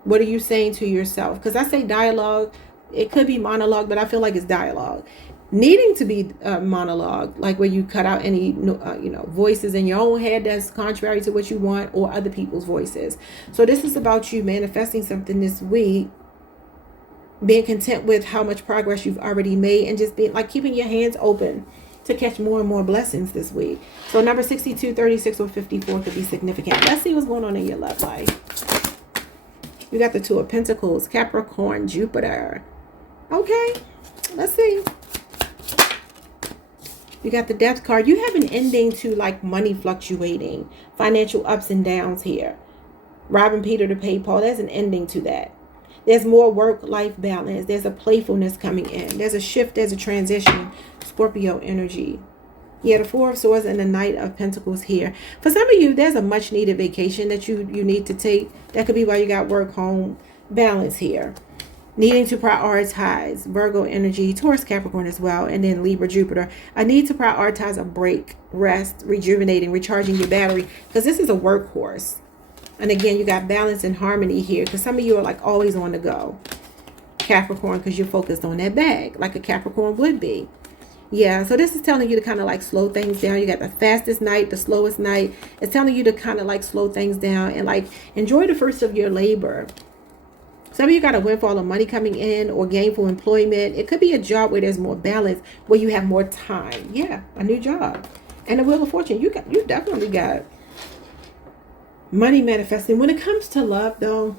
What are you saying to yourself? Because I say dialogue, it could be monologue, but I feel like it's dialogue. Needing to be a monologue, like where you cut out any voices in your own head that's contrary to what you want, or other people's voices. So this is about you manifesting something this week, being content with how much progress you've already made, and just being like keeping your hands open to catch more and more blessings this week. So number 62, 36, or 54 could be significant. Let's see what's going on in your love life. You got the Two of Pentacles, Capricorn, Jupiter. Okay, let's see. You got the Death card. You have an ending to like money fluctuating, financial ups and downs here. Robbing Peter to pay Paul. There's an ending to that. There's more work-life balance. There's a playfulness coming in. There's a shift. There's a transition. Scorpio energy. Yeah, the Four of Swords and the Knight of Pentacles here. For some of you, there's a much-needed vacation that you need to take. That could be why you got work-home balance here. Needing to prioritize. Virgo energy. Taurus, Capricorn as well. And then Libra, Jupiter. I need to prioritize a break, rest, rejuvenating, recharging your battery. Because this is a workhorse. And again, you got balance and harmony here, because some of you are like always on the go. Capricorn, because you're focused on that bag, like a Capricorn would be. Yeah, so this is telling you to kind of like slow things down. You got the fastest night, the slowest night. It's telling you to kind of like slow things down and like enjoy the fruits of your labor. Some of you got a windfall of money coming in, or gainful employment. It could be a job where there's more balance, where you have more time. Yeah, a new job. And the Wheel of Fortune, you definitely got money manifesting. When it comes to love, though,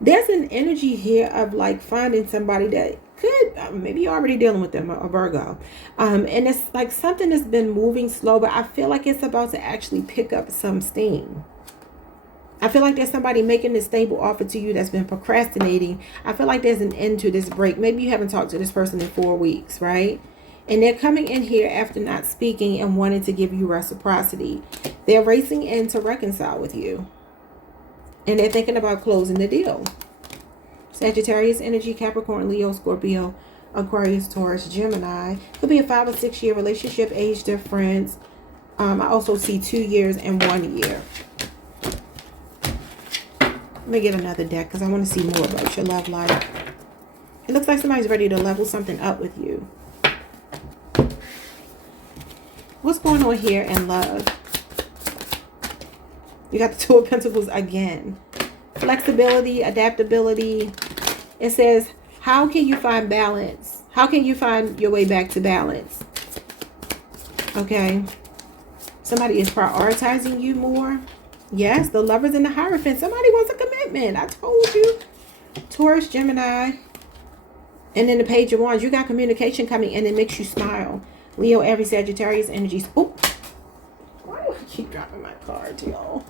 there's an energy here of like finding somebody that could, maybe you're already dealing with them, a Virgo. And it's like something that's been moving slow, but I feel like it's about to actually pick up some steam. I feel like there's somebody making this stable offer to you that's been procrastinating. I feel like there's an end to this break. Maybe you haven't talked to this person in 4 weeks, right? And they're coming in here after not speaking and wanting to give you reciprocity. They're racing in to reconcile with you. And they're thinking about closing the deal. Sagittarius energy, Capricorn, Leo, Scorpio, Aquarius, Taurus, Gemini. Could be a 5 or 6 year relationship, age difference. I also see 2 years and 1 year. Let me get another deck because I want to see more about your love life. It looks like somebody's ready to level something up with you. What's going on here in love? You got the Two of Pentacles again. Flexibility, adaptability. It says, how can you find balance? How can you find your way back to balance? Okay. Somebody is prioritizing you more. Yes, the Lovers and the Hierophant. Somebody wants a commitment. I told you. Taurus, Gemini. And then the Page of Wands. You got communication coming in that makes you smile. Leo, Aries, Sagittarius energies. Oh, why do I keep dropping my cards, y'all?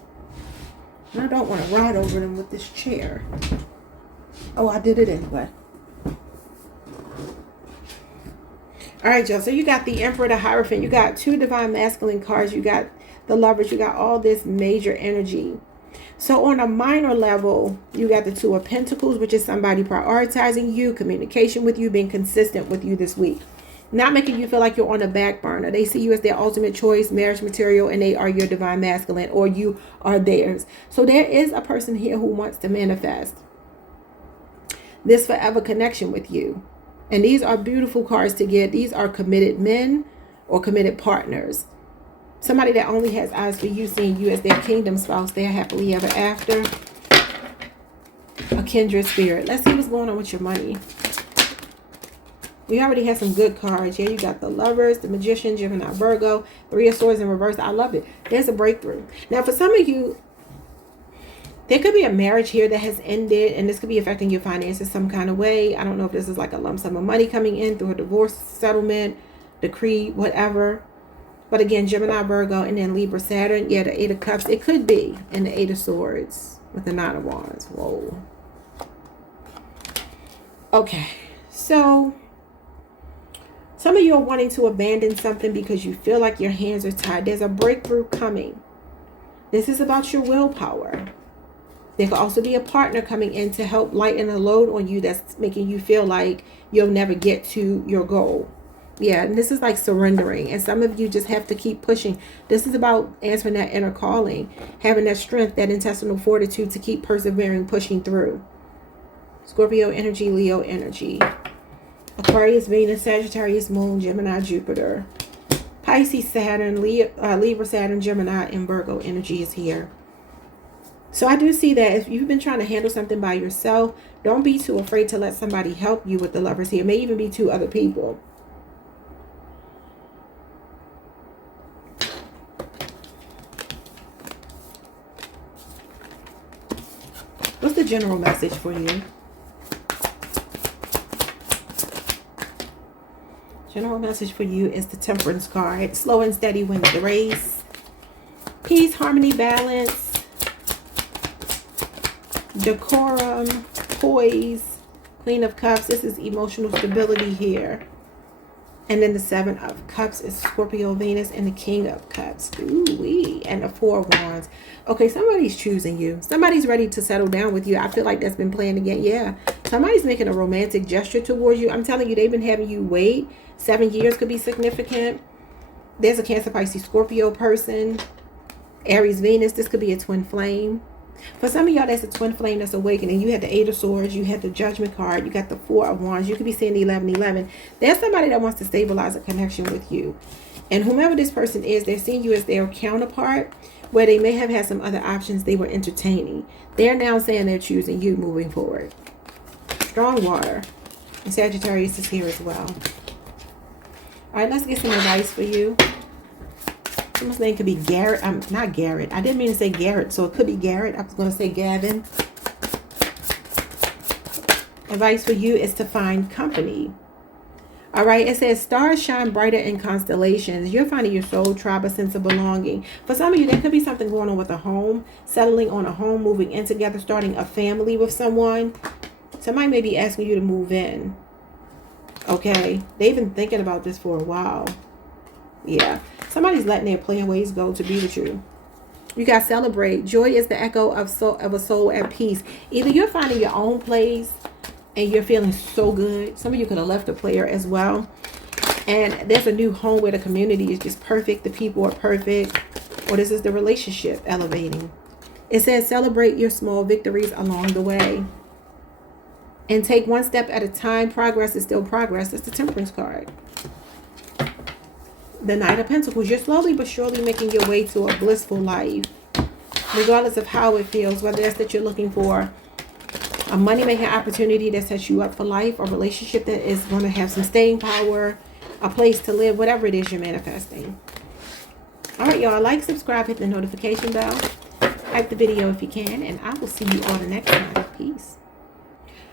I don't want to ride over them with this chair. Oh, I did it anyway. All right, y'all. So you got the Emperor, the Hierophant. You got 2 divine masculine cards. You got the Lovers. You got all this major energy. So on a minor level, you got the Two of Pentacles, which is somebody prioritizing you, communication with you, being consistent with you this week. Not making you feel like you're on the back burner. They see you as their ultimate choice, marriage material, and they are your divine masculine, or you are theirs. So there is a person here who wants to manifest this forever connection with you. And these are beautiful cards to get. These are committed men or committed partners. Somebody that only has eyes for you, seeing you as their kingdom spouse, their happily ever after. A kindred spirit. Let's see what's going on with your money. We already have some good cards. Here you got the Lovers, the Magician, Gemini, Virgo, 3 of Swords in reverse. I love it. There's a breakthrough. Now, for some of you, there could be a marriage here that has ended, and this could be affecting your finances some kind of way. I don't know if this is like a lump sum of money coming in through a divorce settlement, decree, whatever. But again, Gemini, Virgo, and then Libra, Saturn. Yeah, the 8 of Cups. It could be. And the 8 of Swords with the 9 of Wands. Whoa. Okay. So some of you are wanting to abandon something because you feel like your hands are tied. There's a breakthrough coming. This is about your willpower. There could also be a partner coming in to help lighten a load on you that's making you feel like you'll never get to your goal. Yeah, and this is like surrendering. And some of you just have to keep pushing. This is about answering that inner calling, having that strength, that intestinal fortitude to keep persevering, pushing through. Scorpio energy, Leo energy. Aquarius, Venus, Sagittarius, Moon, Gemini, Jupiter. Pisces, Saturn, Libra, Saturn, Gemini, and Virgo energy is here. So I do see that if you've been trying to handle something by yourself, don't be too afraid to let somebody help you with the Lovers here. It may even be two other people. What's the general message for you? General message for you is the Temperance card. Slow and steady wins the race. Peace, harmony, balance, decorum, poise, Queen of Cups. This is emotional stability here. And then the Seven of Cups is Scorpio, Venus, and the King of Cups. Ooh-wee. And the Four of Wands. Okay, somebody's choosing you. Somebody's ready to settle down with you. I feel like that's been planned again. Yeah. Somebody's making a romantic gesture towards you. I'm telling you, they've been having you wait. 7 years could be significant. There's a Cancer, Pisces, Scorpio person. Aries, Venus. This could be a twin flame. For some of y'all, that's a twin flame that's awakening. You had the Eight of Swords. You had the Judgment card. You got the Four of Wands. You could be seeing the 1111. There's somebody that wants to stabilize a connection with you. And whomever this person is, they're seeing you as their counterpart, where they may have had some other options they were entertaining. They're now saying they're choosing you moving forward. Strong water. And Sagittarius is here as well. All right, let's get some advice for you. Someone's name could be Garrett. Not Garrett. I didn't mean to say Garrett, so it could be Garrett. I was going to say Gavin. Advice for you is to find company. All right, it says stars shine brighter in constellations. You're finding your soul tribe, a sense of belonging. For some of you, there could be something going on with a home, settling on a home, moving in together, starting a family with someone. Somebody may be asking you to move in. Okay, they've been thinking about this for a while. Yeah, somebody's letting their plan ways go to be with you. You got celebrate. Joy is the echo of a soul at peace. Either you're finding your own place and you're feeling so good. Some of you could have left a player as well. And there's a new home where the community is just perfect. The people are perfect. Or this is the relationship elevating. It says celebrate your small victories along the way. And take one step at a time. Progress is still progress. That's the Temperance card. The Knight of Pentacles. You're slowly but surely making your way to a blissful life. Regardless of how it feels. Whether it's that you're looking for a money-making opportunity that sets you up for life. A relationship that is going to have some staying power. A place to live. Whatever it is you're manifesting. Alright, y'all. Like, subscribe, hit the notification bell. Like the video if you can. And I will see you all the next time. Peace.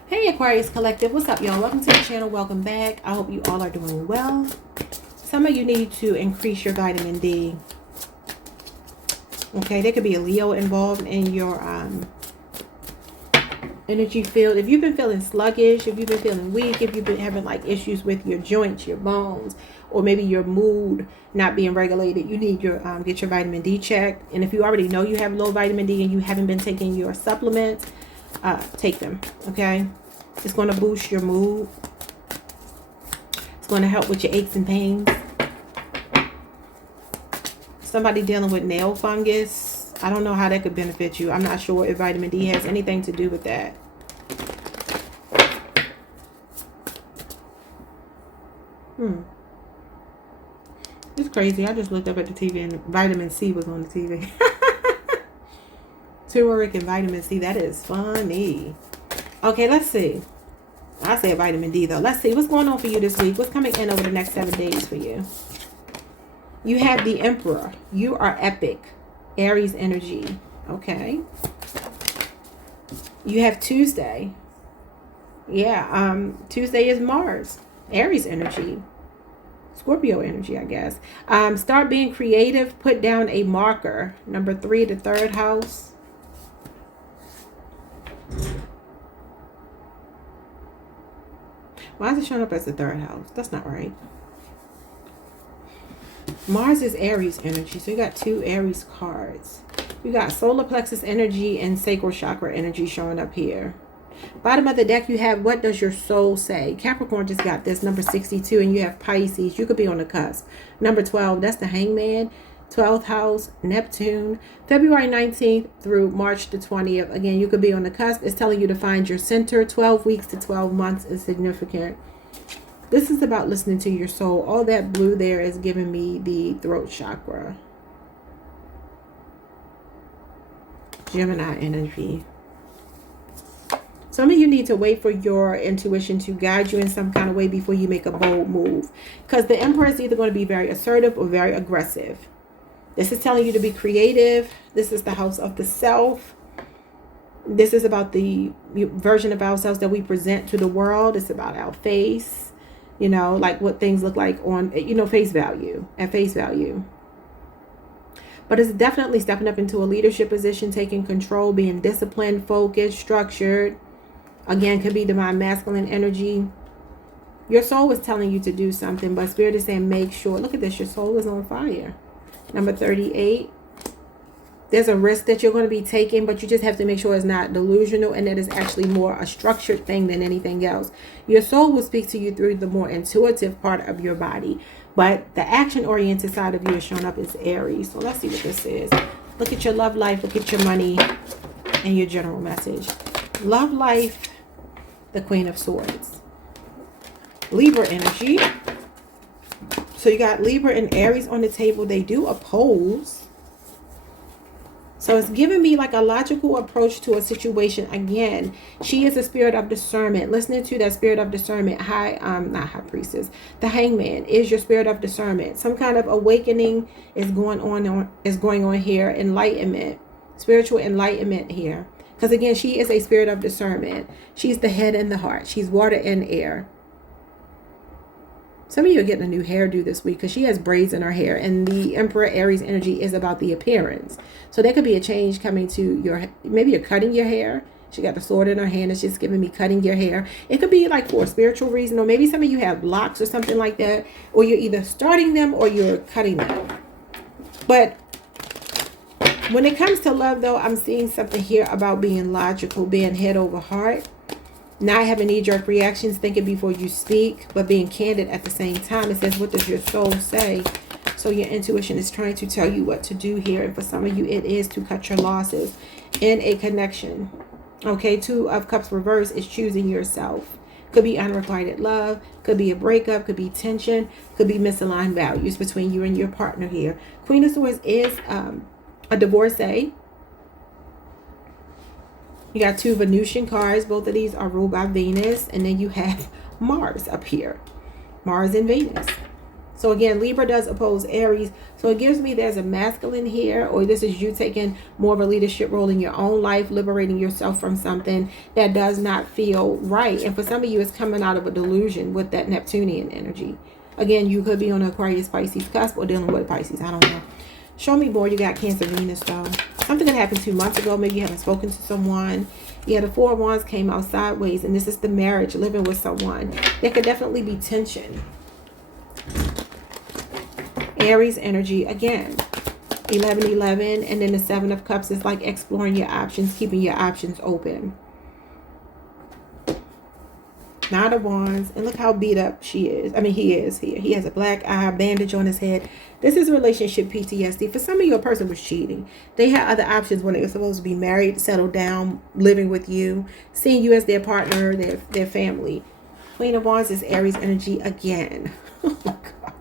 Hey, Aquarius Collective. What's up, y'all? Welcome to the channel. Welcome back. I hope you all are doing well. Some of you need to increase your vitamin D. Okay, there could be a Leo involved in your energy field. If you've been feeling sluggish, if you've been feeling weak, if you've been having like issues with your joints, your bones, or maybe your mood not being regulated, you need your get your vitamin D checked. And if you already know you have low vitamin D and you haven't been taking your supplements, take them. Okay, it's going to boost your mood. It's going to help with your aches and pains. Somebody dealing with nail fungus, I don't know how that could benefit you. I'm not sure if vitamin D has anything to do with that. It's crazy. I just looked up at the TV and vitamin C was on the TV. Turmeric and vitamin C. That is funny. Okay, let's see. I said vitamin D though. Let's see what's going on for you this week. What's coming in over the next 7 days for you? You have the Emperor. You are epic. Aries energy. Okay. You have Tuesday. Yeah, Tuesday is Mars. Aries energy. Scorpio energy, I guess. Start being creative. Put down a marker. Number 3, the 3rd house. Why is it showing up as the 3rd house? That's not right. Mars is Aries energy. So you got 2 Aries cards. You got solar plexus energy and sacral chakra energy showing up here. Bottom of the deck, you have what does your soul say? Capricorn just got this, number 62, and you have Pisces. You could be on the cusp. Number 12, that's the Hangman. 12th house, Neptune, February 19th through March the 20th. Again, you could be on the cusp. It's telling you to find your center. 12 weeks to 12 months is significant. This is about listening to your soul. All that blue there is giving me the throat chakra. Gemini energy. Some of you need to wait for your intuition to guide you in some kind of way before you make a bold move. Because the Emperor is either going to be very assertive or very aggressive. This is telling you to be creative. This is the house of the self. This is about the version of ourselves that we present to the world. It's about our face, you know, like what things look like on, you know, face value, at face value. But it's definitely stepping up into a leadership position, taking control, being disciplined, focused, structured. Again, could be divine masculine energy. Your soul is telling you to do something, but Spirit is saying make sure. Look at this. Your soul is on fire. Number 38. There's a risk that you're going to be taking, but you just have to make sure it's not delusional and that it's actually more a structured thing than anything else. Your soul will speak to you through the more intuitive part of your body, but the action-oriented side of you is showing up as Aries. So let's see what this is. Look at your love life, look at your money, and your general message. Love life, the Queen of Swords. Libra energy. So you got Libra and Aries on the table. They do oppose. So it's giving me like a logical approach to a situation. Again, she is a spirit of discernment. Listening to that spirit of discernment, not high priestess, the Hangman is your spirit of discernment. Some kind of awakening is going on here. Enlightenment, spiritual enlightenment here. Because again, she is a spirit of discernment. She's the head and the heart. She's water and air. Some of you are getting a new hairdo this week because she has braids in her hair. And the Emperor Aries energy is about the appearance. So there could be a change coming to your, maybe you're cutting your hair. She got the sword in her hand. It's just giving me cutting your hair. It could be like for a spiritual reason. Or maybe some of you have locks or something like that. Or you're either starting them or you're cutting them. But when it comes to love, though, I'm seeing something here about being logical, being head over heart. Not having knee-jerk reactions, thinking before you speak, but being candid at the same time. It says, what does your soul say? So your intuition is trying to tell you what to do here. And for some of you, it is to cut your losses in a connection. Okay, 2 of Cups reverse is choosing yourself. Could be unrequited love, could be a breakup, could be tension, could be misaligned values between you and your partner here. Queen of Swords is a divorcee. You got 2 Venusian cards. Both of these are ruled by Venus. And then you have Mars up here. Mars and Venus. So again, Libra does oppose Aries. So it gives me there's a masculine here. Or this is you taking more of a leadership role in your own life. Liberating yourself from something that does not feel right. And for some of you, it's coming out of a delusion with that Neptunian energy. Again, you could be on Aquarius, Pisces cusp. Or dealing with Pisces. I don't know. Show me more. You got Cancer, Venus, though. Something that happened 2 months ago. Maybe you haven't spoken to someone. Yeah, the 4 of Wands came out sideways. And this is the marriage, living with someone. There could definitely be tension. Aries energy, again. 11-11. And then the 7 of Cups is like exploring your options, keeping your options open. 9 of Wands. And look how beat up she is. I mean, he is here. He has a black eye, bandage on his head. This is relationship PTSD. For some of you, a person was cheating. They had other options when they were supposed to be married, settled down, living with you, seeing you as their partner, their family. Queen of Wands is Aries energy again. Oh my God.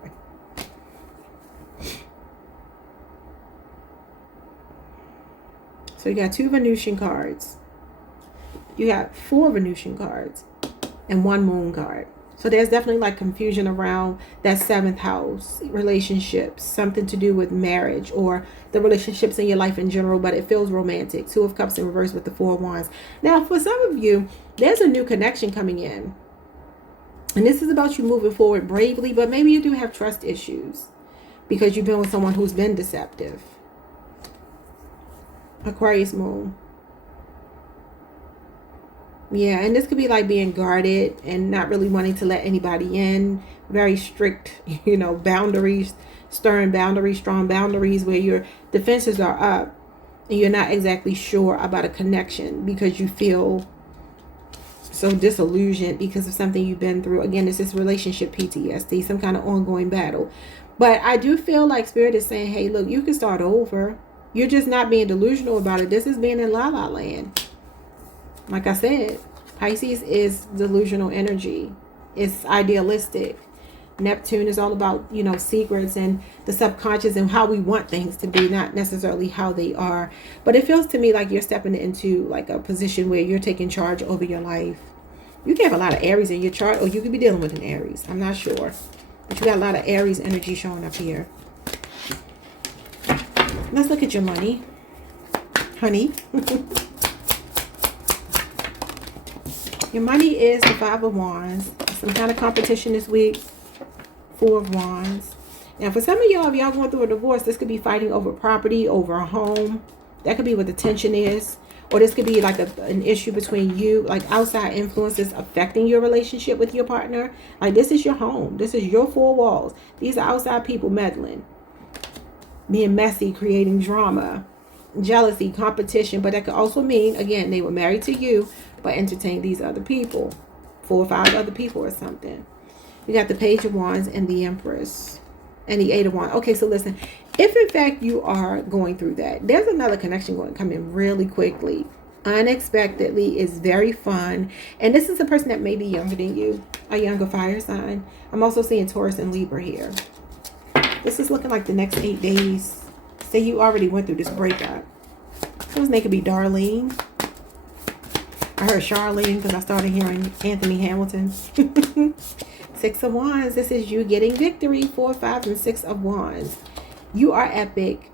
So you got 2 Venusian cards. You got 4 Venusian cards. And 1 moon card. So there's definitely like confusion around that 7th house, relationships, something to do with marriage or the relationships in your life in general, but it feels romantic. 2 of Cups in reverse with the 4 of Wands. Now, for some of you, there's a new connection coming in. And this is about you moving forward bravely, but maybe you do have trust issues because you've been with someone who's been deceptive. Aquarius moon. Yeah, and this could be like being guarded and not really wanting to let anybody in. Very strict, you know, boundaries, stern boundaries, strong boundaries where your defenses are up. and you're not exactly sure about a connection because you feel so disillusioned because of something you've been through. Again, this is relationship PTSD, some kind of ongoing battle. But I do feel like Spirit is saying, hey, look, you can start over. You're just not being delusional about it. This is being in la la land. Like I said, Pisces is delusional energy. It's idealistic. Neptune is all about, you know, secrets and the subconscious and how we want things to be, not necessarily how they are. But it feels to me like you're stepping into like a position where you're taking charge over your life. You can have a lot of Aries in your chart, or you could be dealing with an Aries. I'm not sure. But you got a lot of Aries energy showing up here. Let's look at your money, honey. Your money is the Five of Wands. Some kind of competition this week. Four of Wands. Now, for some of y'all, if y'all going through a divorce, this could be fighting over property, over a home. That could be what the tension is. Or this could be like an issue between you, like outside influences affecting your relationship with your partner. Like, this is your home. This is your four walls. These are outside people meddling, being messy, creating drama, jealousy, competition. But that could also mean, again, they were married to you, but entertained these other people, 4 or 5 other people or something. You got the Page of Wands and the Empress and the Eight of Wands. Okay, so listen, if in fact you are going through that, there's another connection going to come in really quickly, unexpectedly. It's very fun. And this is a person that may be younger than you, a younger fire sign. I'm also seeing Taurus and Libra here. This is looking like the next 8 days. Say you already went through this breakup. Someone's name could be Darlene. I heard Charlene because I started hearing Anthony Hamilton. 6 of Wands. This is you getting victory. 4, 5, and 6 of Wands. You are epic.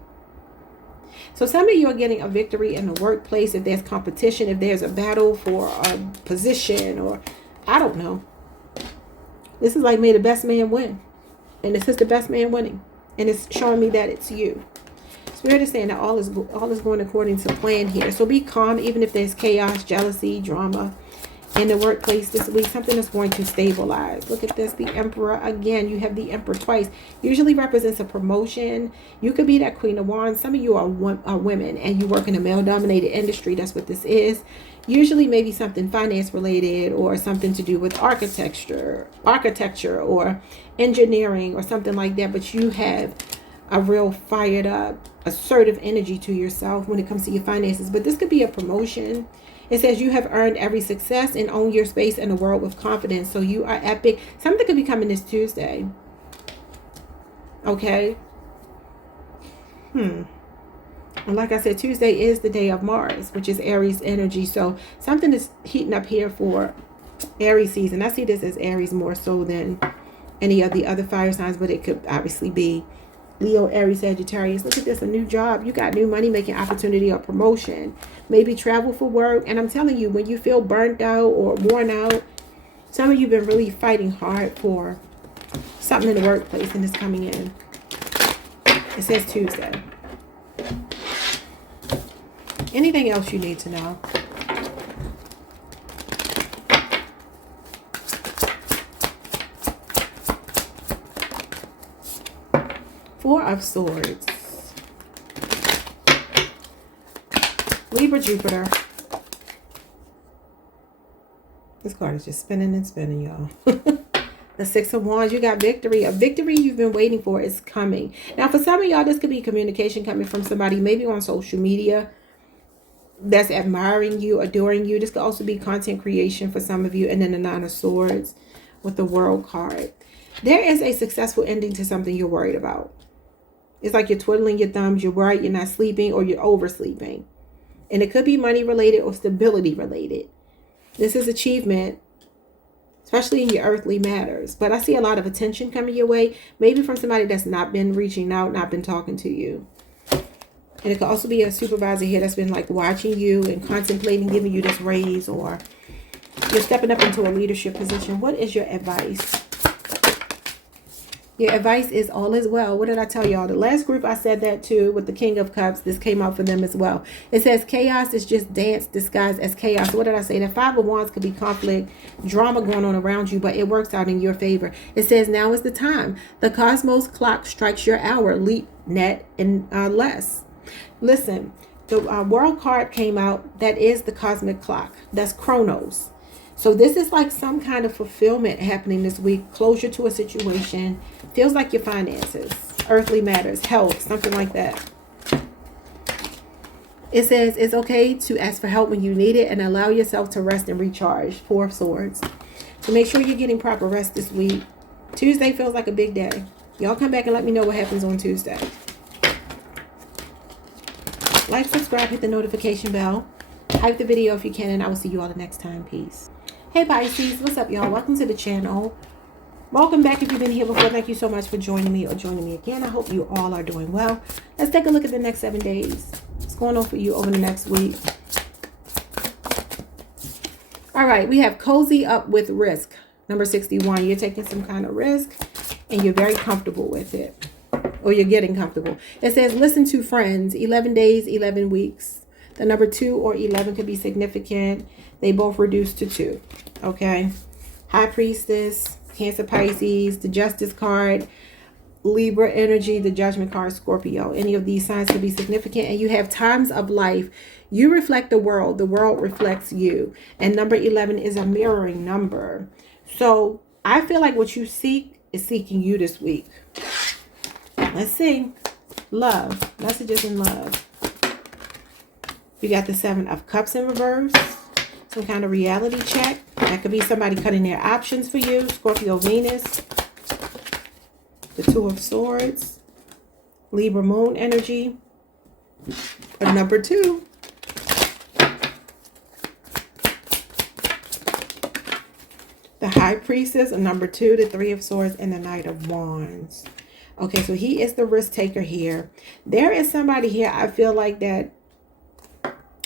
So some of you are getting a victory in the workplace. If there's competition, if there's a battle for a position, or I don't know. This is like, may the best man win. And this is the best man winning. And it's showing me that it's you. Spirit is saying that all is going according to plan here. So be calm, even if there's chaos, jealousy, drama in the workplace this week. Something is going to stabilize. Look at this, the Emperor. Again, you have the Emperor twice. Usually represents a promotion. You could be that Queen of Wands. Some of you are women and you work in a male-dominated industry. That's what this is. Usually maybe something finance related, or something to do with architecture or engineering or something like that. But you have a real fired up, assertive energy to yourself when it comes to your finances. But this could be a promotion. It says you have earned every success and own your space in the world with confidence. So you are epic. Something could be coming this Tuesday. Okay. And like I said, Tuesday is the day of Mars, which is Aries energy. So something is heating up here for Aries season. I see this as Aries more so than any of the other fire signs, but it could obviously be Leo, Aries, Sagittarius. Look at this, a new job. You got new money making opportunity or promotion. Maybe travel for work. And I'm telling you, when you feel burnt out or worn out, some of you have been really fighting hard for something in the workplace, and it's coming in. It says Tuesday. Anything else you need to know? Four of Swords. Libra, Jupiter. This card is just spinning and spinning, y'all. The 6 of Wands. You got victory. A victory you've been waiting for is coming. Now, for some of y'all, this could be communication coming from somebody, maybe on social media, that's admiring you, adoring you. This could also be content creation for some of you. And then the 9 of Swords with the World card. There is a successful ending to something you're worried about. It's like you're twiddling your thumbs, you're worried, you're not sleeping, or you're oversleeping. And it could be money related or stability related. This is achievement, especially in your earthly matters. But I see a lot of attention coming your way, maybe from somebody that's not been reaching out, not been talking to you. And it could also be a supervisor here that's been like watching you and contemplating giving you this raise, or you're stepping up into a leadership position. What is your advice? Your advice is all is well. What did I tell y'all? The last group I said that to with the King of Cups. This came out for them as well. It says chaos is just dance disguised as chaos. What did I say? The 5 of Wands could be conflict, drama going on around you, but it works out in your favor. It says now is the time. The cosmos clock strikes your hour. Leap, net, and less. Listen, the world card came out. That is the cosmic clock. That's Chronos. So this is like some kind of fulfillment happening this week. Closure to a situation. Feels like your finances, earthly matters, health, something like that. It says it's okay to ask for help when you need it and allow yourself to rest and recharge. Four of Swords. So make sure you're getting proper rest this week. Tuesday feels like a big day. Y'all come back and let me know what happens on Tuesday. Like, subscribe, hit the notification bell. Hype the video if you can, and I will see you all the next time. Peace. Hey Pisces, what's up y'all? Welcome to the channel. Welcome back if you've been here before. Thank you so much for joining me or joining me again. I hope you all are doing well. Let's take a look at the next 7 days. What's going on for you over the next week? All right, we have cozy up with risk. Number 61. You're taking some kind of risk and you're very comfortable with it. Or you're getting comfortable. It says listen to friends. 11 days, 11 weeks. The number 2 or 11 could be significant. They both reduce to 2. Okay. High Priestess, Cancer, Pisces, the Justice card, Libra energy, the Judgment card, Scorpio. Any of these signs could be significant. And you have times of life. You reflect the world reflects you. And number 11 is a mirroring number. So I feel like what you seek is seeking you this week. Let's see. Love. Messages in love. You got the 7 of Cups in reverse. Some kind of reality check. That could be somebody cutting their options for you. Scorpio, Venus. The 2 of Swords. Libra moon energy. A number 2. The High Priestess. A number 2. The 3 of Swords. And the Knight of Wands. Okay, so he is the risk taker here. There is somebody here I feel like that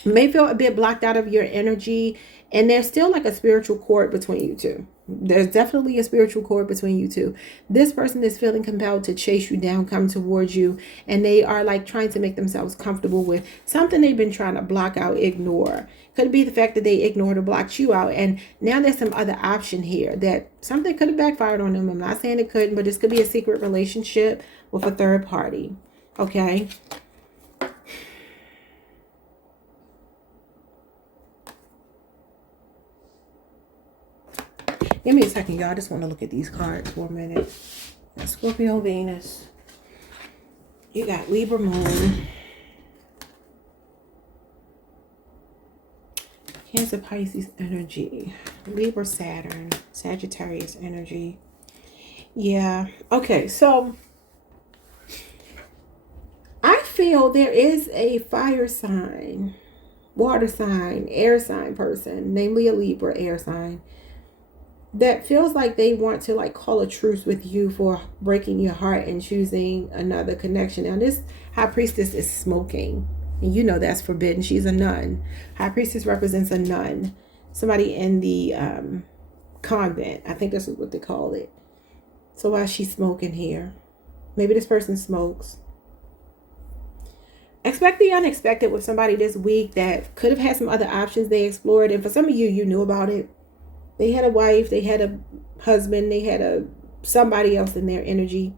may feel a bit blocked out of your energy. And there's still like a spiritual cord between you two. There's definitely a spiritual cord between you two. This person is feeling compelled to chase you down, come towards you. And they are like trying to make themselves comfortable with something they've been trying to block out, ignore. Could be the fact that they ignored or blocked you out. And now there's some other option here that something could have backfired on them. I'm not saying it couldn't, but this could be a secret relationship with a third party. Okay. Give me a second, y'all. I just want to look at these cards for a minute. Scorpio, Venus. You got Libra moon. Cancer, Pisces energy. Libra, Saturn. Sagittarius energy. Yeah. Okay, so I feel there is a fire sign, water sign, air sign person, namely a Libra air sign, that feels like they want to like call a truce with you for breaking your heart and choosing another connection. Now this High Priestess is smoking. And you know that's forbidden. She's a nun. High Priestess represents a nun. Somebody in the convent. I think this is what they call it. So why is she smoking here? Maybe this person smokes. Expect the unexpected with somebody this week that could have had some other options they explored. And for some of you, you knew about it. They had a wife, they had a husband, they had somebody else in their energy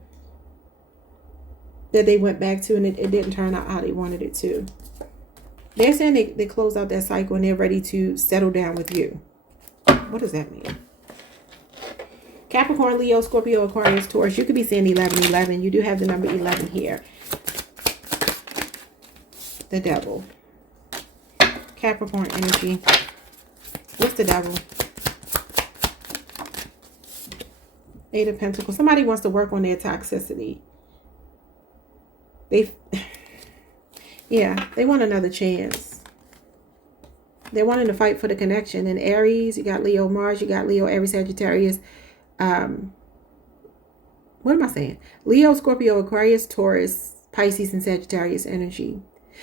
that they went back to, and it didn't turn out how they wanted it to. They're saying they closed out that cycle and they're ready to settle down with you. What does that mean? Capricorn, Leo, Scorpio, Aquarius, Taurus. You could be saying 1111. You do have the number 11 here. The Devil. Capricorn energy. What's the Devil? 8 of Pentacles. Somebody wants to work on their toxicity. They want another chance. They're wanting to fight for the connection. In Aries, you got Leo, Mars, you got Leo, Aries, Sagittarius. What am I saying? Leo, Scorpio, Aquarius, Taurus, Pisces, and Sagittarius energy.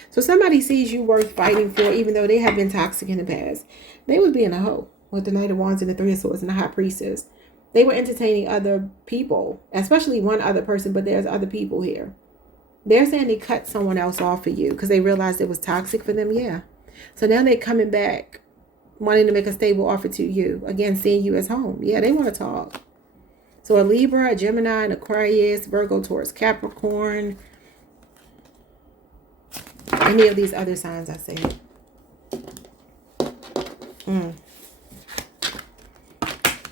So somebody sees you worth fighting for, even though they have been toxic in the past. They was being a hoe with the Knight of Wands and the 3 of Swords and the High Priestess. They were entertaining other people, especially one other person, but there's other people here. They're saying they cut someone else off for you because they realized it was toxic for them. Yeah. So now they're coming back, wanting to make a stable offer to you. Again, seeing you as home. Yeah, they want to talk. So a Libra, a Gemini, an Aquarius, Virgo, Taurus, Capricorn. Any of these other signs I said.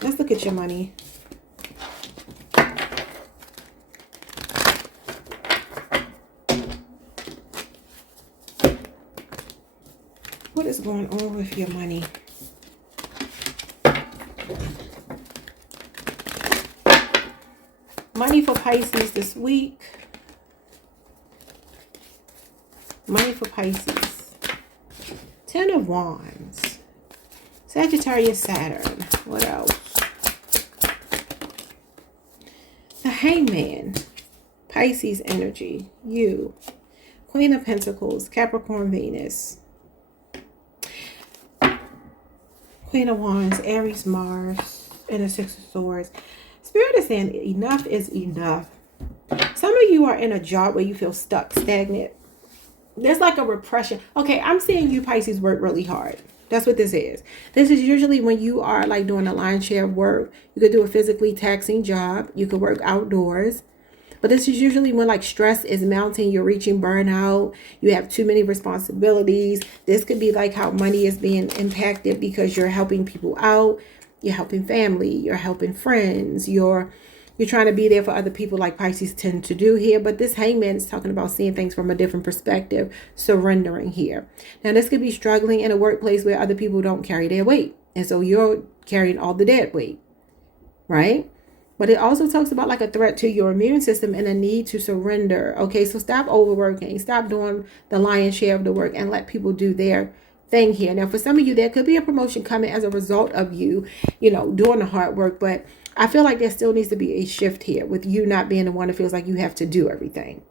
Let's look at your money. What is going on with your money? Money for Pisces this week. Money for Pisces. 10 of Wands. Sagittarius, Saturn. What else? The Hangman. Pisces energy. You. Queen of Pentacles. Capricorn, Venus. Queen of Wands. Aries, Mars. And the Six of Swords. Spirit is saying enough is enough. Some of you are in a job where you feel stuck, stagnant. There's like a repression. Okay, I'm seeing you Pisces work really hard. That's what this is. This is usually when you are like doing a lion's share of work. You could do a physically taxing job. You could work outdoors. But this is usually when like stress is mounting. You're reaching burnout. You have too many responsibilities. This could be like how money is being impacted because you're helping people out. You're helping family. You're helping friends. You're trying to be there for other people like Pisces tend to do here. But this Hangman is talking about seeing things from a different perspective, surrendering here. Now, this could be struggling in a workplace where other people don't carry their weight. And so you're carrying all the dead weight, right? But it also talks about like a threat to your immune system and a need to surrender. Okay, so stop overworking. Stop doing the lion's share of the work and let people do their thing here. Now, for some of you, there could be a promotion coming as a result of you, doing the hard work. But I feel like there still needs to be a shift here with you not being the one that feels like you have to do everything.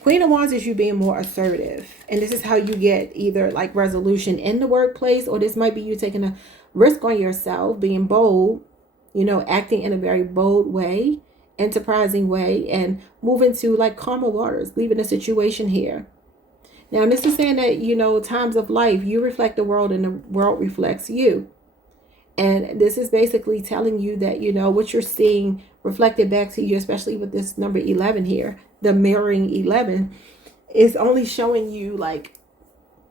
Queen of Wands is you being more assertive. And this is how you get either like resolution in the workplace, or this might be you taking a risk on yourself, being bold, acting in a very bold way, enterprising way, and moving to like calmer waters, leaving a situation here. Now, this is saying that, times of life, you reflect the world and the world reflects you. And this is basically telling you that, what you're seeing reflected back to you, especially with this number 11 here, the mirroring 11, is only showing you like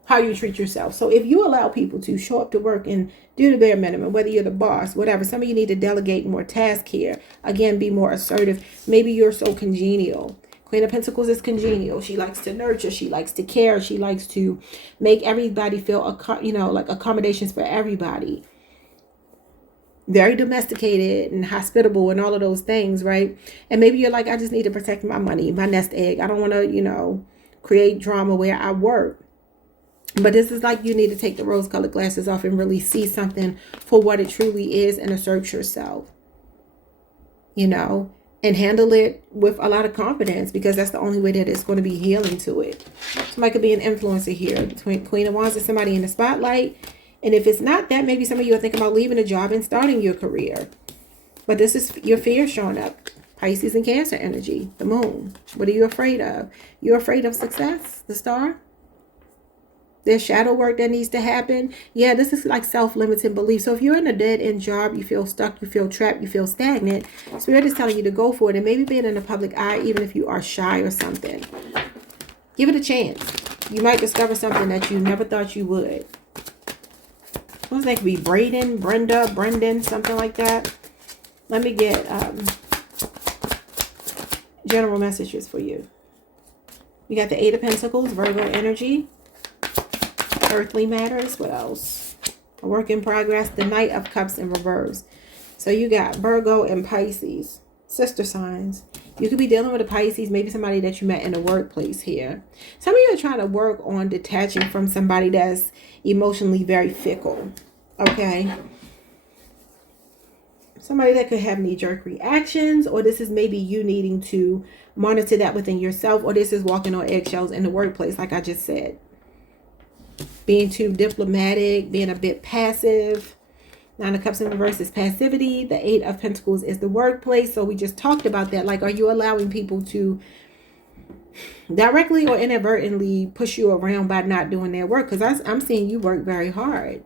how you treat yourself. So if you allow people to show up to work and do the bare minimum, whether you're the boss, whatever, some of you need to delegate more tasks here. Again, be more assertive. Maybe you're so congenial. Queen of Pentacles is congenial. She likes to nurture. She likes to care. She likes to make everybody feel, like accommodations for everybody. Very domesticated and hospitable and all of those things, right? And maybe you're like, I just need to protect my money, my nest egg. I don't want to, create drama where I work. But this is like you need to take the rose-colored glasses off and really see something for what it truly is and assert yourself, and handle it with a lot of confidence, because that's the only way that it's going to be healing to it. Somebody could be an influencer here. Queen of Wands is somebody in the spotlight. And if it's not that, maybe some of you are thinking about leaving a job and starting your career. But this is your fear showing up. Pisces and Cancer energy, the moon. What are you afraid of? You're afraid of success, the star. There's shadow work that needs to happen. Yeah, this is like self-limiting belief. So if you're in a dead-end job, you feel stuck, you feel trapped, you feel stagnant, Spirit is telling you to go for it. And maybe being in the public eye, even if you are shy or something. Give it a chance. You might discover something that you never thought you would. What's that? Could be Braden, Brenda, Brendan, something like that. Let me get general messages for you. We got the Eight of Pentacles, Virgo energy. Earthly matters. What else? A work in progress. The Knight of Cups in reverse. So you got Virgo and Pisces, sister signs. You could be dealing with a Pisces, maybe somebody that you met in the workplace here. Some of you are trying to work on detaching from somebody that's emotionally very fickle. Okay. Somebody that could have knee-jerk reactions, or this is maybe you needing to monitor that within yourself, or this is walking on eggshells in the workplace, like I just said. Being too diplomatic, being a bit passive. Nine of Cups in reverse is passivity. The Eight of Pentacles is the workplace. So we just talked about that. Like, are you allowing people to directly or inadvertently push you around by not doing their work? Because I'm seeing you work very hard.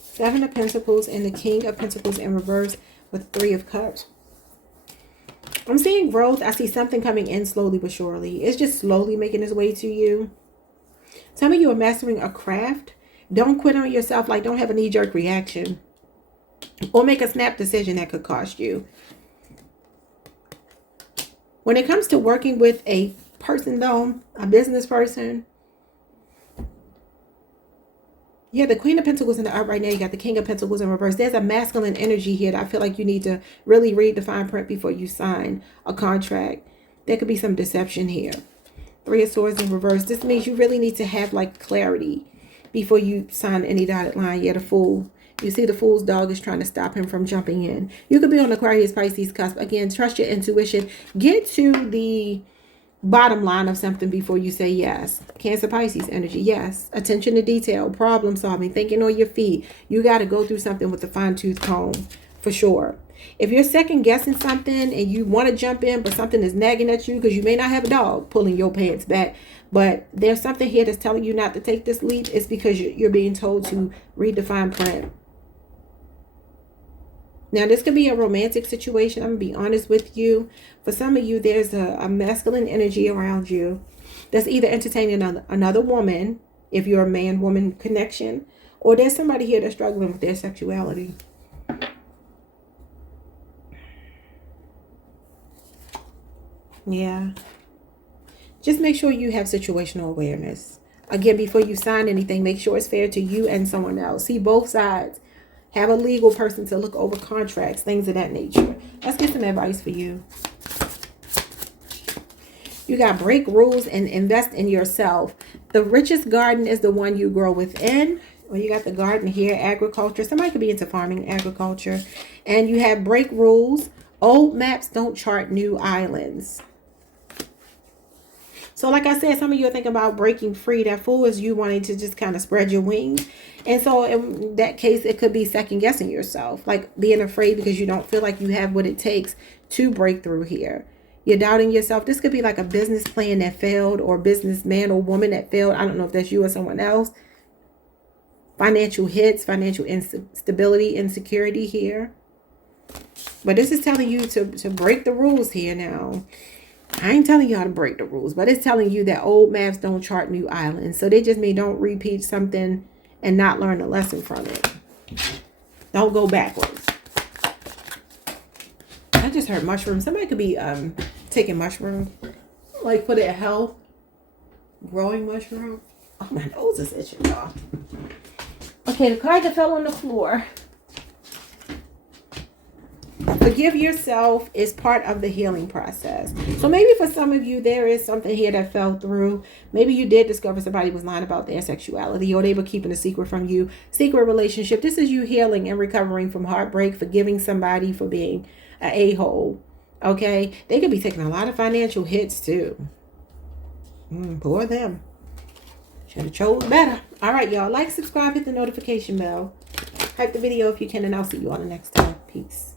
Seven of Pentacles and the King of Pentacles in reverse with Three of Cups. I'm seeing growth. I see something coming in slowly but surely. It's just slowly making its way to you. Some of you are mastering a craft. Don't quit on yourself. Like, don't have a knee-jerk reaction. Or make a snap decision that could cost you. When it comes to working with a person, though, a business person, yeah, the Queen of Pentacles in the up right now. You got the King of Pentacles in reverse. There's a masculine energy here that I feel like you need to really read the fine print before you sign a contract. There could be some deception here. Three of Swords in reverse. This means you really need to have like clarity before you sign any dotted line. Yeah, the Fool. You see the Fool's dog is trying to stop him from jumping in. You could be on Aquarius, Pisces cusp. Again, trust your intuition. Get to the bottom line of something before you say yes. Cancer, Pisces energy. Yes. Attention to detail. Problem solving. Thinking on your feet. You got to go through something with a fine-tooth comb. For sure. If you're second guessing something and you want to jump in, but something is nagging at you because you may not have a dog pulling your pants back, but there's something here that's telling you not to take this leap, it's because you're being told to read the fine print. Now, this could be a romantic situation. I'm going to be honest with you. For some of you, there's a masculine energy around you that's either entertaining another woman, if you're a man-woman connection, or there's somebody here that's struggling with their sexuality. Yeah. Just make sure you have situational awareness. Again, before you sign anything, make sure it's fair to you and someone else. See both sides. Have a legal person to look over contracts, things of that nature. Let's get some advice for you. You got break rules and invest in yourself. The richest garden is the one you grow within. Well, you got the garden here, agriculture. Somebody could be into farming, agriculture. And you have break rules. Old maps don't chart new islands. So like I said, some of you are thinking about breaking free. That Fool is you wanting to just kind of spread your wings. And so in that case, it could be second guessing yourself, like being afraid because you don't feel like you have what it takes to break through here. You're doubting yourself. This could be like a business plan that failed, or businessman or woman that failed. I don't know if that's you or someone else. Financial hits, financial instability, insecurity here. But this is telling you to break the rules here now. I ain't telling you how to break the rules, but it's telling you that old maps don't chart new islands. So they just mean don't repeat something and not learn a lesson from it. Don't go backwards. I just heard mushrooms. Somebody could be taking mushrooms, like for their health. Growing mushroom. Oh, my nose is itching, y'all. Okay, the card that fell on the floor. Forgive yourself is part of the healing process. So maybe for some of you, there is something here that fell through. Maybe you did discover somebody was lying about their sexuality, or they were keeping a secret from you. Secret relationship. This is you healing and recovering from heartbreak, forgiving somebody for being an a-hole. Okay? They could be taking a lot of financial hits too. Poor them. Should have chose better. All right, y'all. Like, subscribe, hit the notification bell. Hype the video if you can, and I'll see you on the next time. Peace.